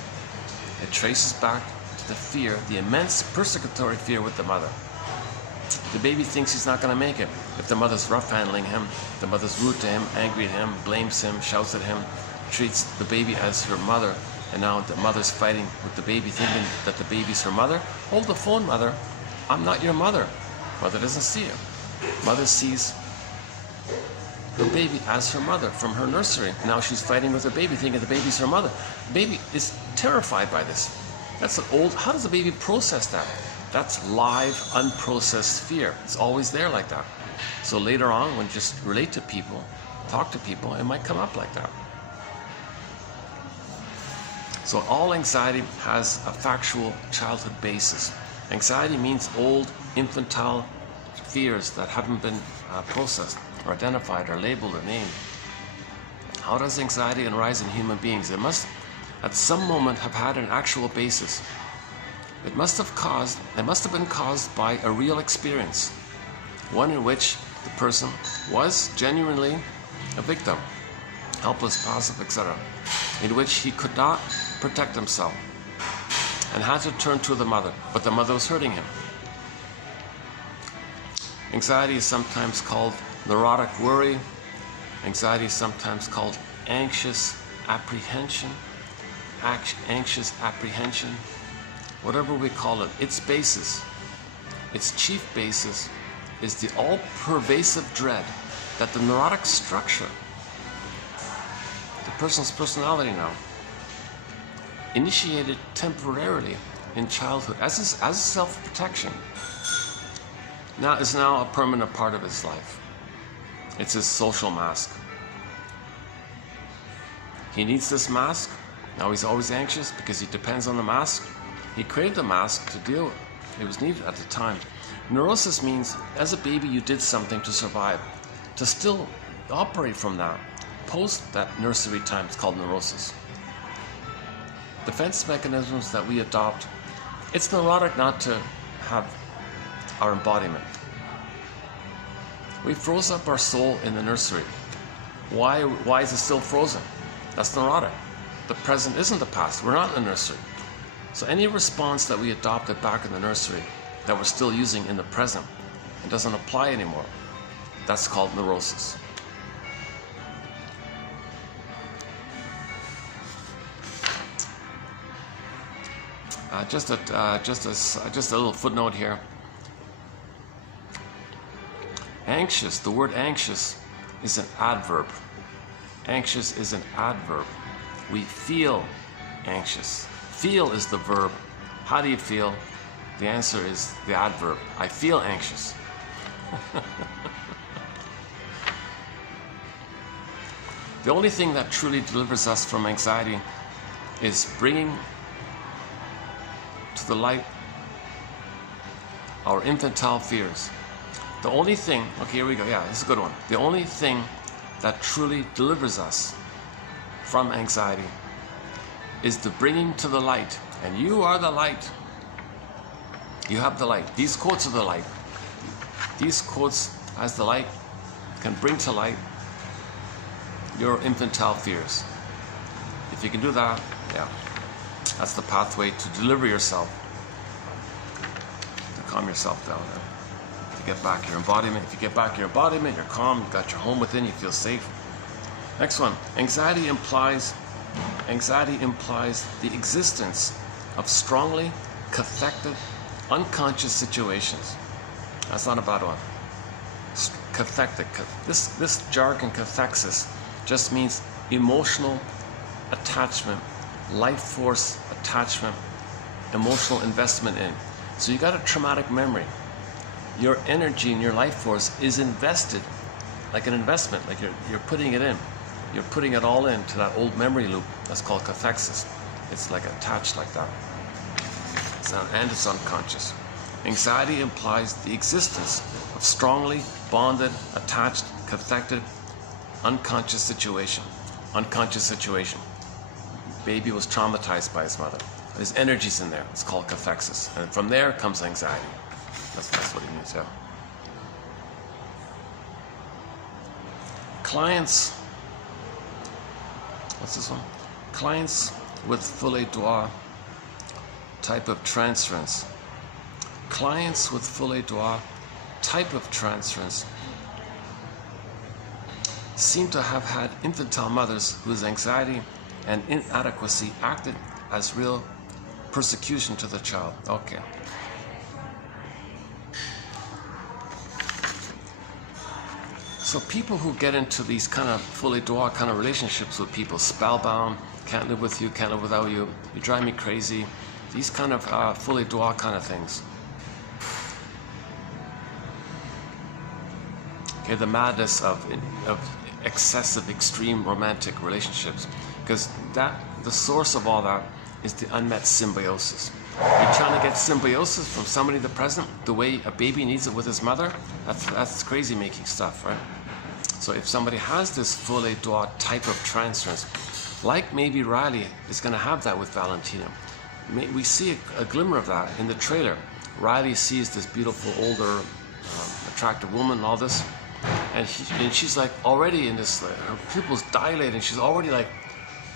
It traces back to the fear, the immense persecutory fear with the mother. The baby thinks he's not going to make it. If the mother's rough handling him, the mother's rude to him, angry at him, blames him, shouts at him, treats the baby as her mother, and now the mother's fighting with the baby, thinking that the baby's her mother. Hold the phone, mother. I'm not your mother. Mother doesn't see it. Mother sees her baby as her mother from her nursery. Now she's fighting with her baby, thinking the baby's her mother. The baby is terrified by this. That's an old, how does the baby process that? That's live, unprocessed fear. It's always there like that. So later on, when you just relate to people, talk to people, it might come up like that. So all anxiety has a factual childhood basis. Anxiety means old, infantile fears that haven't been processed or identified or labeled or named. How does anxiety arise in human beings? It must, at some moment, have had an actual basis. It must have been caused by a real experience, one in which the person was genuinely a victim, helpless, passive, etc., in which he could not protect himself and had to turn to the mother, but the mother was hurting him. Anxiety is sometimes called neurotic worry. Anxiety is sometimes called anxious apprehension. Anxious apprehension. Whatever we call it, its basis, its chief basis, is the all-pervasive dread that the neurotic structure, the person's personality now, initiated temporarily in childhood as a self-protection, is now a permanent part of his life. It's his social mask. He needs this mask. Now he's always anxious because he depends on the mask. He created the mask to deal with it. It was needed at the time. Neurosis means, as a baby, you did something to survive. To still operate from that, post that nursery time, it's called neurosis. Defense mechanisms that we adopt, it's neurotic not to have our embodiment. We froze up our soul in the nursery. Why is it still frozen? That's neurotic. The present isn't the past. We're not in the nursery. So any response that we adopted back in the nursery that we're still using in the present, it doesn't apply anymore. That's called neurosis. Just a little footnote here. Anxious, the word anxious is an adverb. Anxious is an adverb. We feel anxious. Feel is the verb. How do you feel? The answer is the adverb. I feel anxious. The only thing that truly delivers us from anxiety is bringing to the light our infantile fears. The only thing, okay, here we go, yeah, this is a good one. The only thing that truly delivers us from anxiety is the bringing to the light. And you are the light. You have the light. These quotes are the light. These quotes as the light can bring to light your infantile fears. If you can do that, yeah, that's the pathway to deliver yourself, to calm yourself down. To get back your embodiment. If you get back your embodiment, you're calm, you've got your home within, you feel safe. Next one. Anxiety implies the existence of strongly cathectic, unconscious situations. That's not a bad one. Cathectic. This jargon, cathexis, just means emotional attachment, life force attachment, emotional investment in. So you got a traumatic memory. Your energy and your life force is invested like an investment, like you're putting it in. You're putting it all into that old memory loop. That's called cathexis. It's like attached like that. And it's unconscious. Anxiety implies the existence of strongly bonded, attached, cathected, unconscious situation. Unconscious situation. Baby was traumatized by his mother. There's energies in there. It's called cathexis. And from there comes anxiety. That's what he means, yeah. Clients, what's this one? Clients with folie droit type of transference. Clients with folie droit type of transference seem to have had infantile mothers whose anxiety and inadequacy acted as real persecution to the child. Okay. So people who get into these kind of folie droit kind of relationships with people, spellbound, can't live with you, can't live without you, you drive me crazy, these kind of folie droit kind of things. Okay, the madness of excessive, extreme romantic relationships, because the source of all that is the unmet symbiosis. You're trying to get symbiosis from somebody in the present, the way a baby needs it with his mother. That's crazy making stuff, right? So if somebody has this folie droit type of transference, like maybe Riley is going to have that with Valentina. We see a glimmer of that in the trailer. Riley sees this beautiful, older, attractive woman and all this, and she's like already in this, her pupils dilate, and she's already like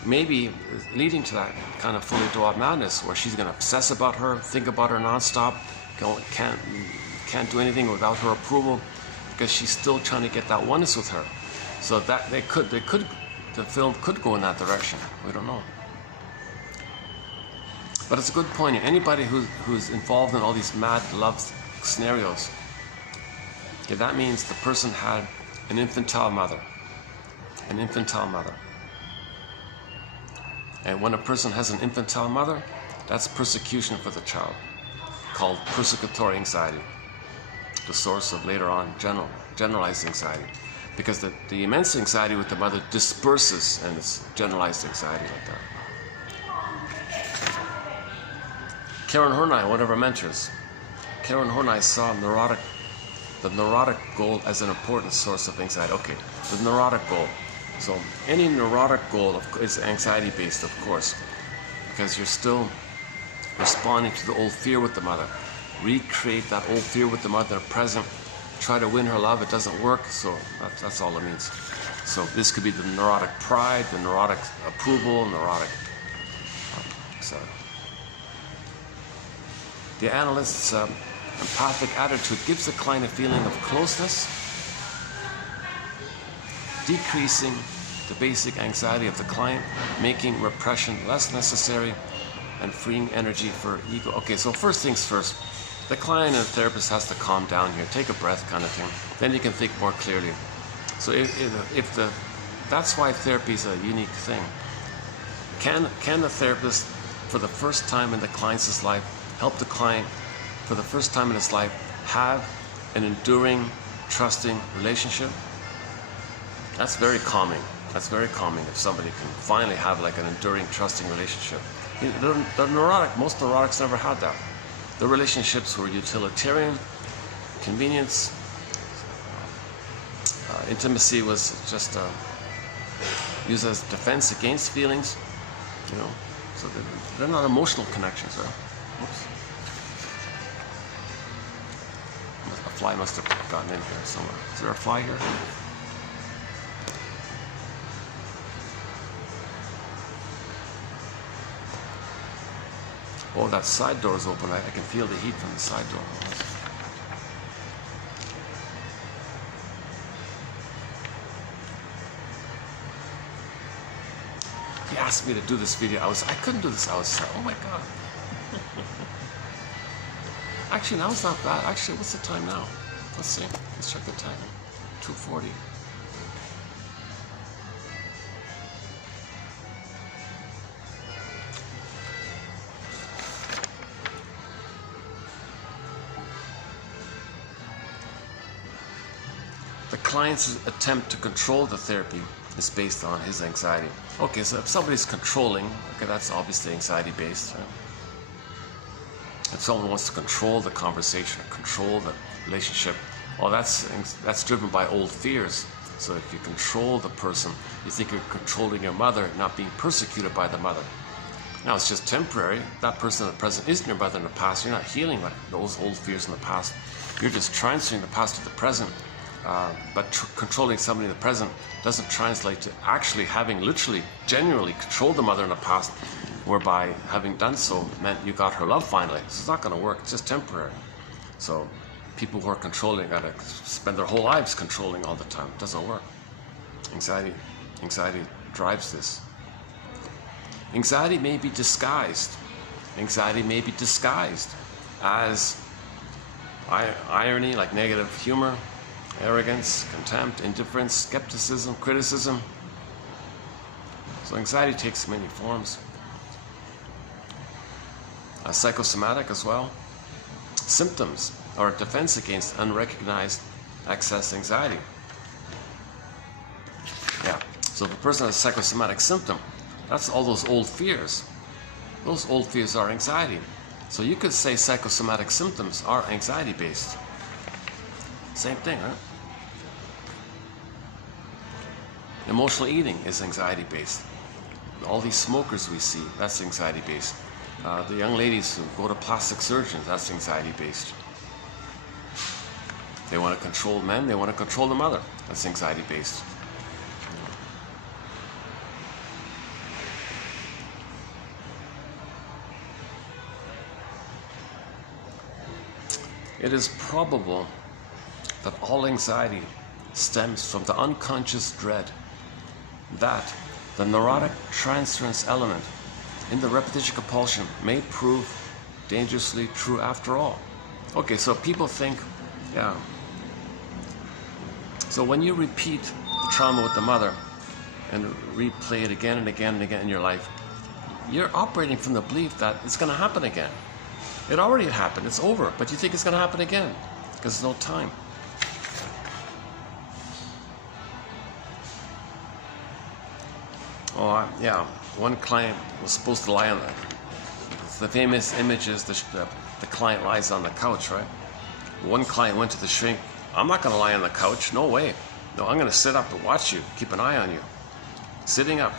maybe leading to that kind of folie droit madness where she's going to obsess about her, think about her nonstop, can't do anything without her approval, because she's still trying to get that oneness with her. So that the film could go in that direction. We don't know. But it's a good point. Anybody who's involved in all these mad love scenarios, okay, that means the person had an infantile mother. An infantile mother. And when a person has an infantile mother, that's persecution for the child, called persecutory anxiety, the source of later on generalized anxiety. Because the immense anxiety with the mother disperses, and it's generalized anxiety like that. Karen Horney, one of our mentors, Karen Horney saw the neurotic goal as an important source of anxiety. Okay, the neurotic goal. So any neurotic goal is anxiety-based, of course, because you're still responding to the old fear with the mother. Recreate that old fear with the mother present. Try to win her love. It doesn't work, so that's all it means. So this could be the neurotic pride, the neurotic approval, neurotic, etc. The analyst's empathic attitude gives the client a feeling of closeness, decreasing the basic anxiety of the client, making repression less necessary, and freeing energy for ego. Okay, so first things first, the client and the therapist has to calm down here, take a breath kind of thing. Then you can think more clearly. So that's why therapy is a unique thing. Can the therapist, for the first time in the client's life, help the client for the first time in his life have an enduring, trusting relationship? That's very calming. That's very calming if somebody can finally have like an enduring, trusting relationship. They're neurotic. Most neurotics never had that. Their relationships were utilitarian, convenience. Intimacy was just used as defense against feelings, you know. So they're not emotional connections, right? Oops. A fly must have gotten in here somewhere. Is there a fly here? Oh, that side door is open. I can feel the heat from the side door. He asked me to do this video. I couldn't do this outside. Oh my God. Actually, now it's not bad. Actually, what's the time now? Let's see. Let's check the time. 2:40. The client's attempt to control the therapy is based on his anxiety. Okay, so if somebody's controlling, okay, that's obviously anxiety-based. Right? If someone wants to control the conversation or control the relationship, well, that's driven by old fears. So if you control the person, you think you're controlling your mother, not being persecuted by the mother. Now, it's just temporary. That person in the present isn't your mother in the past. You're not healing those old fears in the past. You're just transferring the past to the present. But controlling somebody in the present doesn't translate to actually having literally, genuinely controlled the mother in the past, whereby having done so meant you got her love finally. It's not going to work. It's just temporary. So people who are controlling got to spend their whole lives controlling all the time. It doesn't work. Anxiety drives this. Anxiety may be disguised. Anxiety may be disguised as irony, like negative humor, arrogance, contempt, indifference, skepticism, criticism. So anxiety takes many forms. Psychosomatic as well. Symptoms are a defense against unrecognized excess anxiety. Yeah. So if a person has a psychosomatic symptom, that's all those old fears. Those old fears are anxiety. So you could say psychosomatic symptoms are anxiety-based. Same thing, right? Emotional eating is anxiety-based. All these smokers we see, that's anxiety-based. The young ladies who go to plastic surgeons, that's anxiety-based. They want to control men, they want to control the mother. That's anxiety-based. It is probable that all anxiety stems from the unconscious dread that the neurotic transference element in the repetition compulsion may prove dangerously true after all. Okay, so people think, yeah. So when you repeat the trauma with the mother and replay it again and again and again in your life, you're operating from the belief that it's going to happen again. It already happened, it's over, but you think it's going to happen again because there's no time. Oh, yeah, one client was supposed to lie on the famous image is the client lies on the couch, right? One client went to the shrink, I'm not going to lie on the couch, no way. No, I'm going to sit up and watch you, keep an eye on you. Sitting up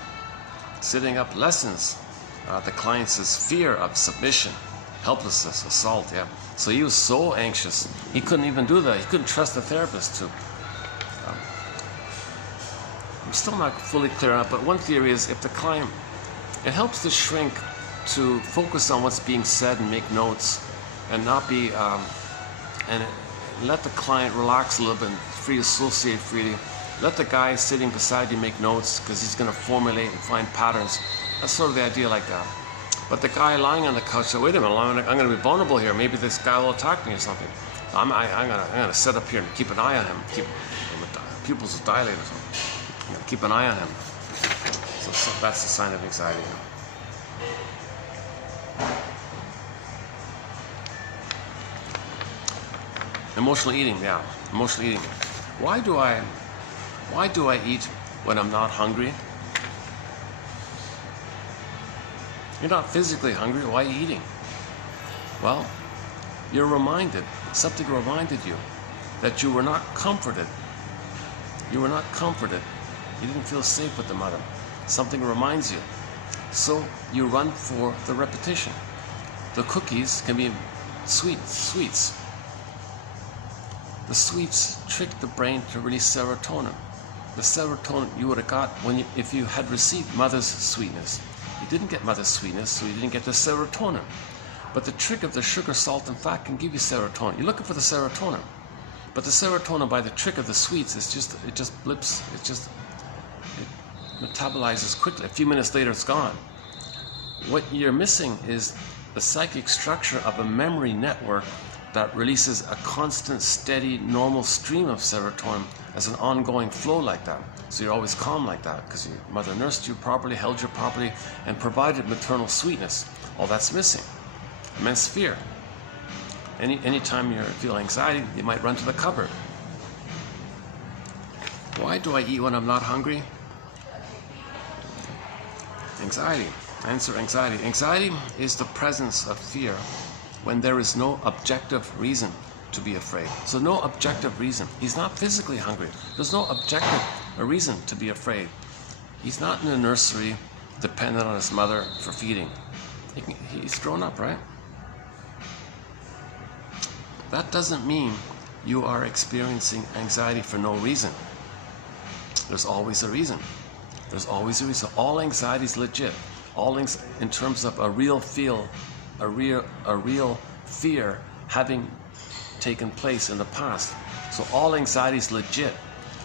lessens the client's fear of submission, helplessness, assault, yeah. So he was so anxious, he couldn't even do that. He couldn't trust the therapist to. I'm still not fully clear on it, but one theory is if the client, it helps the shrink to focus on what's being said and make notes and not be, and let the client relax a little bit and free associate freely. Let the guy sitting beside you make notes because he's going to formulate and find patterns. That's sort of the idea like that. But the guy lying on the couch said, wait a minute, I'm going to be vulnerable here. Maybe this guy will attack me or something. I'm going to sit up here and keep an eye on him. Keep pupils will dilate or something. I'm going to keep an eye on him. So that's the sign of anxiety. Emotional eating, yeah. Emotional eating. Why do I eat when I'm not hungry? You're not physically hungry, why are you eating? Well, you're reminded, something reminded you that you were not comforted. You were not comforted. You didn't feel safe with the mother. Something reminds you. So you run for the repetition. The cookies can be sweets. The sweets trick the brain to release serotonin. The serotonin you would have got if you had received mother's sweetness. You didn't get mother's sweetness, so you didn't get the serotonin. But the trick of the sugar, salt, and fat can give you serotonin. You're looking for the serotonin. But the serotonin, by the trick of the sweets, it just blips. It metabolizes quickly. A few minutes later, it's gone. What you're missing is the psychic structure of a memory network that releases a constant, steady, normal stream of serotonin as an ongoing flow like that. So you're always calm like that because your mother nursed you properly, held you properly, and provided maternal sweetness. All that's missing. Immense fear. Anytime you feel anxiety, you might run to the cupboard. Why do I eat when I'm not hungry? Anxiety. Answer: anxiety. Anxiety is the presence of fear when there is no objective reason to be afraid. So no objective reason. He's not physically hungry. There's no objective reason to be afraid. He's not in a nursery dependent on his mother for feeding. He's grown up, right? That doesn't mean you are experiencing anxiety for no reason. There's always a reason. There's always a reason. All anxiety is legit. In terms of a real fear having taken place in the past. So all anxiety is legit.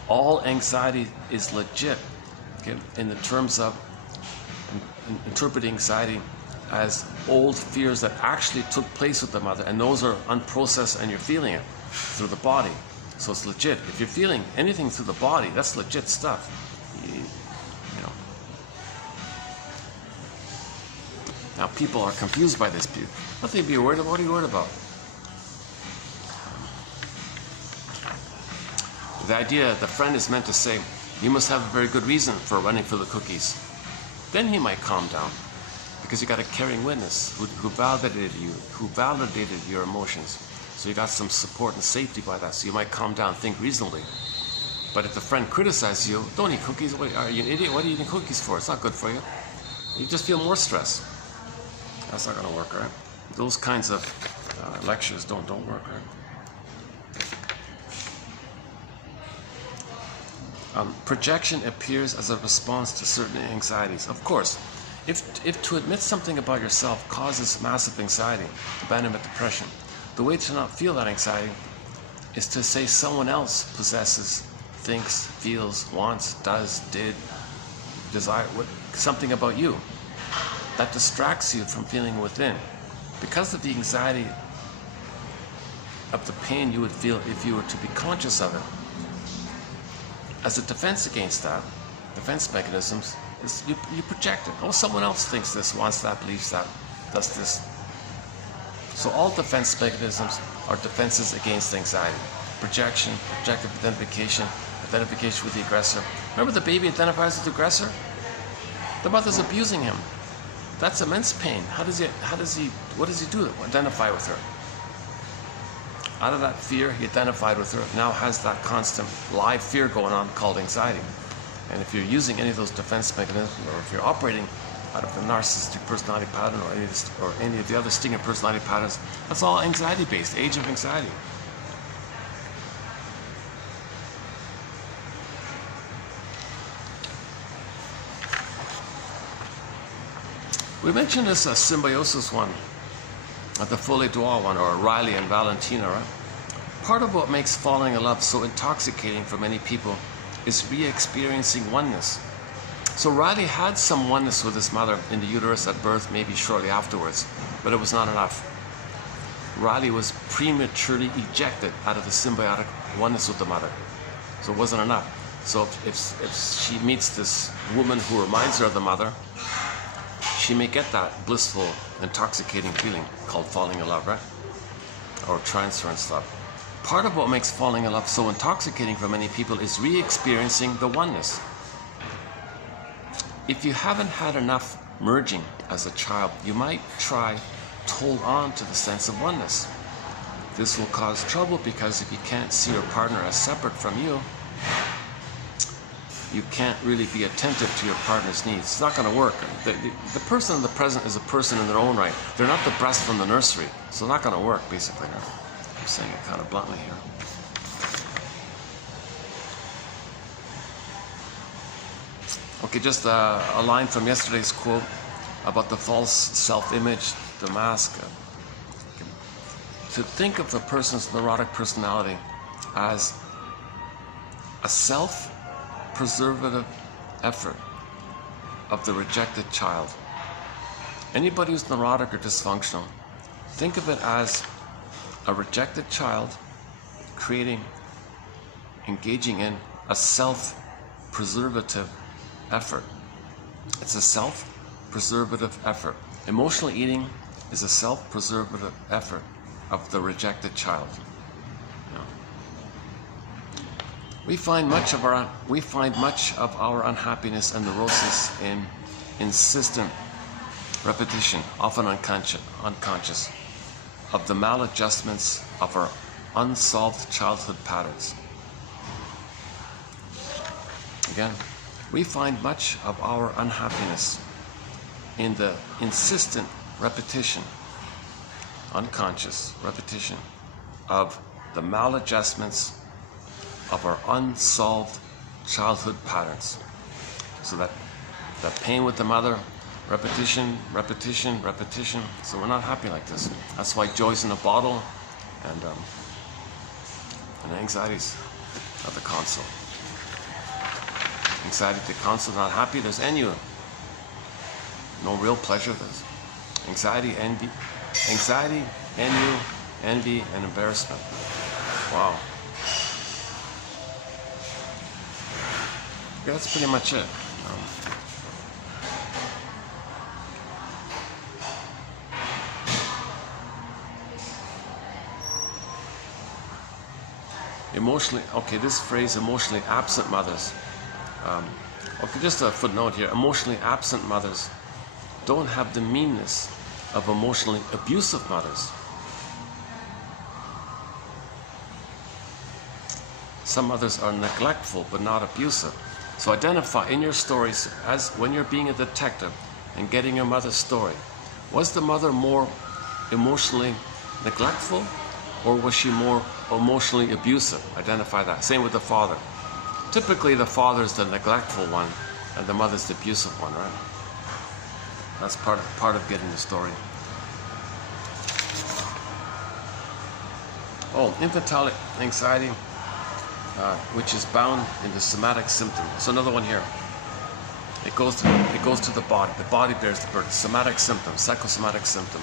All anxiety is legit. Okay? In the terms of interpreting anxiety as old fears that actually took place with the mother, and those are unprocessed and you're feeling it through the body. So it's legit. If you're feeling anything through the body, that's legit stuff. You know. Now people are confused by this. Nothing to be worried about. What are you worried about? The idea, the friend is meant to say, you must have a very good reason for running for the cookies. Then he might calm down. Because you got a caring witness who validated your emotions. So you got some support and safety by that. So you might calm down, think reasonably. But if the friend criticizes you, don't eat cookies. What, are you an idiot? What are you eating cookies for? It's not good for you. You just feel more stress. That's not going to work, right? Those kinds of lectures don't work, right? Projection appears as a response to certain anxieties. Of course, if to admit something about yourself causes massive anxiety, abandonment, depression, the way to not feel that anxiety is to say someone else possesses, thinks, feels, wants, does, did, desire, something about you that distracts you from feeling within. Because of the anxiety of the pain you would feel if you were to be conscious of it. As a defense against that, defense mechanisms, is you project it. Oh, someone else thinks this, wants that, believes that, does this. So all defense mechanisms are defenses against anxiety. Projection, projective identification, identification with the aggressor. Remember the baby identifies with the aggressor? The mother's abusing him. That's immense pain. What does he do to identify with her? Out of that fear, he identified with her, now has that constant live fear going on called anxiety. And if you're using any of those defense mechanisms, or if you're operating out of the narcissistic personality pattern or any of the other stinger personality patterns, that's all anxiety-based, age of anxiety. We mentioned this symbiosis one, the Folie d'Or one, or Riley and Valentina, right? Part of what makes falling in love so intoxicating for many people is re-experiencing oneness. So Riley had some oneness with his mother in the uterus at birth, maybe shortly afterwards, but it was not enough. Riley was prematurely ejected out of the symbiotic oneness with the mother, so it wasn't enough. So if she meets this woman who reminds her of the mother, she may get that blissful, intoxicating feeling called falling in love, right? Or transference love. Part of what makes falling in love so intoxicating for many people is re-experiencing the oneness. if you haven't had enough merging as a child, you might try to hold on to the sense of oneness. This will cause trouble because if you can't see your partner as separate from you, you can't really be attentive to your partner's needs. It's not going to work. The person in the present is a person in their own right. They're not the breast from the nursery, so it's not going to work, basically. I'm saying it kind of bluntly here. Okay, just a line from yesterday's quote about the false self-image, the mask. To think of a person's neurotic personality as a self-preservative effort of the rejected child. Anybody who's neurotic or dysfunctional, think of it as a rejected child engaging in a self-preservative effort. It's a self-preservative effort. Emotional eating is a self-preservative effort of the rejected child. We find much of our unhappiness and neurosis in insistent repetition, often unconscious, of the maladjustments of our unsolved childhood patterns. Again, we find much of our unhappiness in the insistent repetition, unconscious repetition of the maladjustments of our unsolved childhood patterns. So that pain with the mother, repetition, repetition, repetition. So we're not happy like this. That's why joy's in a bottle and anxiety's at the console. Anxiety at the console, not happy, there's ennui. No real pleasure, there's anxiety, ennui, envy, and embarrassment. Wow. Yeah, that's pretty much it. Emotionally, okay, this phrase, emotionally absent mothers. Okay, just a footnote here. Emotionally absent mothers don't have the meanness of emotionally abusive mothers. Some mothers are neglectful but not abusive. So identify in your stories as when you're being a detective and getting your mother's story. Was the mother more emotionally neglectful or was she more emotionally abusive? Identify that. Same with the father. Typically the father is the neglectful one and the mother's the abusive one, right? That's part of getting the story. Oh, infantile anxiety, which is bound in the somatic symptom. So another one here. It goes to the body. The body bears the burden. Somatic symptom, psychosomatic symptom.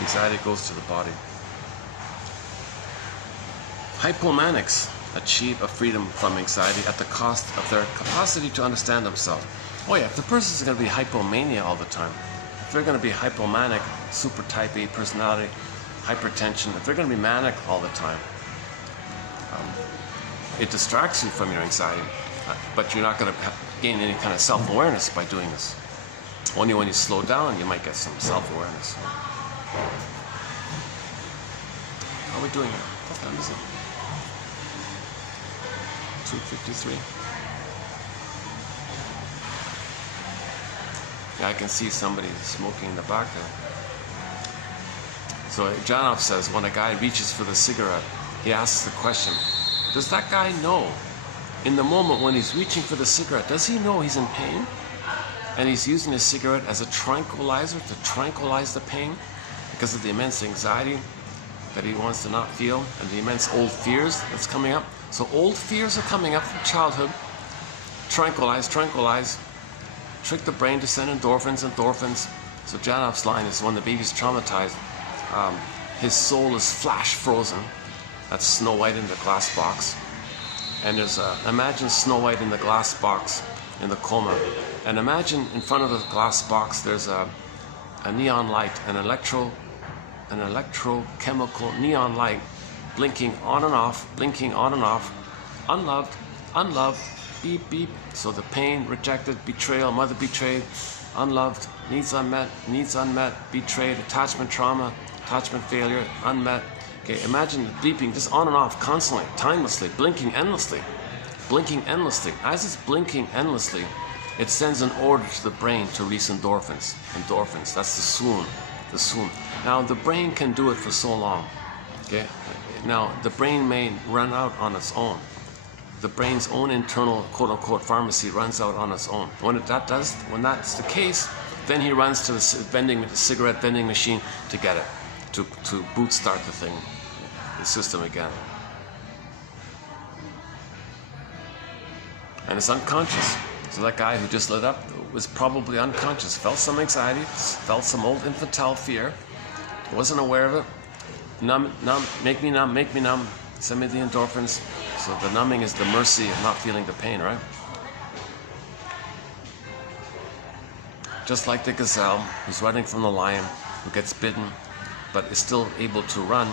Anxiety goes to the body. Hypomanics achieve a freedom from anxiety at the cost of their capacity to understand themselves. Oh yeah, if the person is going to be hypomania all the time, if they're going to be hypomanic, super type A personality, hypertension, if they're going to be manic all the time, it distracts you from your anxiety, but you're not going to gain any kind of self-awareness by doing this. Only when you slow down, you might get some self-awareness. How are we doing here? What time is it? 2:53. Yeah, I can see somebody smoking in the back there. So Janov says, when a guy reaches for the cigarette, he asks the question, does that guy know, in the moment when he's reaching for the cigarette, does he know he's in pain? And he's using the cigarette as a tranquilizer to tranquilize the pain because of the immense anxiety that he wants to not feel and the immense old fears that's coming up. So old fears are coming up from childhood. Tranquilize, trick the brain to send endorphins. So Janov's line is when the baby's traumatized, his soul is flash frozen. That's Snow White in the glass box. And there's imagine Snow White in the glass box in the coma. And imagine in front of the glass box there's a neon light, an electrochemical neon light blinking on and off, unloved, beep, beep. So the pain, rejected, betrayal, mother betrayed, unloved, needs unmet, betrayed, attachment trauma, attachment failure, unmet. Okay, imagine the beeping just on and off constantly, timelessly, blinking endlessly. Blinking endlessly. As it's blinking endlessly, it sends an order to the brain to release endorphins. Endorphins, that's the swoon. The swoon. Now the brain can do it for so long. Okay? Now the brain may run out on its own. The brain's own internal quote-unquote pharmacy runs out on its own. When that's the case, then he runs to the cigarette vending machine to get it, to boot start the system again. And it's unconscious. So that guy who just lit up was probably unconscious, felt some anxiety, felt some old infantile fear, wasn't aware of it. Numb, make me numb, send me the endorphins. So the numbing is the mercy of not feeling the pain, right? Just like the gazelle who's running from the lion, who gets bitten, but is still able to run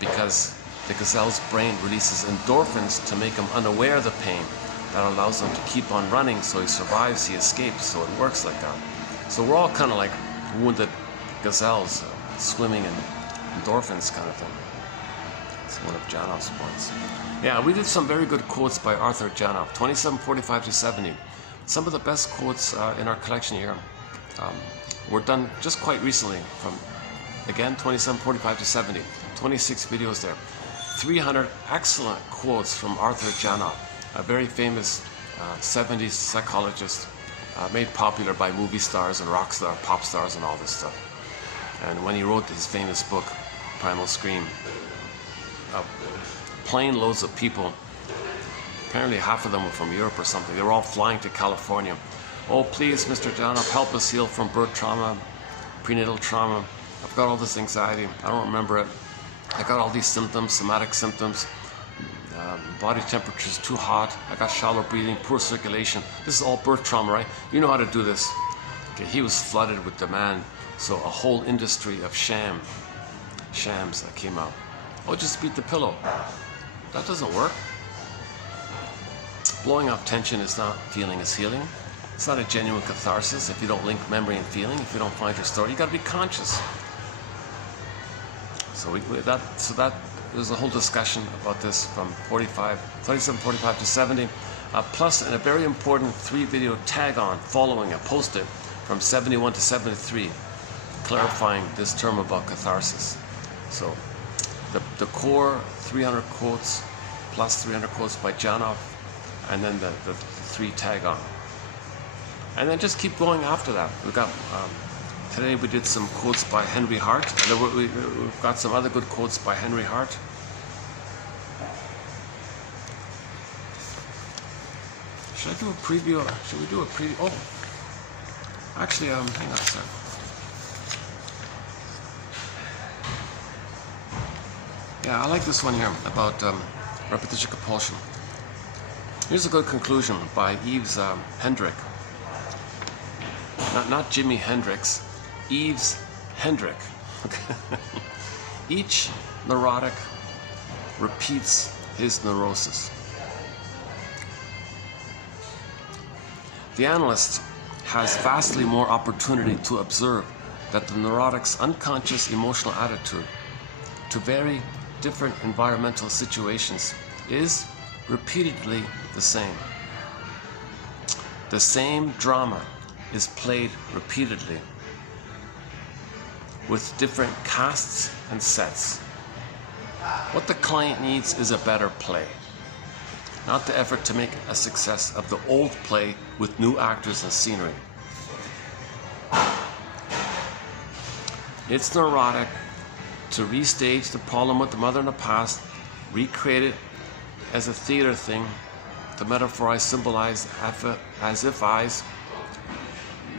because the gazelle's brain releases endorphins to make him unaware of the pain. That allows him to keep on running, so he survives, he escapes, so it works like that. So we're all kind of like wounded gazelles, swimming in endorphins kind of thing. It's one of Janoff's points. Yeah, we did some very good quotes by Arthur Janoff, 2745-70. Some of the best quotes in our collection here were done just quite recently from, again, 2745-70. 26 videos there. 300 excellent quotes from Arthur Janoff, a very famous 70s psychologist, made popular by movie stars and rock stars, pop stars and all this stuff. And when he wrote his famous book, Primal Scream, plane loads of people, apparently half of them were from Europe or something, they were all flying to California. Oh, please, Mr. Janoff, help us heal from birth trauma, prenatal trauma. I've got all this anxiety, I don't remember it. I got all these symptoms, somatic symptoms. Body temperature is too hot. I got shallow breathing, poor circulation. This is all birth trauma, right? You know how to do this. Okay, he was flooded with demand, so a whole industry of shams that came out. Oh, just beat the pillow. That doesn't work. Blowing off tension is not feeling, is healing. It's not a genuine catharsis if you don't link memory and feeling. If you don't find your story, you got to be conscious. So there's a whole discussion about this from 2745-70, plus in a very important 3-video tag-on following a post-it from 71 to 73, clarifying this term about catharsis. So the core 300 quotes plus 300 quotes by Janoff, and then the 3 tag-on. And then just keep going after that. We got today we did some quotes by Henry Hart, and we've got some other good quotes by Henry Hart. Should I do a preview? Should we do a preview? Oh, actually, hang on a sec. Yeah, I like this one here about repetition compulsion. Here's a good conclusion by Yves Hendrick. Not Jimi Hendrix, Yves Hendrick. Each neurotic repeats his neurosis. The analyst has vastly more opportunity to observe that the neurotic's unconscious emotional attitude to very different environmental situations is repeatedly the same. The same drama is played repeatedly with different casts and sets. What the client needs is a better play, not the effort to make a success of the old play with new actors and scenery. It's neurotic to restage the problem with the mother in the past, recreate it as a theater thing, to metaphorize, symbolize, as if eyes,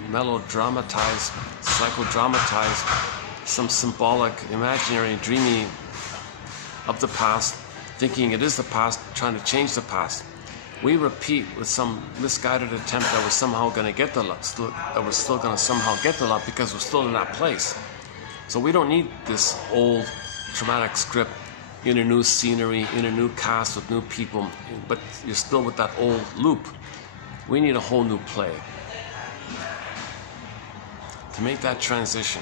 melodramatize, psychodramatize some symbolic, imaginary, dreamy of the past, thinking it is the past, trying to change the past. We repeat with some misguided attempt that we're somehow going to get the love, that we're still going to somehow get the love because we're still in that place. So we don't need this old traumatic script in a new scenery, in a new cast with new people, but you're still with that old loop. We need a whole new play. To make that transition,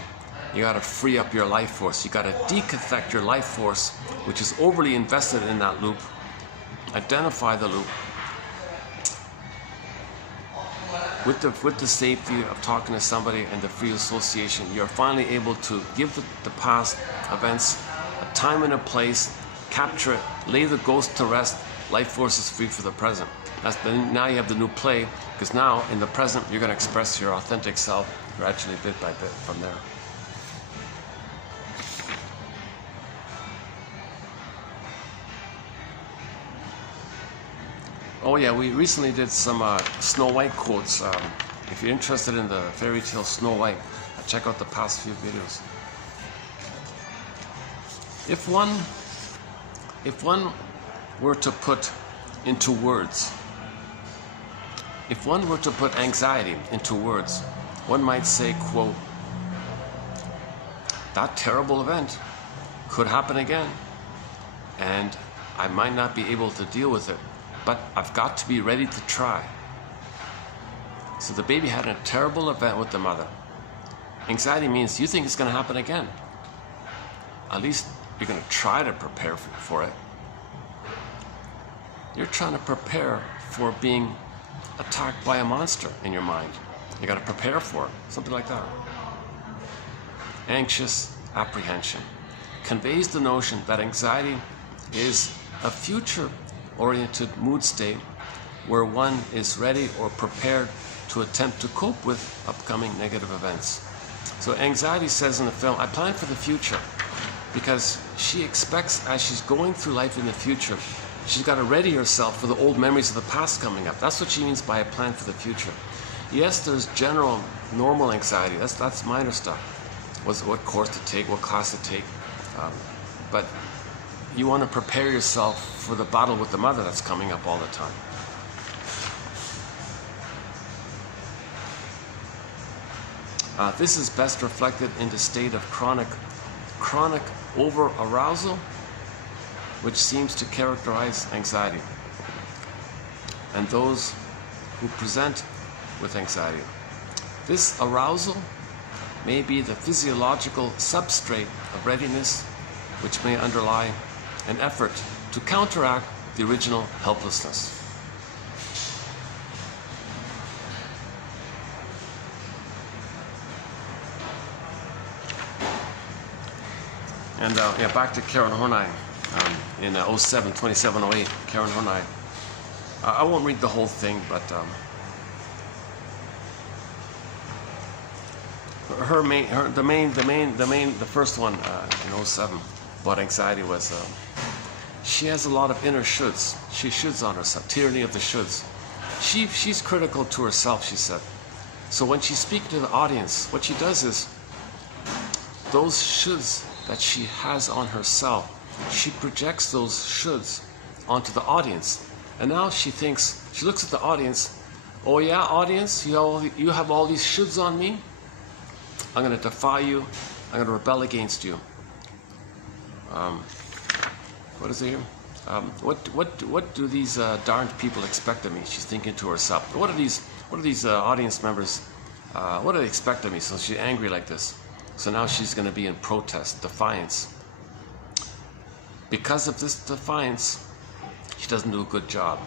you got to free up your life force. You got to decathect your life force, which is overly invested in that loop. Identify the loop. With the safety of talking to somebody and the free association, you're finally able to give the past events a time and a place, capture it, lay the ghost to rest. Life force is free for the present. Now you have the new play, because now in the present you're going to express your authentic self gradually, bit by bit, from there. Oh yeah, we recently did some Snow White quotes. If you're interested in the fairy tale Snow White, check out the past few videos. If one were to put into words, if one were to put anxiety into words, one might say, quote, that terrible event could happen again, and I might not be able to deal with it, but I've got to be ready to try. So the baby had a terrible event with the mother. Anxiety means you think it's going to happen again. At least you're going to try to prepare for it. You're trying to prepare for being attacked by a monster in your mind. You got to prepare for it, something like that. Anxious apprehension conveys the notion that anxiety is a future-oriented mood state where one is ready or prepared to attempt to cope with upcoming negative events. So anxiety says in the film, I plan for the future, because she expects, as she's going through life in the future, she's got to ready herself for the old memories of the past coming up. That's what she means by a plan for the future. Yes, there's general, normal anxiety. That's minor stuff. What course to take, what class to take. But you want to prepare yourself for the battle with the mother that's coming up all the time. This is best reflected in the state of chronic over-arousal, which seems to characterize anxiety, and those who present with anxiety. This arousal may be the physiological substrate of readiness, which may underlie an effort to counteract the original helplessness. And yeah, back to Karen Horney in 2708. Karen Horney. I won't read the whole thing, but the first one in 07 about anxiety was she has a lot of inner shoulds. She shoulds on herself, tyranny of the shoulds. She's critical to herself, she said. So when she's speaking to the audience, what she does is those shoulds that she has on herself, she projects those shoulds onto the audience. And now she looks at the audience, oh yeah, audience, you have all these shoulds on me? I'm going to defy you. I'm going to rebel against you. What is it here? What do these darned people expect of me? She's thinking to herself. What are these audience members? What do they expect of me? So she's angry like this. So now she's going to be in protest, defiance. Because of this defiance, she doesn't do a good job.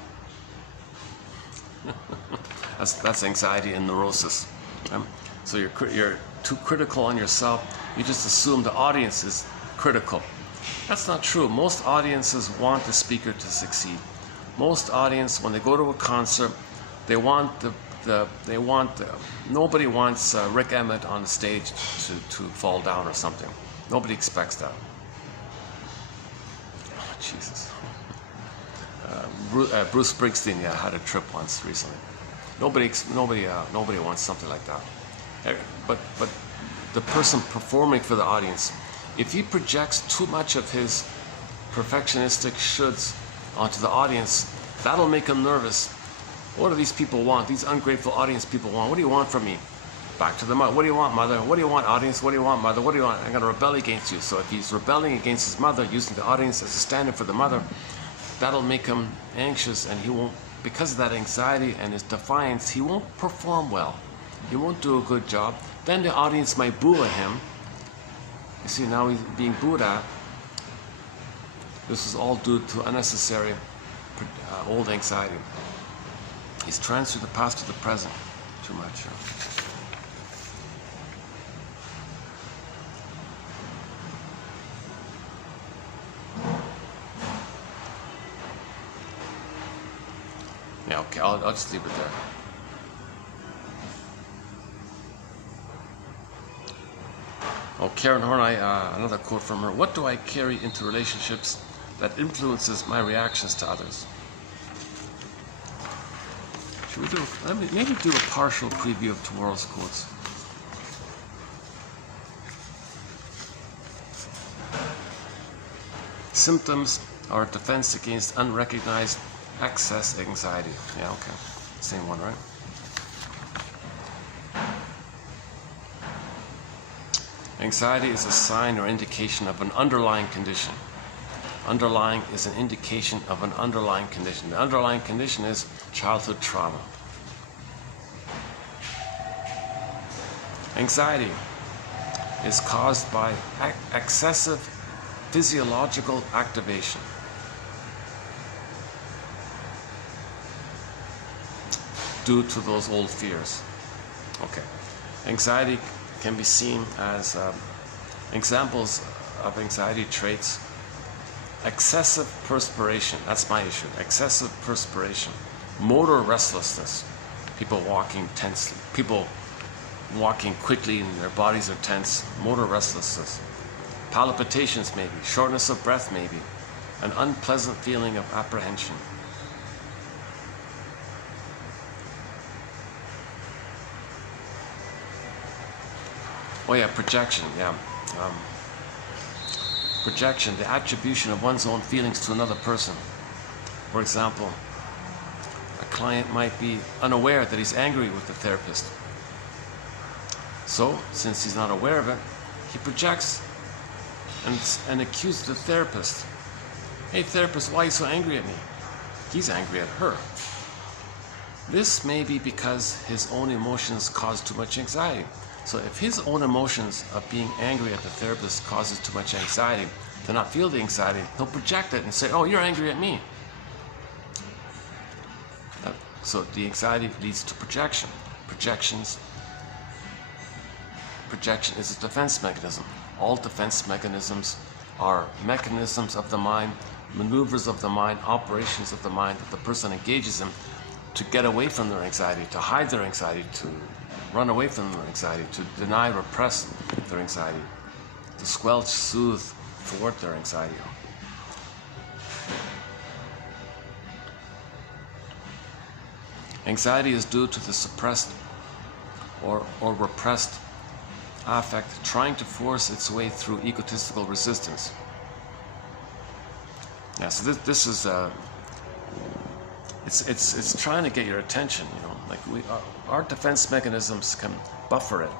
That's anxiety and neurosis. So you're too critical on yourself. You just assume the audience is critical. That's not true. Most audiences want the speaker to succeed. Most audience, when they go to a concert, they want nobody wants Rick Emmett on the stage to fall down or something. Nobody expects that. Oh, Jesus. Bruce Springsteen had a trip once recently. Nobody wants something like that. But the person performing for the audience, if he projects too much of his perfectionistic shoulds onto the audience, that'll make him nervous. What do these people want? These ungrateful audience people want? What do you want from me? Back to the mother. What do you want, mother? What do you want, audience? What do you want, mother? What do you want? I'm going to rebel against you. So if he's rebelling against his mother, using the audience as a stand-in for the mother, that'll make him anxious, and he won't, because of that anxiety and his defiance, he won't perform well. He won't do a good job. Then the audience might boo at him. You see, now he's being booed at. This is all due to unnecessary old anxiety. He's transferred the past to the present too much. Yeah, okay, I'll just leave it there. Oh, Karen Horn, another quote from her. What do I carry into relationships that influences my reactions to others? Should we maybe do a partial preview of tomorrow's quotes? Symptoms are a defense against unrecognized excess anxiety. Yeah, okay. Same one, right? Anxiety is a sign or indication of an underlying condition. Underlying is an indication of an underlying condition. The underlying condition is childhood trauma. Anxiety is caused by excessive physiological activation. Due to those old fears. Okay. Anxiety can be seen as examples of anxiety traits. Excessive perspiration, that's my issue. Excessive perspiration. Motor restlessness. People walking tensely. People walking quickly and their bodies are tense. Motor restlessness. Palpitations maybe. Shortness of breath maybe. An unpleasant feeling of apprehension. Oh yeah, projection, yeah. Projection, the attribution of one's own feelings to another person. For example, a client might be unaware that he's angry with the therapist. So, since he's not aware of it, he projects and accuses the therapist. Hey therapist, why are you so angry at me? He's angry at her. This may be because his own emotions cause too much anxiety. So if his own emotions of being angry at the therapist causes too much anxiety, to not feel the anxiety, he'll project it and say, oh, you're angry at me. So the anxiety leads to projection. Projection is a defense mechanism. All defense mechanisms are mechanisms of the mind, maneuvers of the mind, operations of the mind that the person engages in to get away from their anxiety, to hide their anxiety, to run away from their anxiety, to deny, repress their anxiety, to squelch, soothe, thwart their anxiety. Anxiety is due to the suppressed or repressed affect trying to force its way through egotistical resistance. Yeah, so this is it's trying to get your attention, you know. Like our defense mechanisms can buffer it,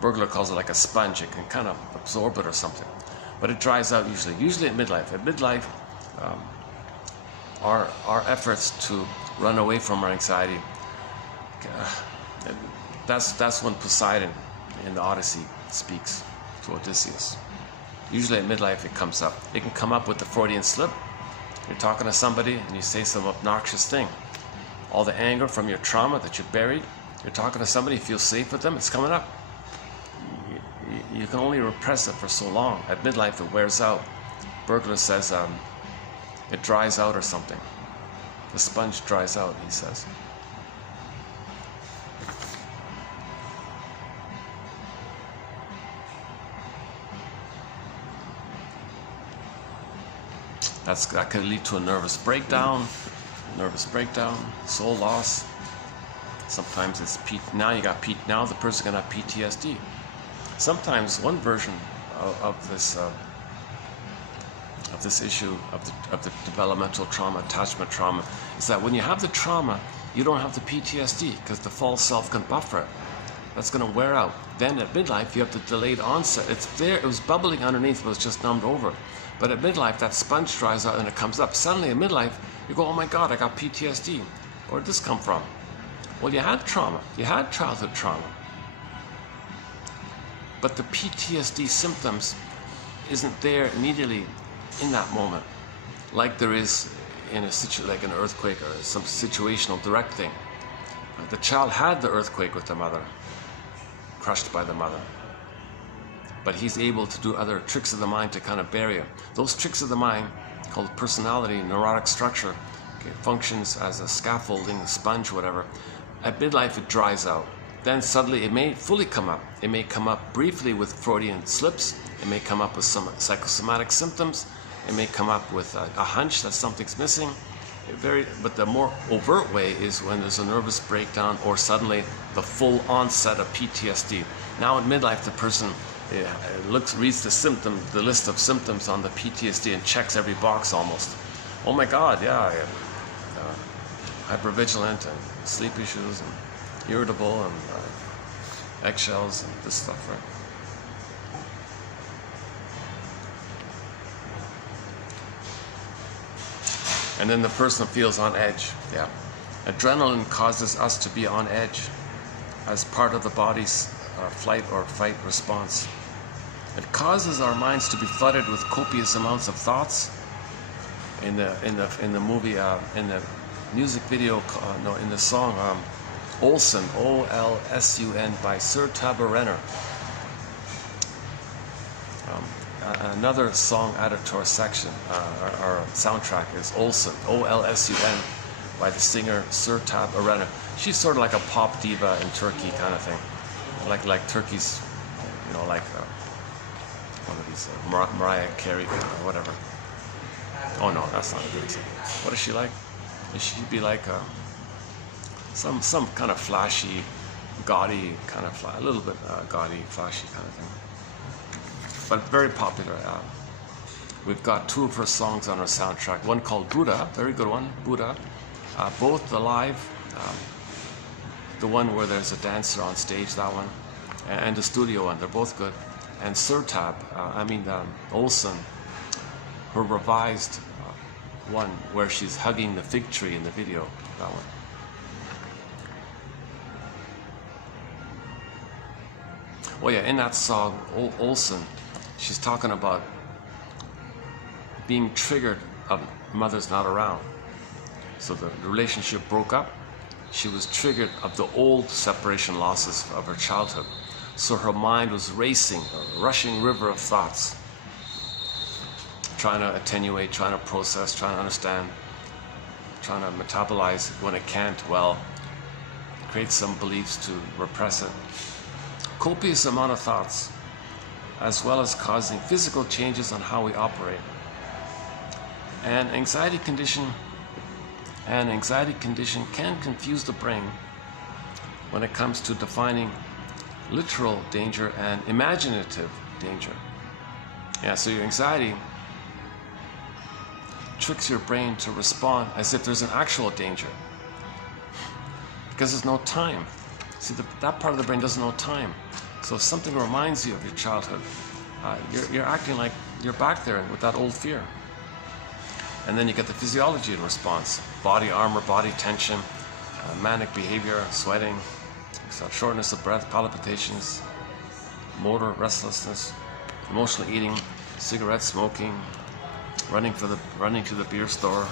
burglar calls it like a sponge. It can kind of absorb it or something, but it dries out usually at midlife. At midlife, our efforts to run away from our anxiety, that's when Poseidon in the Odyssey speaks to Odysseus. Usually at midlife it comes up. It can come up with the Freudian slip. You're talking to somebody and you say some obnoxious thing. All the anger from your trauma that you buried, you're talking to somebody, you feel safe with them, it's coming up. You can only repress it for so long. At midlife it wears out. Burglar says it dries out or something. The sponge dries out, he says. That could lead to a nervous breakdown, soul loss. Sometimes it's now the person can have PTSD. Sometimes one version of this issue of the developmental trauma, attachment trauma, is that when you have the trauma, you don't have the PTSD because the false self can buffer it. That's going to wear out. Then at midlife, you have the delayed onset. It's there, it was bubbling underneath, but it's just numbed over. But at midlife, that sponge dries out and it comes up. Suddenly at midlife, you go, oh my God, I got PTSD. Where did this come from? Well, you had trauma. You had childhood trauma. But the PTSD symptoms isn't there immediately in that moment, like there is in a like an earthquake or some situational direct thing. The child had the earthquake with the mother, crushed by the mother. But he's able to do other tricks of the mind to kind of bury it. Those tricks of the mind, called personality, neurotic structure, functions as a scaffolding, a sponge, whatever. At midlife, it dries out. Then suddenly it may fully come up. It may come up briefly with Freudian slips. It may come up with some psychosomatic symptoms. It may come up with a hunch that something's missing. But the more overt way is when there's a nervous breakdown or suddenly the full onset of PTSD. Now at midlife, the person reads the list of symptoms on the PTSD and checks every box almost. Oh my God, yeah, hypervigilant and sleep issues and irritable and eggshells and this stuff, right? And then the person feels on edge. Yeah. Adrenaline causes us to be on edge as part of the body's flight or fight response. It causes our minds to be flooded with copious amounts of thoughts. In the movie, in the music video, in the song Olsen, O-L-S-U-N by Sir Tabor Renner. Another song added to our section, our soundtrack is Olsen, O-L-S-U-N, by the singer Sir Tabor Renner. She's sort of like a pop diva in Turkey kind of thing, like Turkey's, like one of these Mariah Carey or whatever. Oh no, that's not a good example. What is she like? She'd be like some kind of flashy, gaudy kind of a little bit gaudy, flashy kind of thing. But very popular. We've got two of her songs on our soundtrack. One called Buddha, very good one, Buddha. Both the live, the one where there's a dancer on stage, that one, and the studio one, they're both good. And Sir Tab, Olsen, her revised one where she's hugging the fig tree in the video, that one. Oh yeah, in that song, Olsen, she's talking about being triggered of mother's not around. So the relationship broke up. She was triggered of the old separation losses of her childhood. So her mind was racing, a rushing river of thoughts, trying to attenuate, trying to process, trying to understand, trying to metabolize. When it can't, well, create some beliefs to repress it. Copious amount of thoughts, as well as causing physical changes on how we operate. An anxiety condition can confuse the brain when it comes to defining literal danger and imaginative danger. Yeah, so your anxiety tricks your brain to respond as if there's an actual danger, because there's no time. See, that part of the brain doesn't know time. So if something reminds you of your childhood, you're acting like you're back there with that old fear. And then you get the physiology in response: body armor, body tension, manic behavior, sweating, shortness of breath, palpitations, motor restlessness, emotional eating, cigarette smoking, running to the beer store,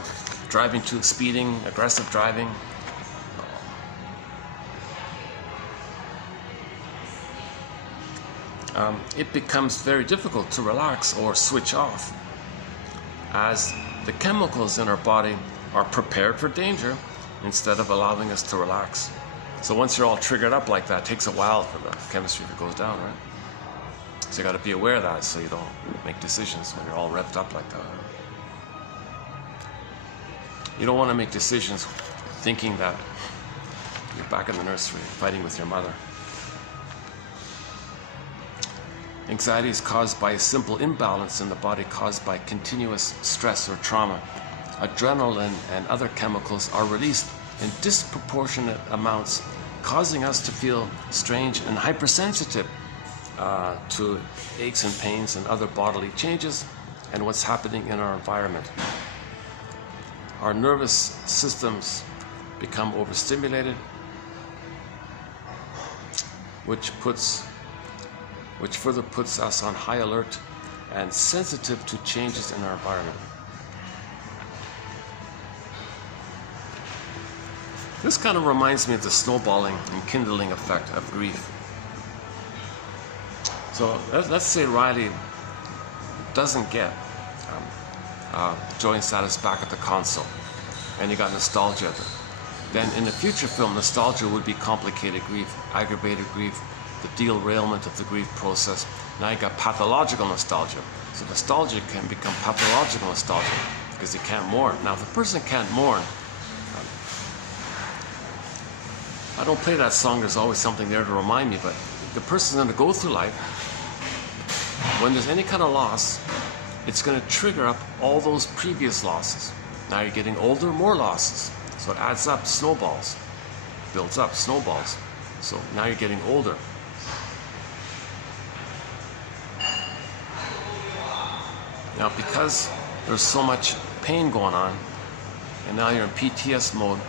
speeding, aggressive driving. It becomes very difficult to relax or switch off, as the chemicals in our body are prepared for danger instead of allowing us to relax. So once you're all triggered up like that, it takes a while for the chemistry to go down, right? So you got to be aware of that so you don't make decisions when you're all revved up like that. You don't want to make decisions thinking that you're back in the nursery fighting with your mother. Anxiety is caused by a simple imbalance in the body caused by continuous stress or trauma. Adrenaline and other chemicals are released in disproportionate amounts, causing us to feel strange and hypersensitive to aches and pains and other bodily changes and what's happening in our environment. Our nervous systems become overstimulated, which further puts us on high alert and sensitive to changes in our environment. This kind of reminds me of the snowballing and kindling effect of grief. So let's say Riley doesn't get Joy and Sadness back at the console, and he got nostalgia. Then in the future film, nostalgia would be complicated grief, aggravated grief, the derailment of the grief process. Now you got pathological nostalgia. So nostalgia can become pathological nostalgia because you can't mourn. Now if the person can't mourn, I don't play that song, there's always something there to remind me, but the person's going to go through life. When there's any kind of loss, it's going to trigger up all those previous losses. Now you're getting older, more losses. So it adds up, snowballs, builds up, snowballs. So now you're getting older. Now because there's so much pain going on, and now you're in PTS mode,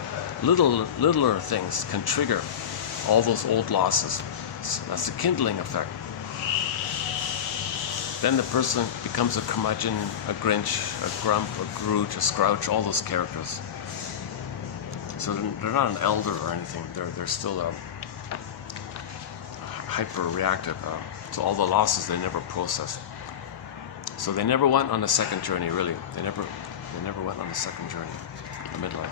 littler things can trigger all those old losses. So that's the kindling effect. Then the person becomes a curmudgeon, a Grinch, a Grump, a Grooge, a Scrouch, all those characters. So they're not an elder or anything. They're still hyper-reactive. So all the losses they never processed. So they never went on the second journey, really. They never went on the second journey, the midlife.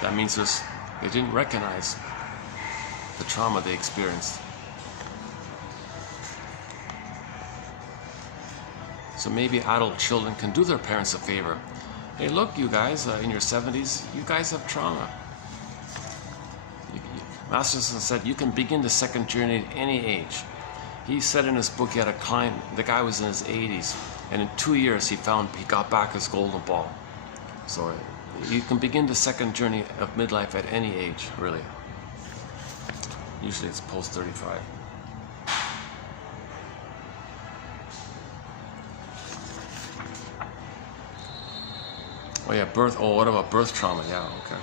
That means they didn't recognize the trauma they experienced. So maybe adult children can do their parents a favor. Hey, look, you guys in your 70s, you guys have trauma. Masterson said you can begin the second journey at any age. He said in his book he had a client, the guy was in his 80s, and in 2 years he got back his golden ball. So you can begin the second journey of midlife at any age, really. Usually it's post 35. Oh yeah, birth. Oh, what about birth trauma? Yeah, okay.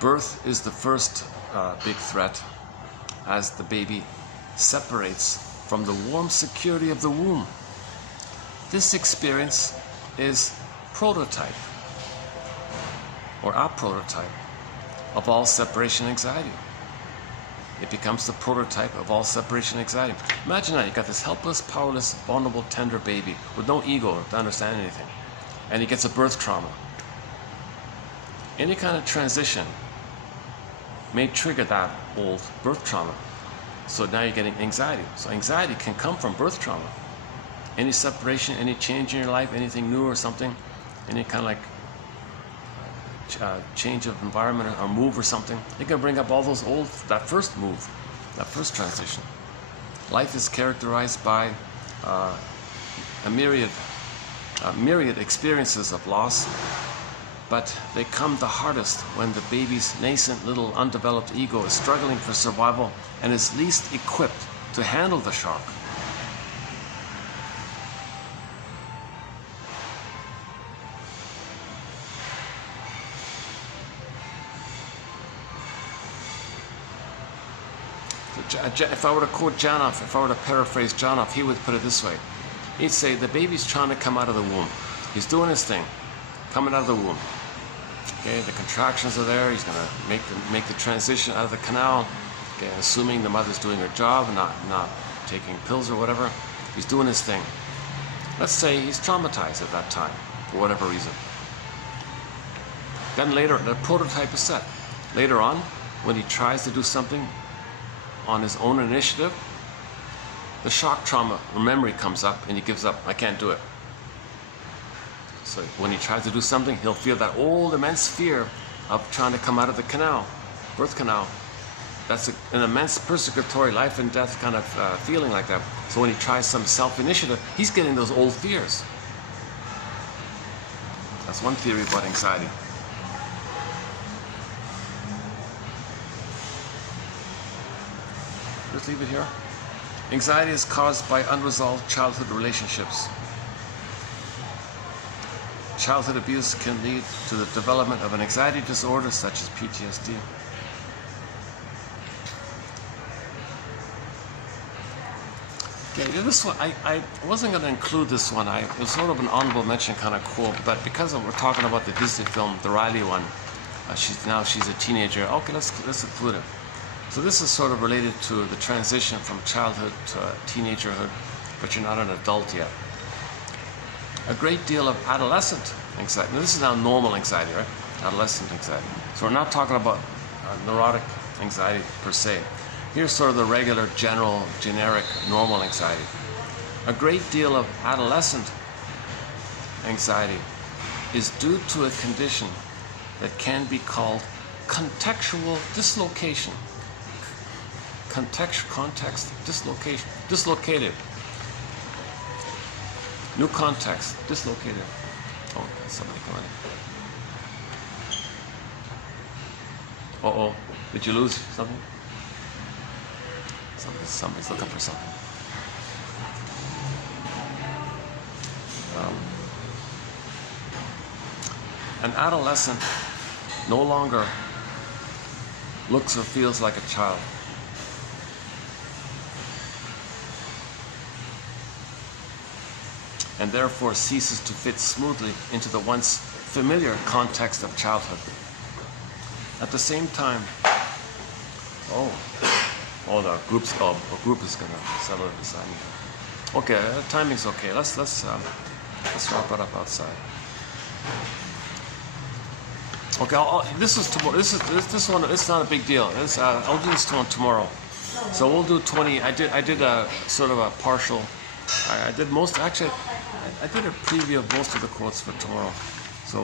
Birth is the first big threat as the baby separates from the warm security of the womb. This experience is prototype, or a prototype, of all separation anxiety. It becomes the prototype of all separation anxiety. Imagine that, you got this helpless, powerless, vulnerable, tender baby with no ego to understand anything, and he gets a birth trauma. Any kind of transition may trigger that old birth trauma. So now you're getting anxiety. So anxiety can come from birth trauma. Any separation, any change in your life, anything new or something, any kind of like change of environment or move or something, it can bring up all those old, that first move, that first transition. Life is characterized by a myriad experiences of loss, but they come the hardest when the baby's nascent little undeveloped ego is struggling for survival and is least equipped to handle the shock. If I were to quote Janoff, if I were to paraphrase Janoff, he would put it this way. He'd say, the baby's trying to come out of the womb. He's doing his thing, coming out of the womb. Okay, the contractions are there. He's going to make the transition out of the canal. Okay, assuming the mother's doing her job, not taking pills or whatever. He's doing his thing. Let's say he's traumatized at that time, for whatever reason. Then later, the prototype is set. Later on, when he tries to do something on his own initiative, the shock trauma or memory comes up and he gives up. I can't do it. So when he tries to do something, he'll feel that old immense fear of trying to come out of the canal, birth canal. an immense persecutory life and death kind of feeling like that. So when he tries some self-initiative, he's getting those old fears. That's one theory about anxiety. Just leave it here. Anxiety is caused by unresolved childhood relationships. Childhood abuse can lead to the development of an anxiety disorder such as PTSD. Okay, this one, I wasn't going to include this one. It was sort of an honorable mention kind of quote, but because we're talking about the Disney film, the Riley one, she's a teenager. Okay, let's include it. So this is sort of related to the transition from childhood to teenagerhood, but you're not an adult yet. A great deal of adolescent anxiety. Now this is now normal anxiety, right? Adolescent anxiety. So we're not talking about neurotic anxiety per se. Here's sort of the regular, general, generic, normal anxiety. A great deal of adolescent anxiety is due to a condition that can be called contextual dislocation. Context, dislocation, dislocated. New context, dislocated. Oh, somebody coming in. Uh-oh, did you lose something? Somebody's looking for something. An adolescent no longer looks or feels like a child. And therefore ceases to fit smoothly into the once familiar context of childhood. At the same time, the group is going to settle it beside me. Okay, timing's okay. Let's wrap it up outside. Okay, this is tomorrow. This one. It's not a big deal. I'll do this one tomorrow. So we'll do 20. I did a sort of a partial. I did most. Actually, I did a preview of most of the quotes for tomorrow. So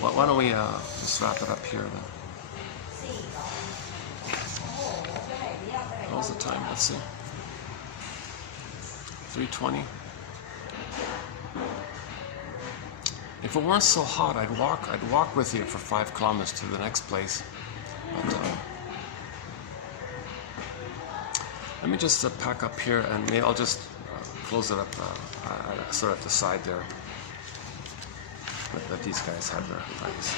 why don't we just wrap it up here then? How's the time? Let's see. 3:20. If it weren't so hot, I'd walk with you for 5 kilometers to the next place. But, let me just pack up here, and maybe I'll just close it up sort of at the side there. Let these guys have their privacy.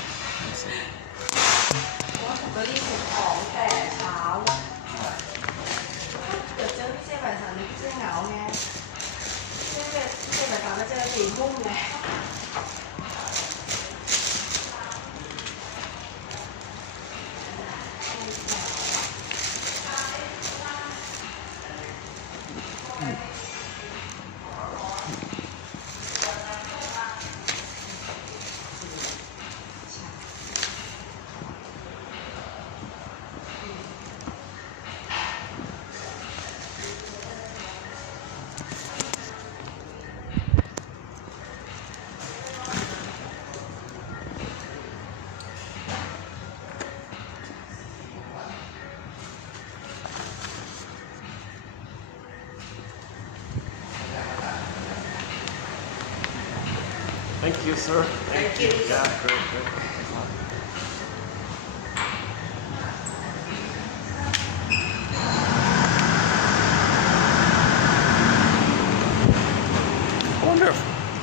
'Thank you, sir. Thank you. Yeah, great.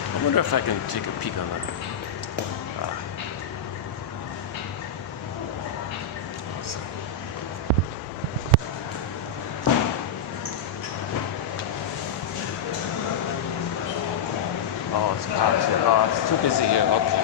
I wonder if I can take a peek on that. Oh, it's packed here. Oh, it's too busy here. Okay.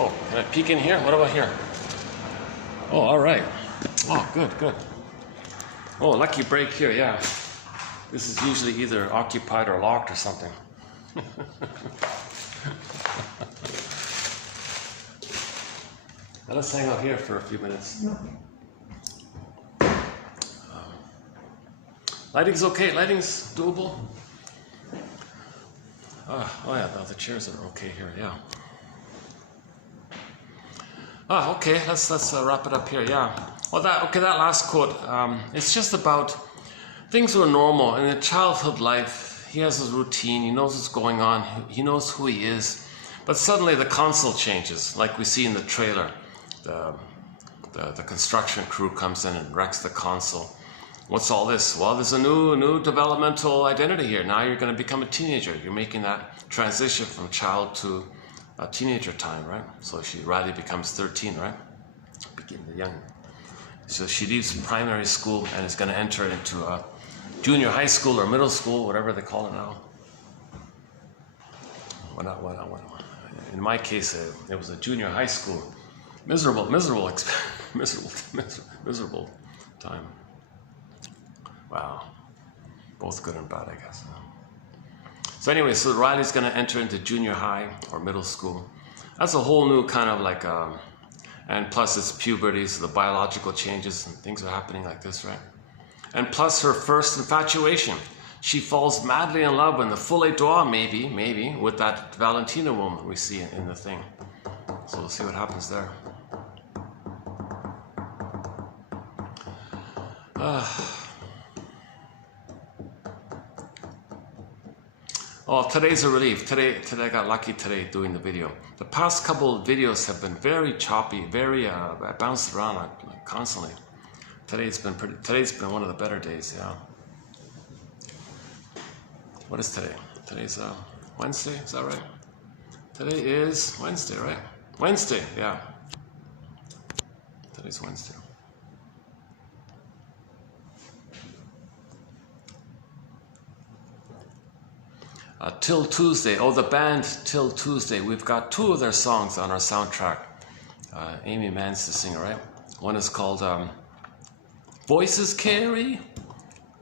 Oh, can I peek in here? What about here? Oh, all right. Oh, good, good. Oh, lucky break here, yeah. This is usually either occupied or locked or something. Let us hang out here for a few minutes. Lighting's okay, lighting's doable. Oh yeah, the chairs are okay here, yeah. Okay, let's wrap it up here, yeah. Well, that last quote, it's just about things were normal. In a childhood life, he has his routine, he knows what's going on, he knows who he is. But suddenly the console changes, like we see in the trailer. The construction crew comes in and wrecks the console. What's all this? Well, there's a new developmental identity here. Now you're going to become a teenager. You're making that transition from child to teenager time, right? So Riley becomes 13, right? Begin the young. So she leaves primary school and is going to enter into junior high school or middle school, whatever they call it now. In my case, it was a junior high school. Miserable time. Wow. Both good and bad, I guess. So anyway, so Riley's going to enter into junior high or middle school. That's a whole new kind of like, and plus it's puberty, so the biological changes and things are happening like this, right? And plus her first infatuation. She falls madly in love in the full étoile, maybe, with that Valentina woman we see in the thing. So we'll see what happens there. Oh, today's a relief. Today I got lucky today doing the video. The past couple of videos have been very choppy, very bounced around like constantly. Today's been one of the better days, yeah. What is today? Today's Wednesday, is that right? Today is Wednesday, right? Wednesday, yeah. Today's Wednesday. Till Tuesday, the band Till Tuesday, we've got 2 of their songs on our soundtrack. Amy Mann's the singer, right? One is called Voices Carry.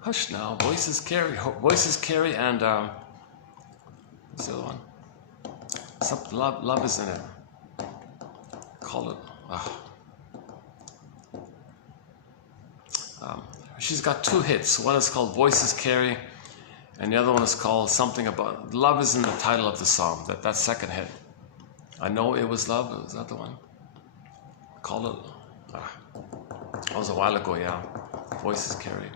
Hush now, Voices Carry, and what's the other one? Something, love is in it. Call it. She's got 2 hits. One is called Voices Carry, and the other one is called something about love is in the title of the song. That second hit. I Know It Was Love. Was that the one? Call it. That was a while ago, yeah. Voices Carry.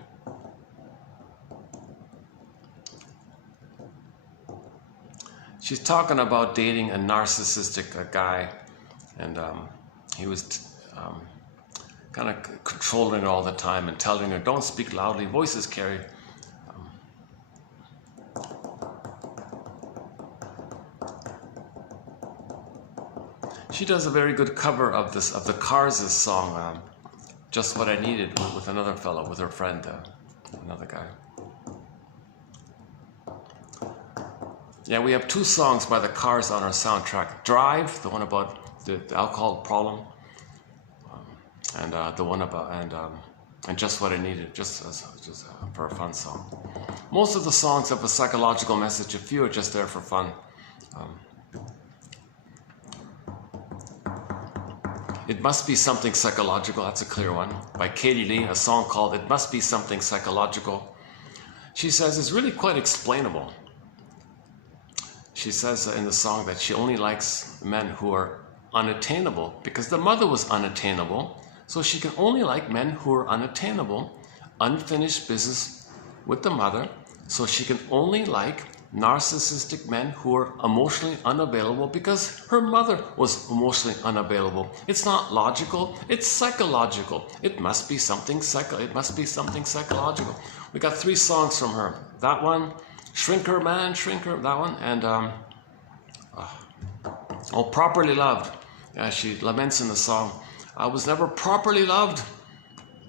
She's talking about dating a narcissistic guy, and he was kind of controlling her all the time and telling her, don't speak loudly, voices carry. She does a very good cover of the Cars' song, Just What I Needed, with another fellow, with her friend, another guy. Yeah, we have 2 songs by the Cars on our soundtrack. Drive, the one about the alcohol problem, and the one about and Just What I Needed, just for a fun song. Most of the songs have a psychological message. A few are just there for fun. It Must Be Something Psychological, that's a clear one, by Katie Lee, a song called It Must Be Something Psychological. She says it's really quite explainable. She says in the song that she only likes men who are unattainable because the mother was unattainable, so she can only like men who are unattainable, unfinished business with the mother, so she can only like narcissistic men who are emotionally unavailable because her mother was emotionally unavailable. It's not logical, it's psychological. It must be something psychological. We got 3 songs from her. That one, Shrinker Man, Shrinker, that one, and Properly Loved. Yeah, she laments in the song, I was never properly loved.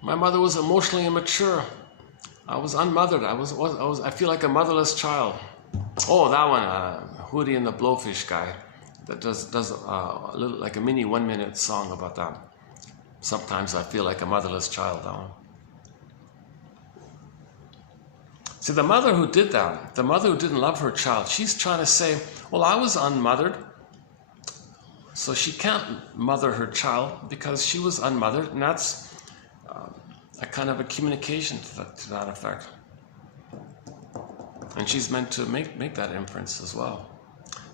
My mother was emotionally immature. I was unmothered. I feel like a motherless child. Oh, that one, Hootie and the Blowfish guy. that does a little, like a mini 1-minute song about that. Sometimes I feel like a motherless child. That one. See, the mother who did that, the mother who didn't love her child, she's trying to say, well, I was unmothered, so she can't mother her child because she was unmothered, and that's a kind of a communication to that effect. And she's meant to make that inference as well.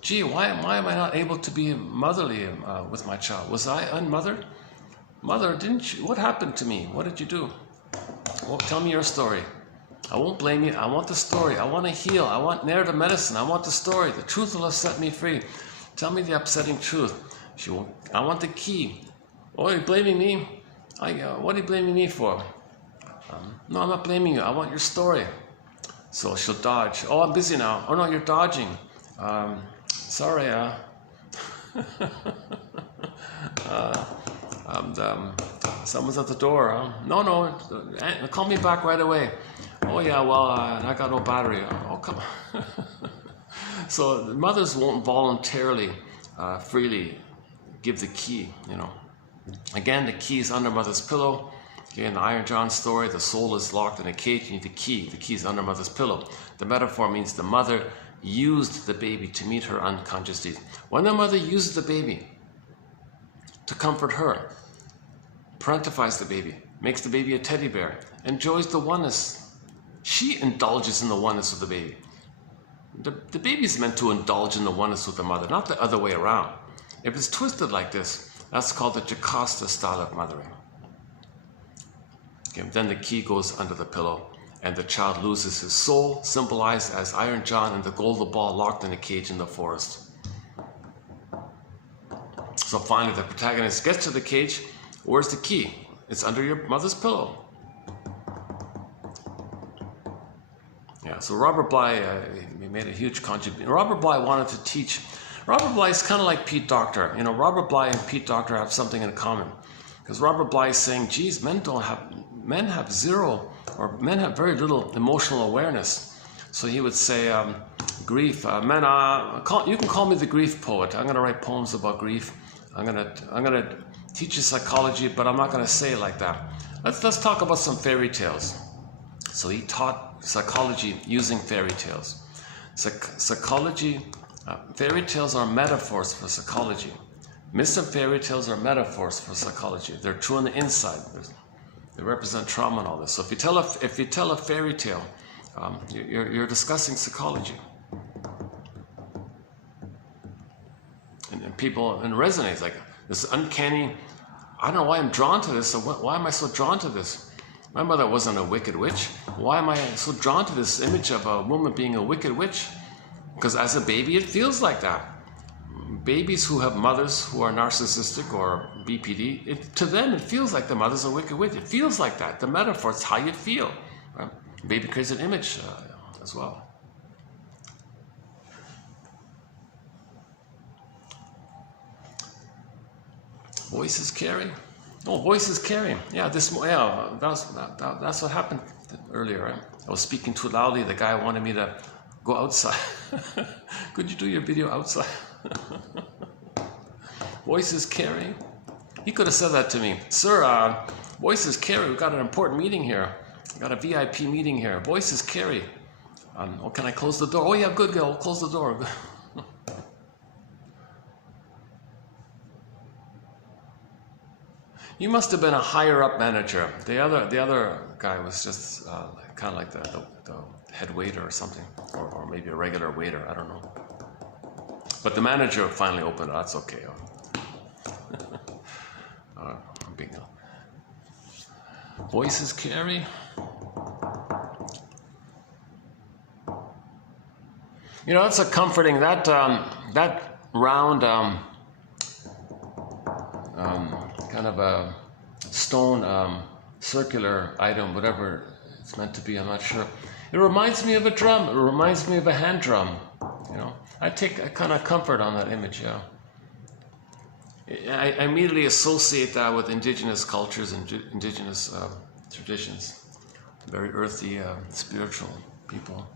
Gee, why am I not able to be motherly with my child? Was I unmothered? Mother, didn't you? What happened to me? What did you do? Well, tell me your story. I won't blame you. I want the story. I want to heal. I want narrative medicine. I want the story. The truth will have set me free. Tell me the upsetting truth. She won't. I want the key. Oh, you're blaming me? What are you blaming me for? No, I'm not blaming you. I want your story. So she'll dodge. Oh, I'm busy now. Oh, no, you're dodging. Sorry. Someone's at the door. No, call me back right away. Oh yeah, well, I got no battery. Oh, come on. So the mothers won't voluntarily, freely give the key, you know. Again, the key is under mother's pillow. Okay, in the Iron John story, the soul is locked in a cage. You need the key. The key is under mother's pillow. The metaphor means the mother used the baby to meet her unconscious needs. When the mother uses the baby to comfort her, parentifies the baby, makes the baby a teddy bear, enjoys the oneness. She indulges in the oneness of the baby. The baby is meant to indulge in the oneness with the mother, not the other way around. If it's twisted like this, that's called the Jocasta style of mothering. Okay, then the key goes under the pillow, and the child loses his soul, symbolized as Iron John and the golden ball locked in a cage in the forest. So finally, the protagonist gets to the cage. Where's the key? It's under your mother's pillow. Yeah, so Robert Bly made a huge contribution. Robert Bly wanted to teach. Robert Bly is kind of like Pete Docter. You know, Robert Bly and Pete Docter have something in common. Because Robert Bly is saying, geez, men have zero, or men have very little emotional awareness. So he would say, grief, men, you can call me the grief poet. I'm going to write poems about grief. I'm gonna teach you psychology, but I'm not going to say it like that. Let's talk about some fairy tales. So he taught psychology using fairy tales. Psychology, fairy tales are metaphors for psychology. Myths and fairy tales are metaphors for psychology. They're true on the inside. They represent trauma and all this. So if you tell a fairy tale, you're discussing psychology. And people resonate like this uncanny. I don't know why I'm drawn to this. So why am I so drawn to this? My mother wasn't a wicked witch. Why am I so drawn to this image of a woman being a wicked witch? Because as a baby, it feels like that. Babies who have mothers who are narcissistic or BPD, to them it feels like the mother's a wicked witch. It feels like that. The metaphor, it's how you feel. Right? Baby creates an image as well. Voices carry. Oh, voices carry. Yeah, that's what happened earlier. Right? I was speaking too loudly. The guy wanted me to go outside. Could you do your video outside? Voices carry. He could have said that to me. Sir, voices carry. We've got an important meeting here. We've got a VIP meeting here. Voices carry. Oh, can I close the door? Oh yeah, good, I'll close the door. You must have been a higher up manager. The other guy was just kind of like the head waiter or something, or maybe a regular waiter. I don't know. But the manager finally opened it. That's okay. Bingo. Voices carry. You know, that's a comforting. That round. Kind of a stone circular item, whatever it's meant to be, I'm not sure. It reminds me of a drum. It reminds me of a hand drum. You know, I take a kind of comfort on that image. Yeah, I immediately associate that with indigenous cultures and indigenous traditions. Very earthy, spiritual people.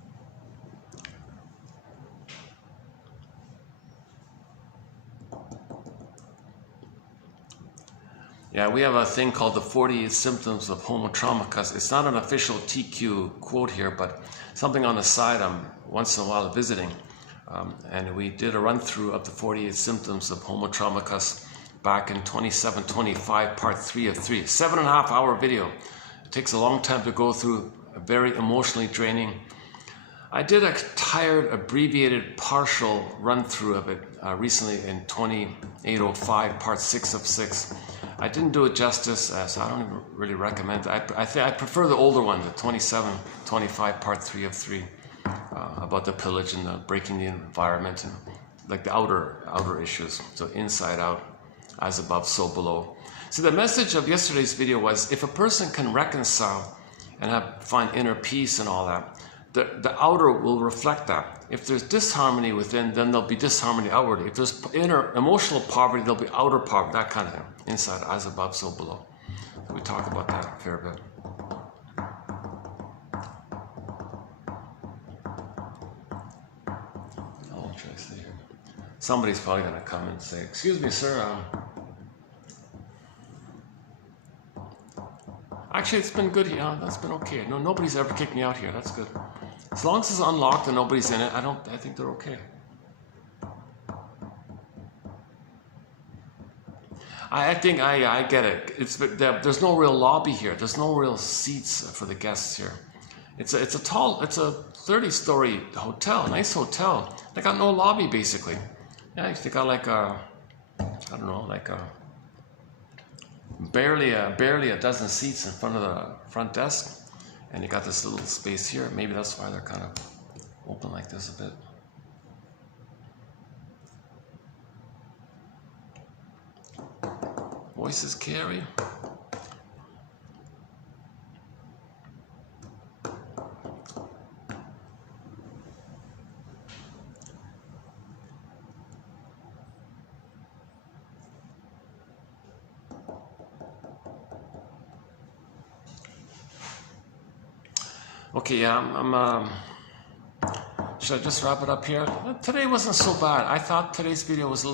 Yeah, we have a thing called the 48 symptoms of homotraumacus. It's not an official TQ quote here, but something on the side I'm once in a while visiting. And we did a run-through of the 48 symptoms of homotraumacus back in 2725, part 3 of 3. 7.5-hour video. It takes a long time to go through, very emotionally draining. I did a tired, abbreviated, partial run-through of it recently in 2805, part 6 of 6. I didn't do it justice, so I don't even really recommend it. I prefer the older one, the 2725, part 3 of 3, about the pillage and the breaking the environment and like the outer issues. So inside out, as above, so below. So the message of yesterday's video was, if a person can reconcile and find inner peace and all that, the outer will reflect that. If there's disharmony within, then there'll be disharmony outwardly. If there's inner emotional poverty, there'll be outer poverty, that kind of thing. Inside, as above, so below. So we talk about that a fair bit. I'll try to stay here. Somebody's probably going to come and say, "Excuse me, sir. Actually, it's been good here. That's been okay. No, nobody's ever kicked me out here. That's good. As long as it's unlocked and nobody's in it, I think they're okay." I think I get it. There's no real lobby here. There's no real seats for the guests here. It's a 30-story hotel, nice hotel. They got no lobby basically. Yeah, they got like barely a dozen seats in front of the front desk, and you got this little space here. Maybe that's why they're kind of open like this a bit. Voices carry. Okay, yeah, should I just wrap it up here? Today wasn't so bad. I thought today's video was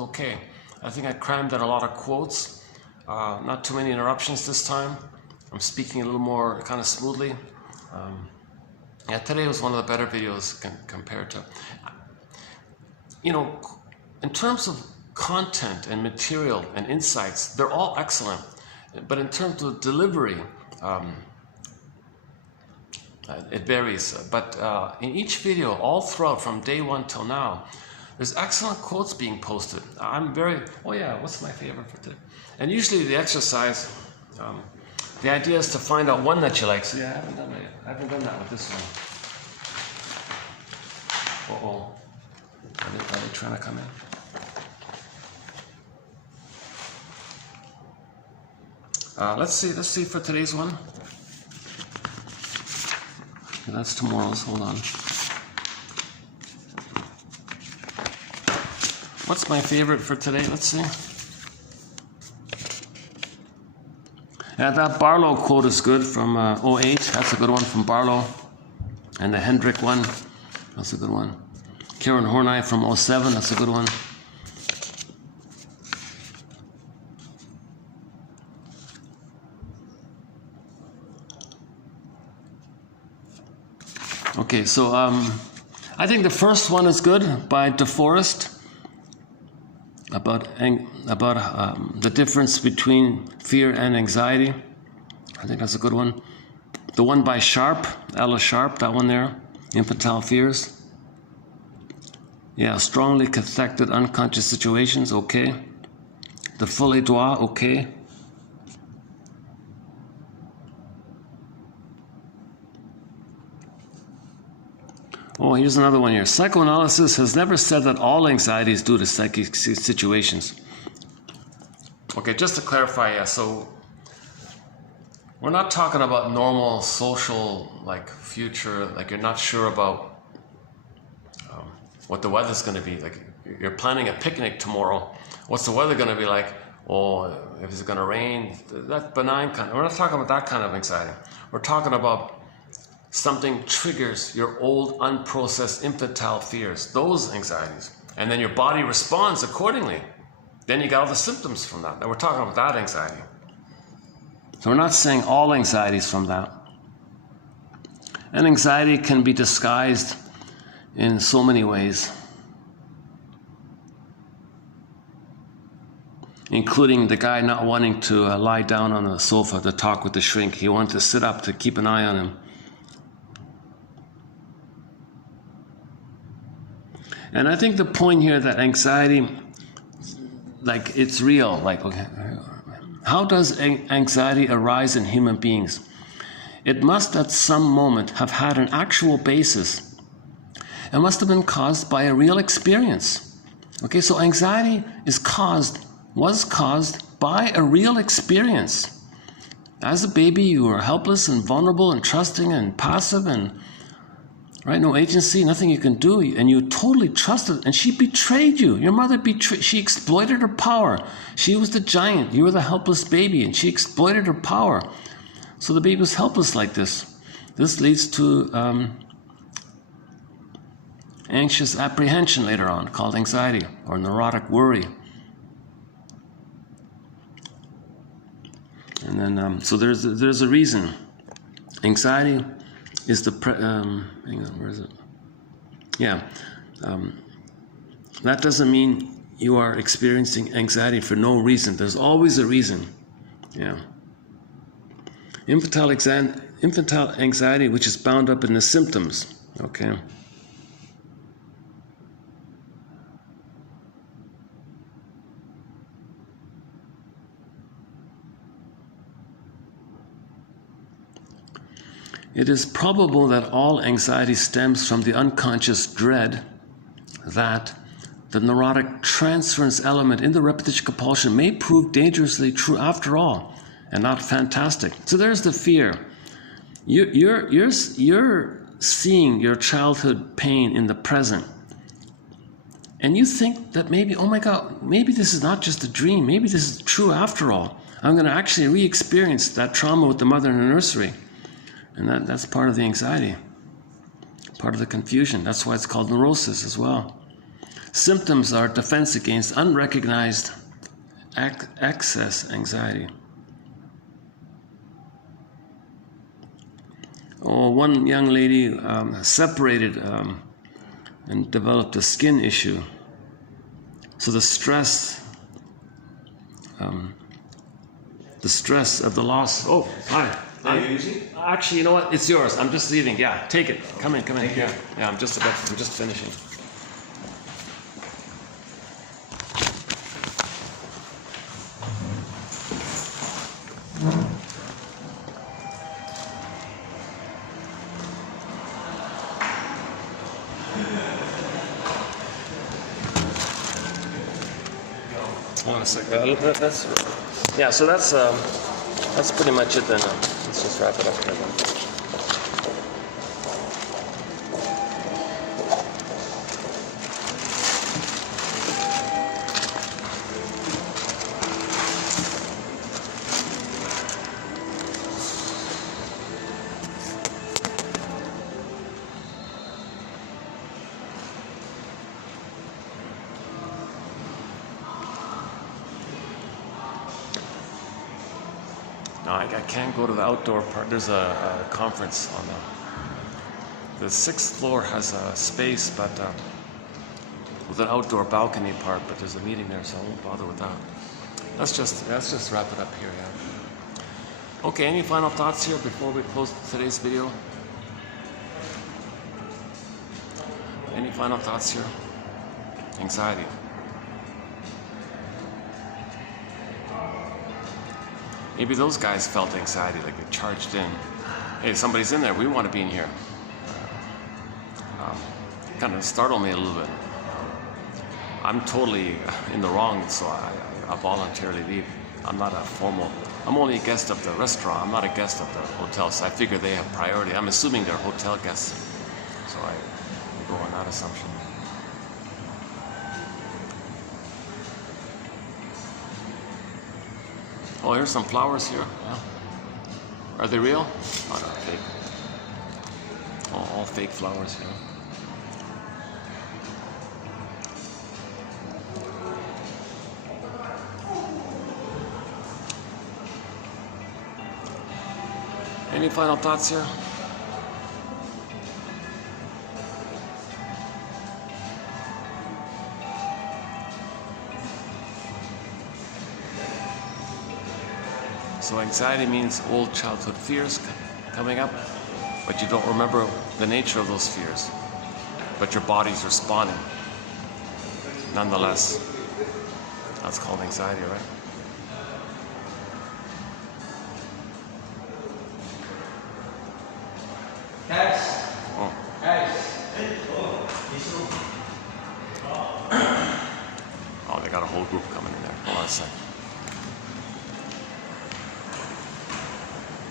okay. I think I crammed in a lot of quotes. Not too many interruptions this time. I'm speaking a little more kind of smoothly. Yeah, today was one of the better videos compared to, in terms of content and material and insights, they're all excellent. But in terms of delivery, it varies. But in each video, all throughout from day one till now, there's excellent quotes being posted. Oh yeah, what's my favorite for today? And usually the exercise, the idea is to find out one that you like. So yeah, I haven't done that yet. I haven't done that with this one. Uh-oh. Are they trying to come in? Let's see for today's one. Okay, that's tomorrow's, hold on. What's my favorite for today? Let's see. Yeah, that Barlow quote is good from 08. That's a good one from Barlow. And the Hendrick one, that's a good one. Karen Horney from 07, that's a good one. Okay, so I think the first one is good by DeForest. About the difference between fear and anxiety. I think that's a good one. The one by Sharp, Ella Sharp, that one there, infantile fears. Yeah, strongly cathected unconscious situations, okay. The Folie Droit, okay. Oh, here's another one here. Psychoanalysis has never said that all anxiety is due to psychic situations. Okay, just to clarify, yeah, so we're not talking about normal social, like, future, like you're not sure about what the weather's going to be. Like, you're planning a picnic tomorrow. What's the weather going to be like? Oh, if it's going to rain? That benign kind. We're not talking about that kind of anxiety. We're talking about something triggers your old unprocessed infantile fears, those anxieties. And then your body responds accordingly. Then you got all the symptoms from that. Now we're talking about that anxiety. So we're not saying all anxiety is from that. And anxiety can be disguised in so many ways, including the guy not wanting to lie down on the sofa to talk with the shrink. He wanted to sit up to keep an eye on him. And I think the point here that anxiety, like, it's real. Like, okay, how does anxiety arise in human beings? It must at some moment have had an actual basis. It must have been caused by a real experience. Okay, so anxiety was caused by a real experience. As a baby, you were helpless and vulnerable and trusting and passive and right, no agency, nothing you can do, and you totally trusted, and she betrayed you. Your mother betrayed, she exploited her power. She was the giant, you were the helpless baby, and she exploited her power. So the baby was helpless like this. This leads to anxious apprehension later on, called anxiety, or neurotic worry. And then, so there's a reason. Anxiety is the, hang on, where is it? Yeah, that doesn't mean you are experiencing anxiety for no reason. There's always a reason, yeah. Infantile anxiety, which is bound up in the symptoms, okay. It is probable that all anxiety stems from the unconscious dread that the neurotic transference element in the repetition compulsion may prove dangerously true after all, and not fantastic. So there's the fear. You're seeing your childhood pain in the present, and you think that maybe, oh my God, maybe this is not just a dream. Maybe this is true after all. I'm going to actually re-experience that trauma with the mother in the nursery. And that's part of the anxiety, part of the confusion. That's why it's called neurosis as well. Symptoms are defense against unrecognized excess anxiety. Oh, one young lady separated and developed a skin issue. So the stress of the loss. Oh, hi. Actually, you know what? It's yours. I'm just leaving. Yeah, take it. Come in. Yeah, I'm just finishing. Hold on a second. Yeah, so that's pretty much it then. Let's just wrap it up here then. No, I can't go to the outdoor part. There's a conference on the 6th floor has a space, but with an outdoor balcony part. But there's a meeting there, so I won't bother with that. Let's just wrap it up here. Yeah. Okay. Any final thoughts here before we close today's video? Any final thoughts here? Anxiety. Maybe those guys felt anxiety, like they charged in. Hey, somebody's in there. We want to be in here. Kind of startled me a little bit. I'm totally in the wrong, so I voluntarily leave. I'm only a guest of the restaurant. I'm not a guest of the hotel, so I figure they have priority. I'm assuming they're hotel guests, so I go on that assumption. Oh, here's some flowers here. Yeah. Are they real? Oh, no, fake. Oh, all fake flowers here. Any final thoughts here? So anxiety means old childhood fears coming up, but you don't remember the nature of those fears. But your body's responding nonetheless. That's called anxiety, right? Oh. Oh, they got a whole group coming in there. Hold on a second.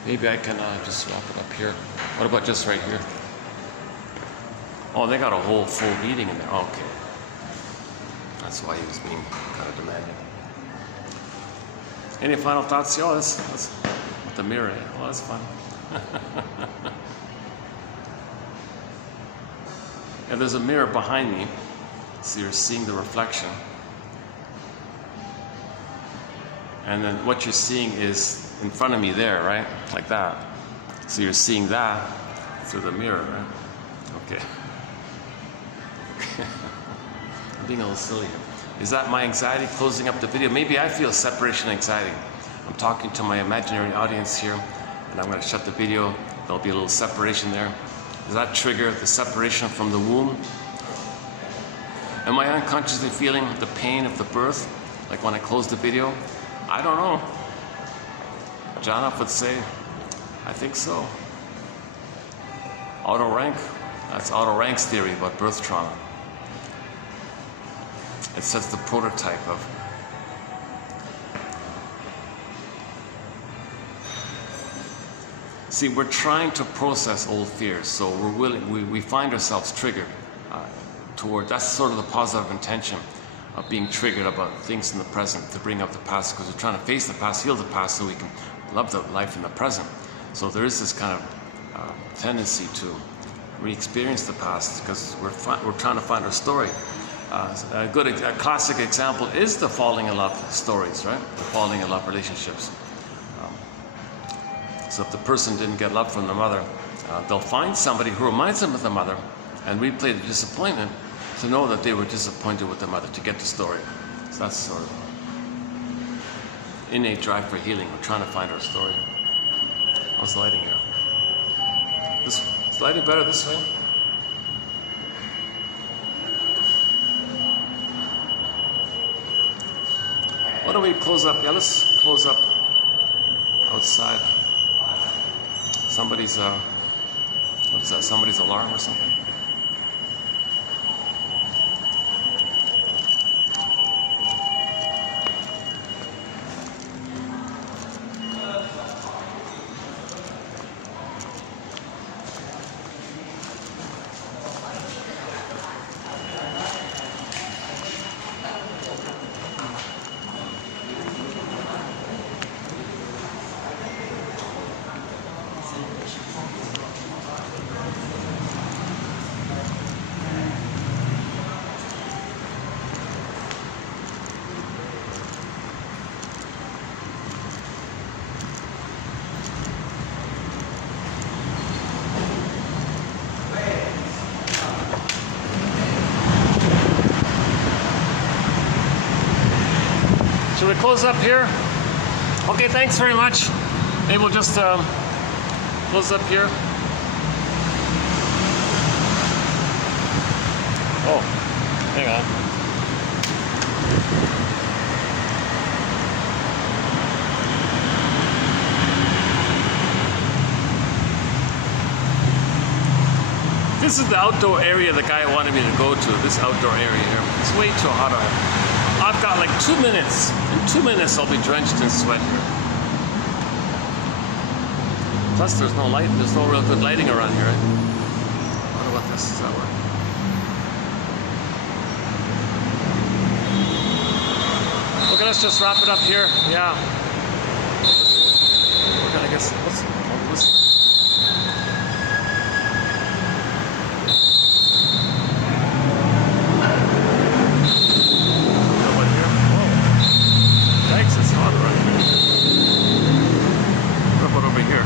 Maybe I can just wrap it up here. What about just right here? Oh, they got a whole full meeting in there. Oh, okay. That's why he was being kind of demanding. Any final thoughts? Oh, that's with the mirror. Oh, that's fun. And there's a mirror behind me, so you're seeing the reflection. And then what you're seeing is in front of me there, right? Like that. So you're seeing that through the mirror, right? Okay. I'm being a little silly here. Is that my anxiety closing up the video? Maybe I feel separation anxiety. I'm talking to my imaginary audience here, and I'm going to shut the video. There'll be a little separation there. Does that trigger the separation from the womb? Am I unconsciously feeling the pain of the birth, like when I close the video? I don't know. Janov would say, I think so. Otto Rank, that's Otto Rank's theory about birth trauma. It sets the prototype of see, we're trying to process old fears, so we find ourselves triggered toward, that's sort of the positive intention of being triggered about things in the present to bring up the past, because we're trying to face the past, heal the past, so we can love the life in the present. So there is this kind of tendency to re-experience the past because we're trying to find our story. A classic example is the falling in love stories, right? The falling in love relationships. So if the person didn't get love from the mother, they'll find somebody who reminds them of the mother and replay the disappointment to know that they were disappointed with the mother, to get the story. So that's sort of innate drive for healing. We're trying to find our story. How's the lighting here? Is the lighting better this way? Why don't we close up? Yeah, let's close up outside. Somebody's, what is that? Somebody's alarm or something? Should we close up here? Okay, thanks very much. Maybe we'll just close up here. Oh, hang on. This is the outdoor area the guy wanted me to go to, this outdoor area here. It's way too hot out. I've got like 2 minutes. In 2 minutes, I'll be drenched in sweat here. Plus, there's no light. There's no real good lighting around here. Right? What about this? Does that work? Okay, let's just wrap it up here. Yeah. We're gonna guess. Let's it's hot around here. What about over here?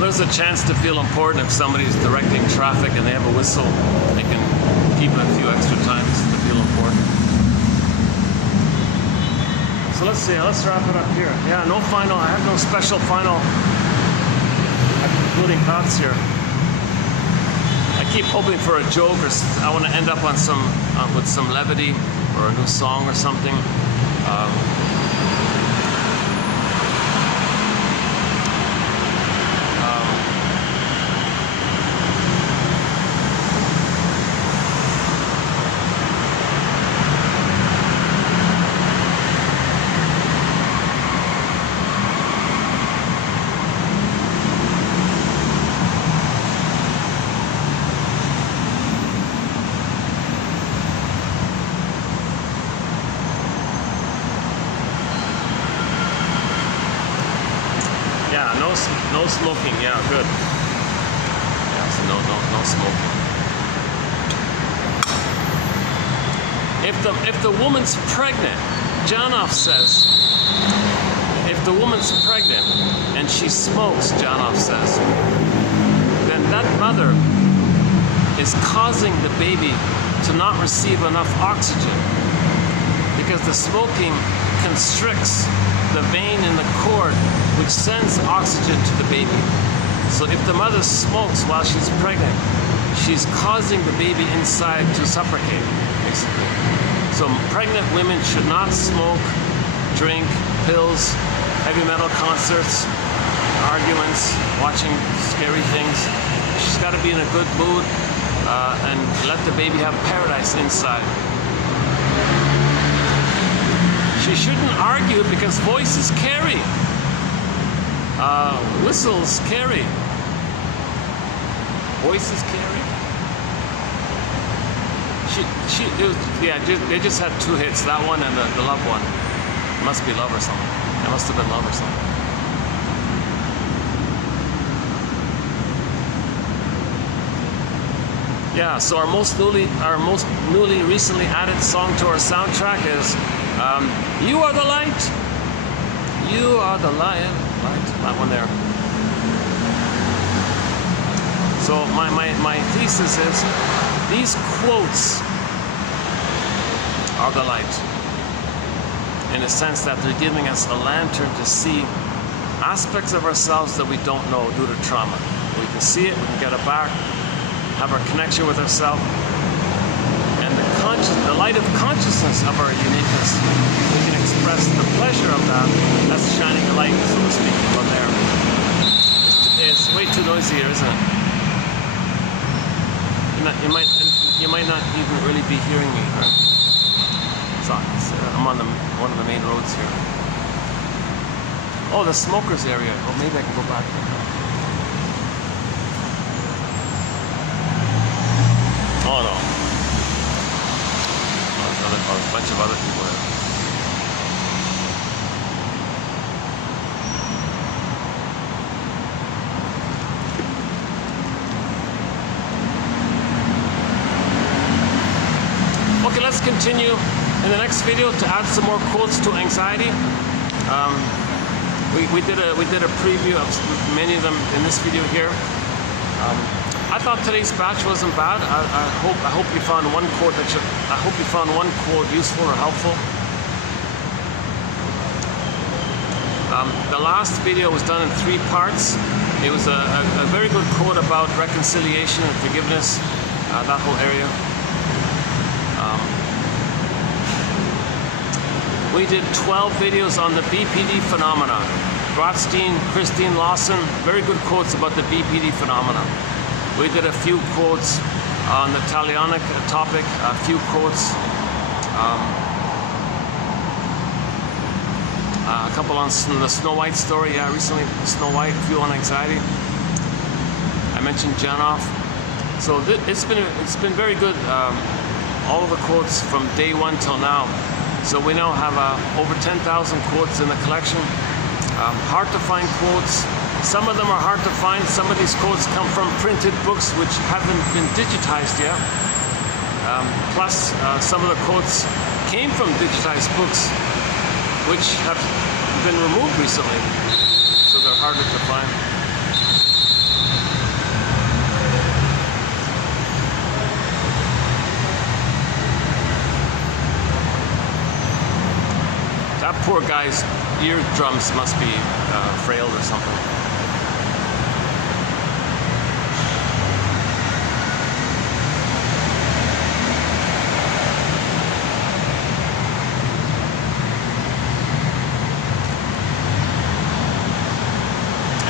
Well, there's a chance to feel important if somebody's directing traffic and they have a whistle. They can keep it a few extra times to feel important. So let's see, let's wrap it up here. Yeah, no final, I have no special final concluding thoughts here. I keep hoping for a joke, or I want to end up on some with some levity or a new song or something. No smoking, yeah, good. Yeah, so no smoking. If the woman's pregnant, Janoff says, if the woman's pregnant and she smokes, Janoff says, then that mother is causing the baby to not receive enough oxygen, because the smoking constricts the vein in the cord which sends oxygen to the baby. So if the mother smokes while she's pregnant, she's causing the baby inside to suffocate, basically. So pregnant women should not smoke, drink, pills, heavy metal concerts, arguments, watching scary things. She's got to be in a good mood and let the baby have paradise inside. She shouldn't argue because voices carry. Whistles carry. Voices carry. They just had two hits, that one and the love one. It must be love or something. It must have been love or something. Yeah, so our most newly recently added song to our soundtrack is You Are the Light. You are the light. That one there. So my thesis is these quotes are the light, in a sense that they're giving us a lantern to see aspects of ourselves that we don't know due to trauma. We can see it, we can get it back, have our connection with ourselves, and the light of consciousness of our uniqueness. We can express the pleasure of that. That's shining a light, so to speak, from there. It's way too noisy here, isn't it? You might not even really be hearing me, right? So I'm on one of the main roads here. Oh, the smokers area. Oh, maybe I can go back there. Oh no. There's a bunch of other people there. Okay, let's continue in the next video to add some more quotes to anxiety. We did a preview of many of them in this video here. I thought today's batch wasn't bad. I hope you found one quote useful or helpful. The last video was done in 3 parts. It was a very good quote about reconciliation and forgiveness, that whole area. We did 12 videos on the BPD phenomena. Grotstein, Christine Lawson, very good quotes about the BPD phenomena. We did a few quotes on the Talionic topic, a few quotes, a couple on the Snow White story, yeah, recently Snow White, a few on anxiety. I mentioned Janoff. So it's been very good, all of the quotes from day 1 till now. So we now have over 10,000 quotes in the collection. Hard to find quotes. Some of them are hard to find. Some of these quotes come from printed books which haven't been digitized yet. Plus, some of the quotes came from digitized books which have been removed recently. So they're harder to find. poor guy's eardrums must be frailed or something.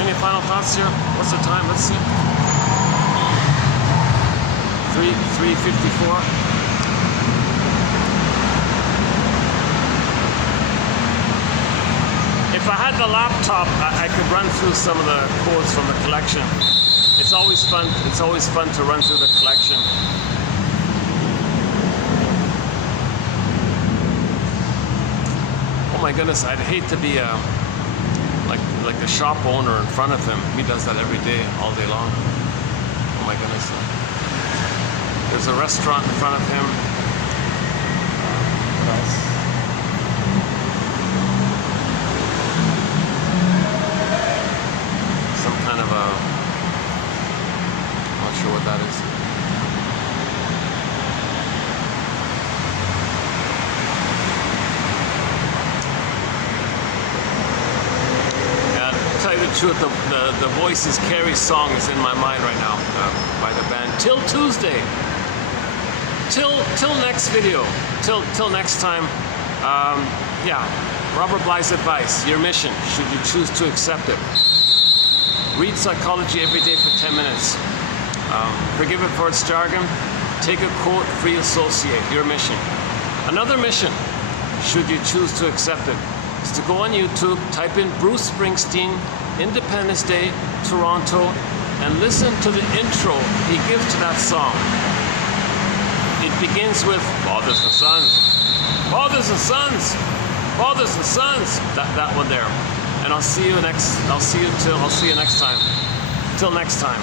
Any final thoughts here? What's the time? Let's see. 3:54. If I had the laptop, I could run through some of the quotes from the collection. It's always fun. It's always fun to run through the collection. Oh my goodness, I'd hate to be like the shop owner in front of him. He does that every day, all day long. Oh my goodness. There's a restaurant in front of him. What else? Some kind of a, I'm not sure what that is. Tell you the truth, the Voices Carry song is in my mind right now by the band. Till Tuesday, till next video, till next time. Yeah, Robert Bly's advice: your mission, should you choose to accept it. Read psychology every day for 10 minutes. Forgive it for its jargon. Take a quote, free associate. Your mission. Another mission, should you choose to accept it, is to go on YouTube, type in Bruce Springsteen, Independence Day, Toronto, and listen to the intro he gives to that song. It begins with fathers and sons, fathers and sons, fathers and sons. That one there. And I'll see you next time. Till next time.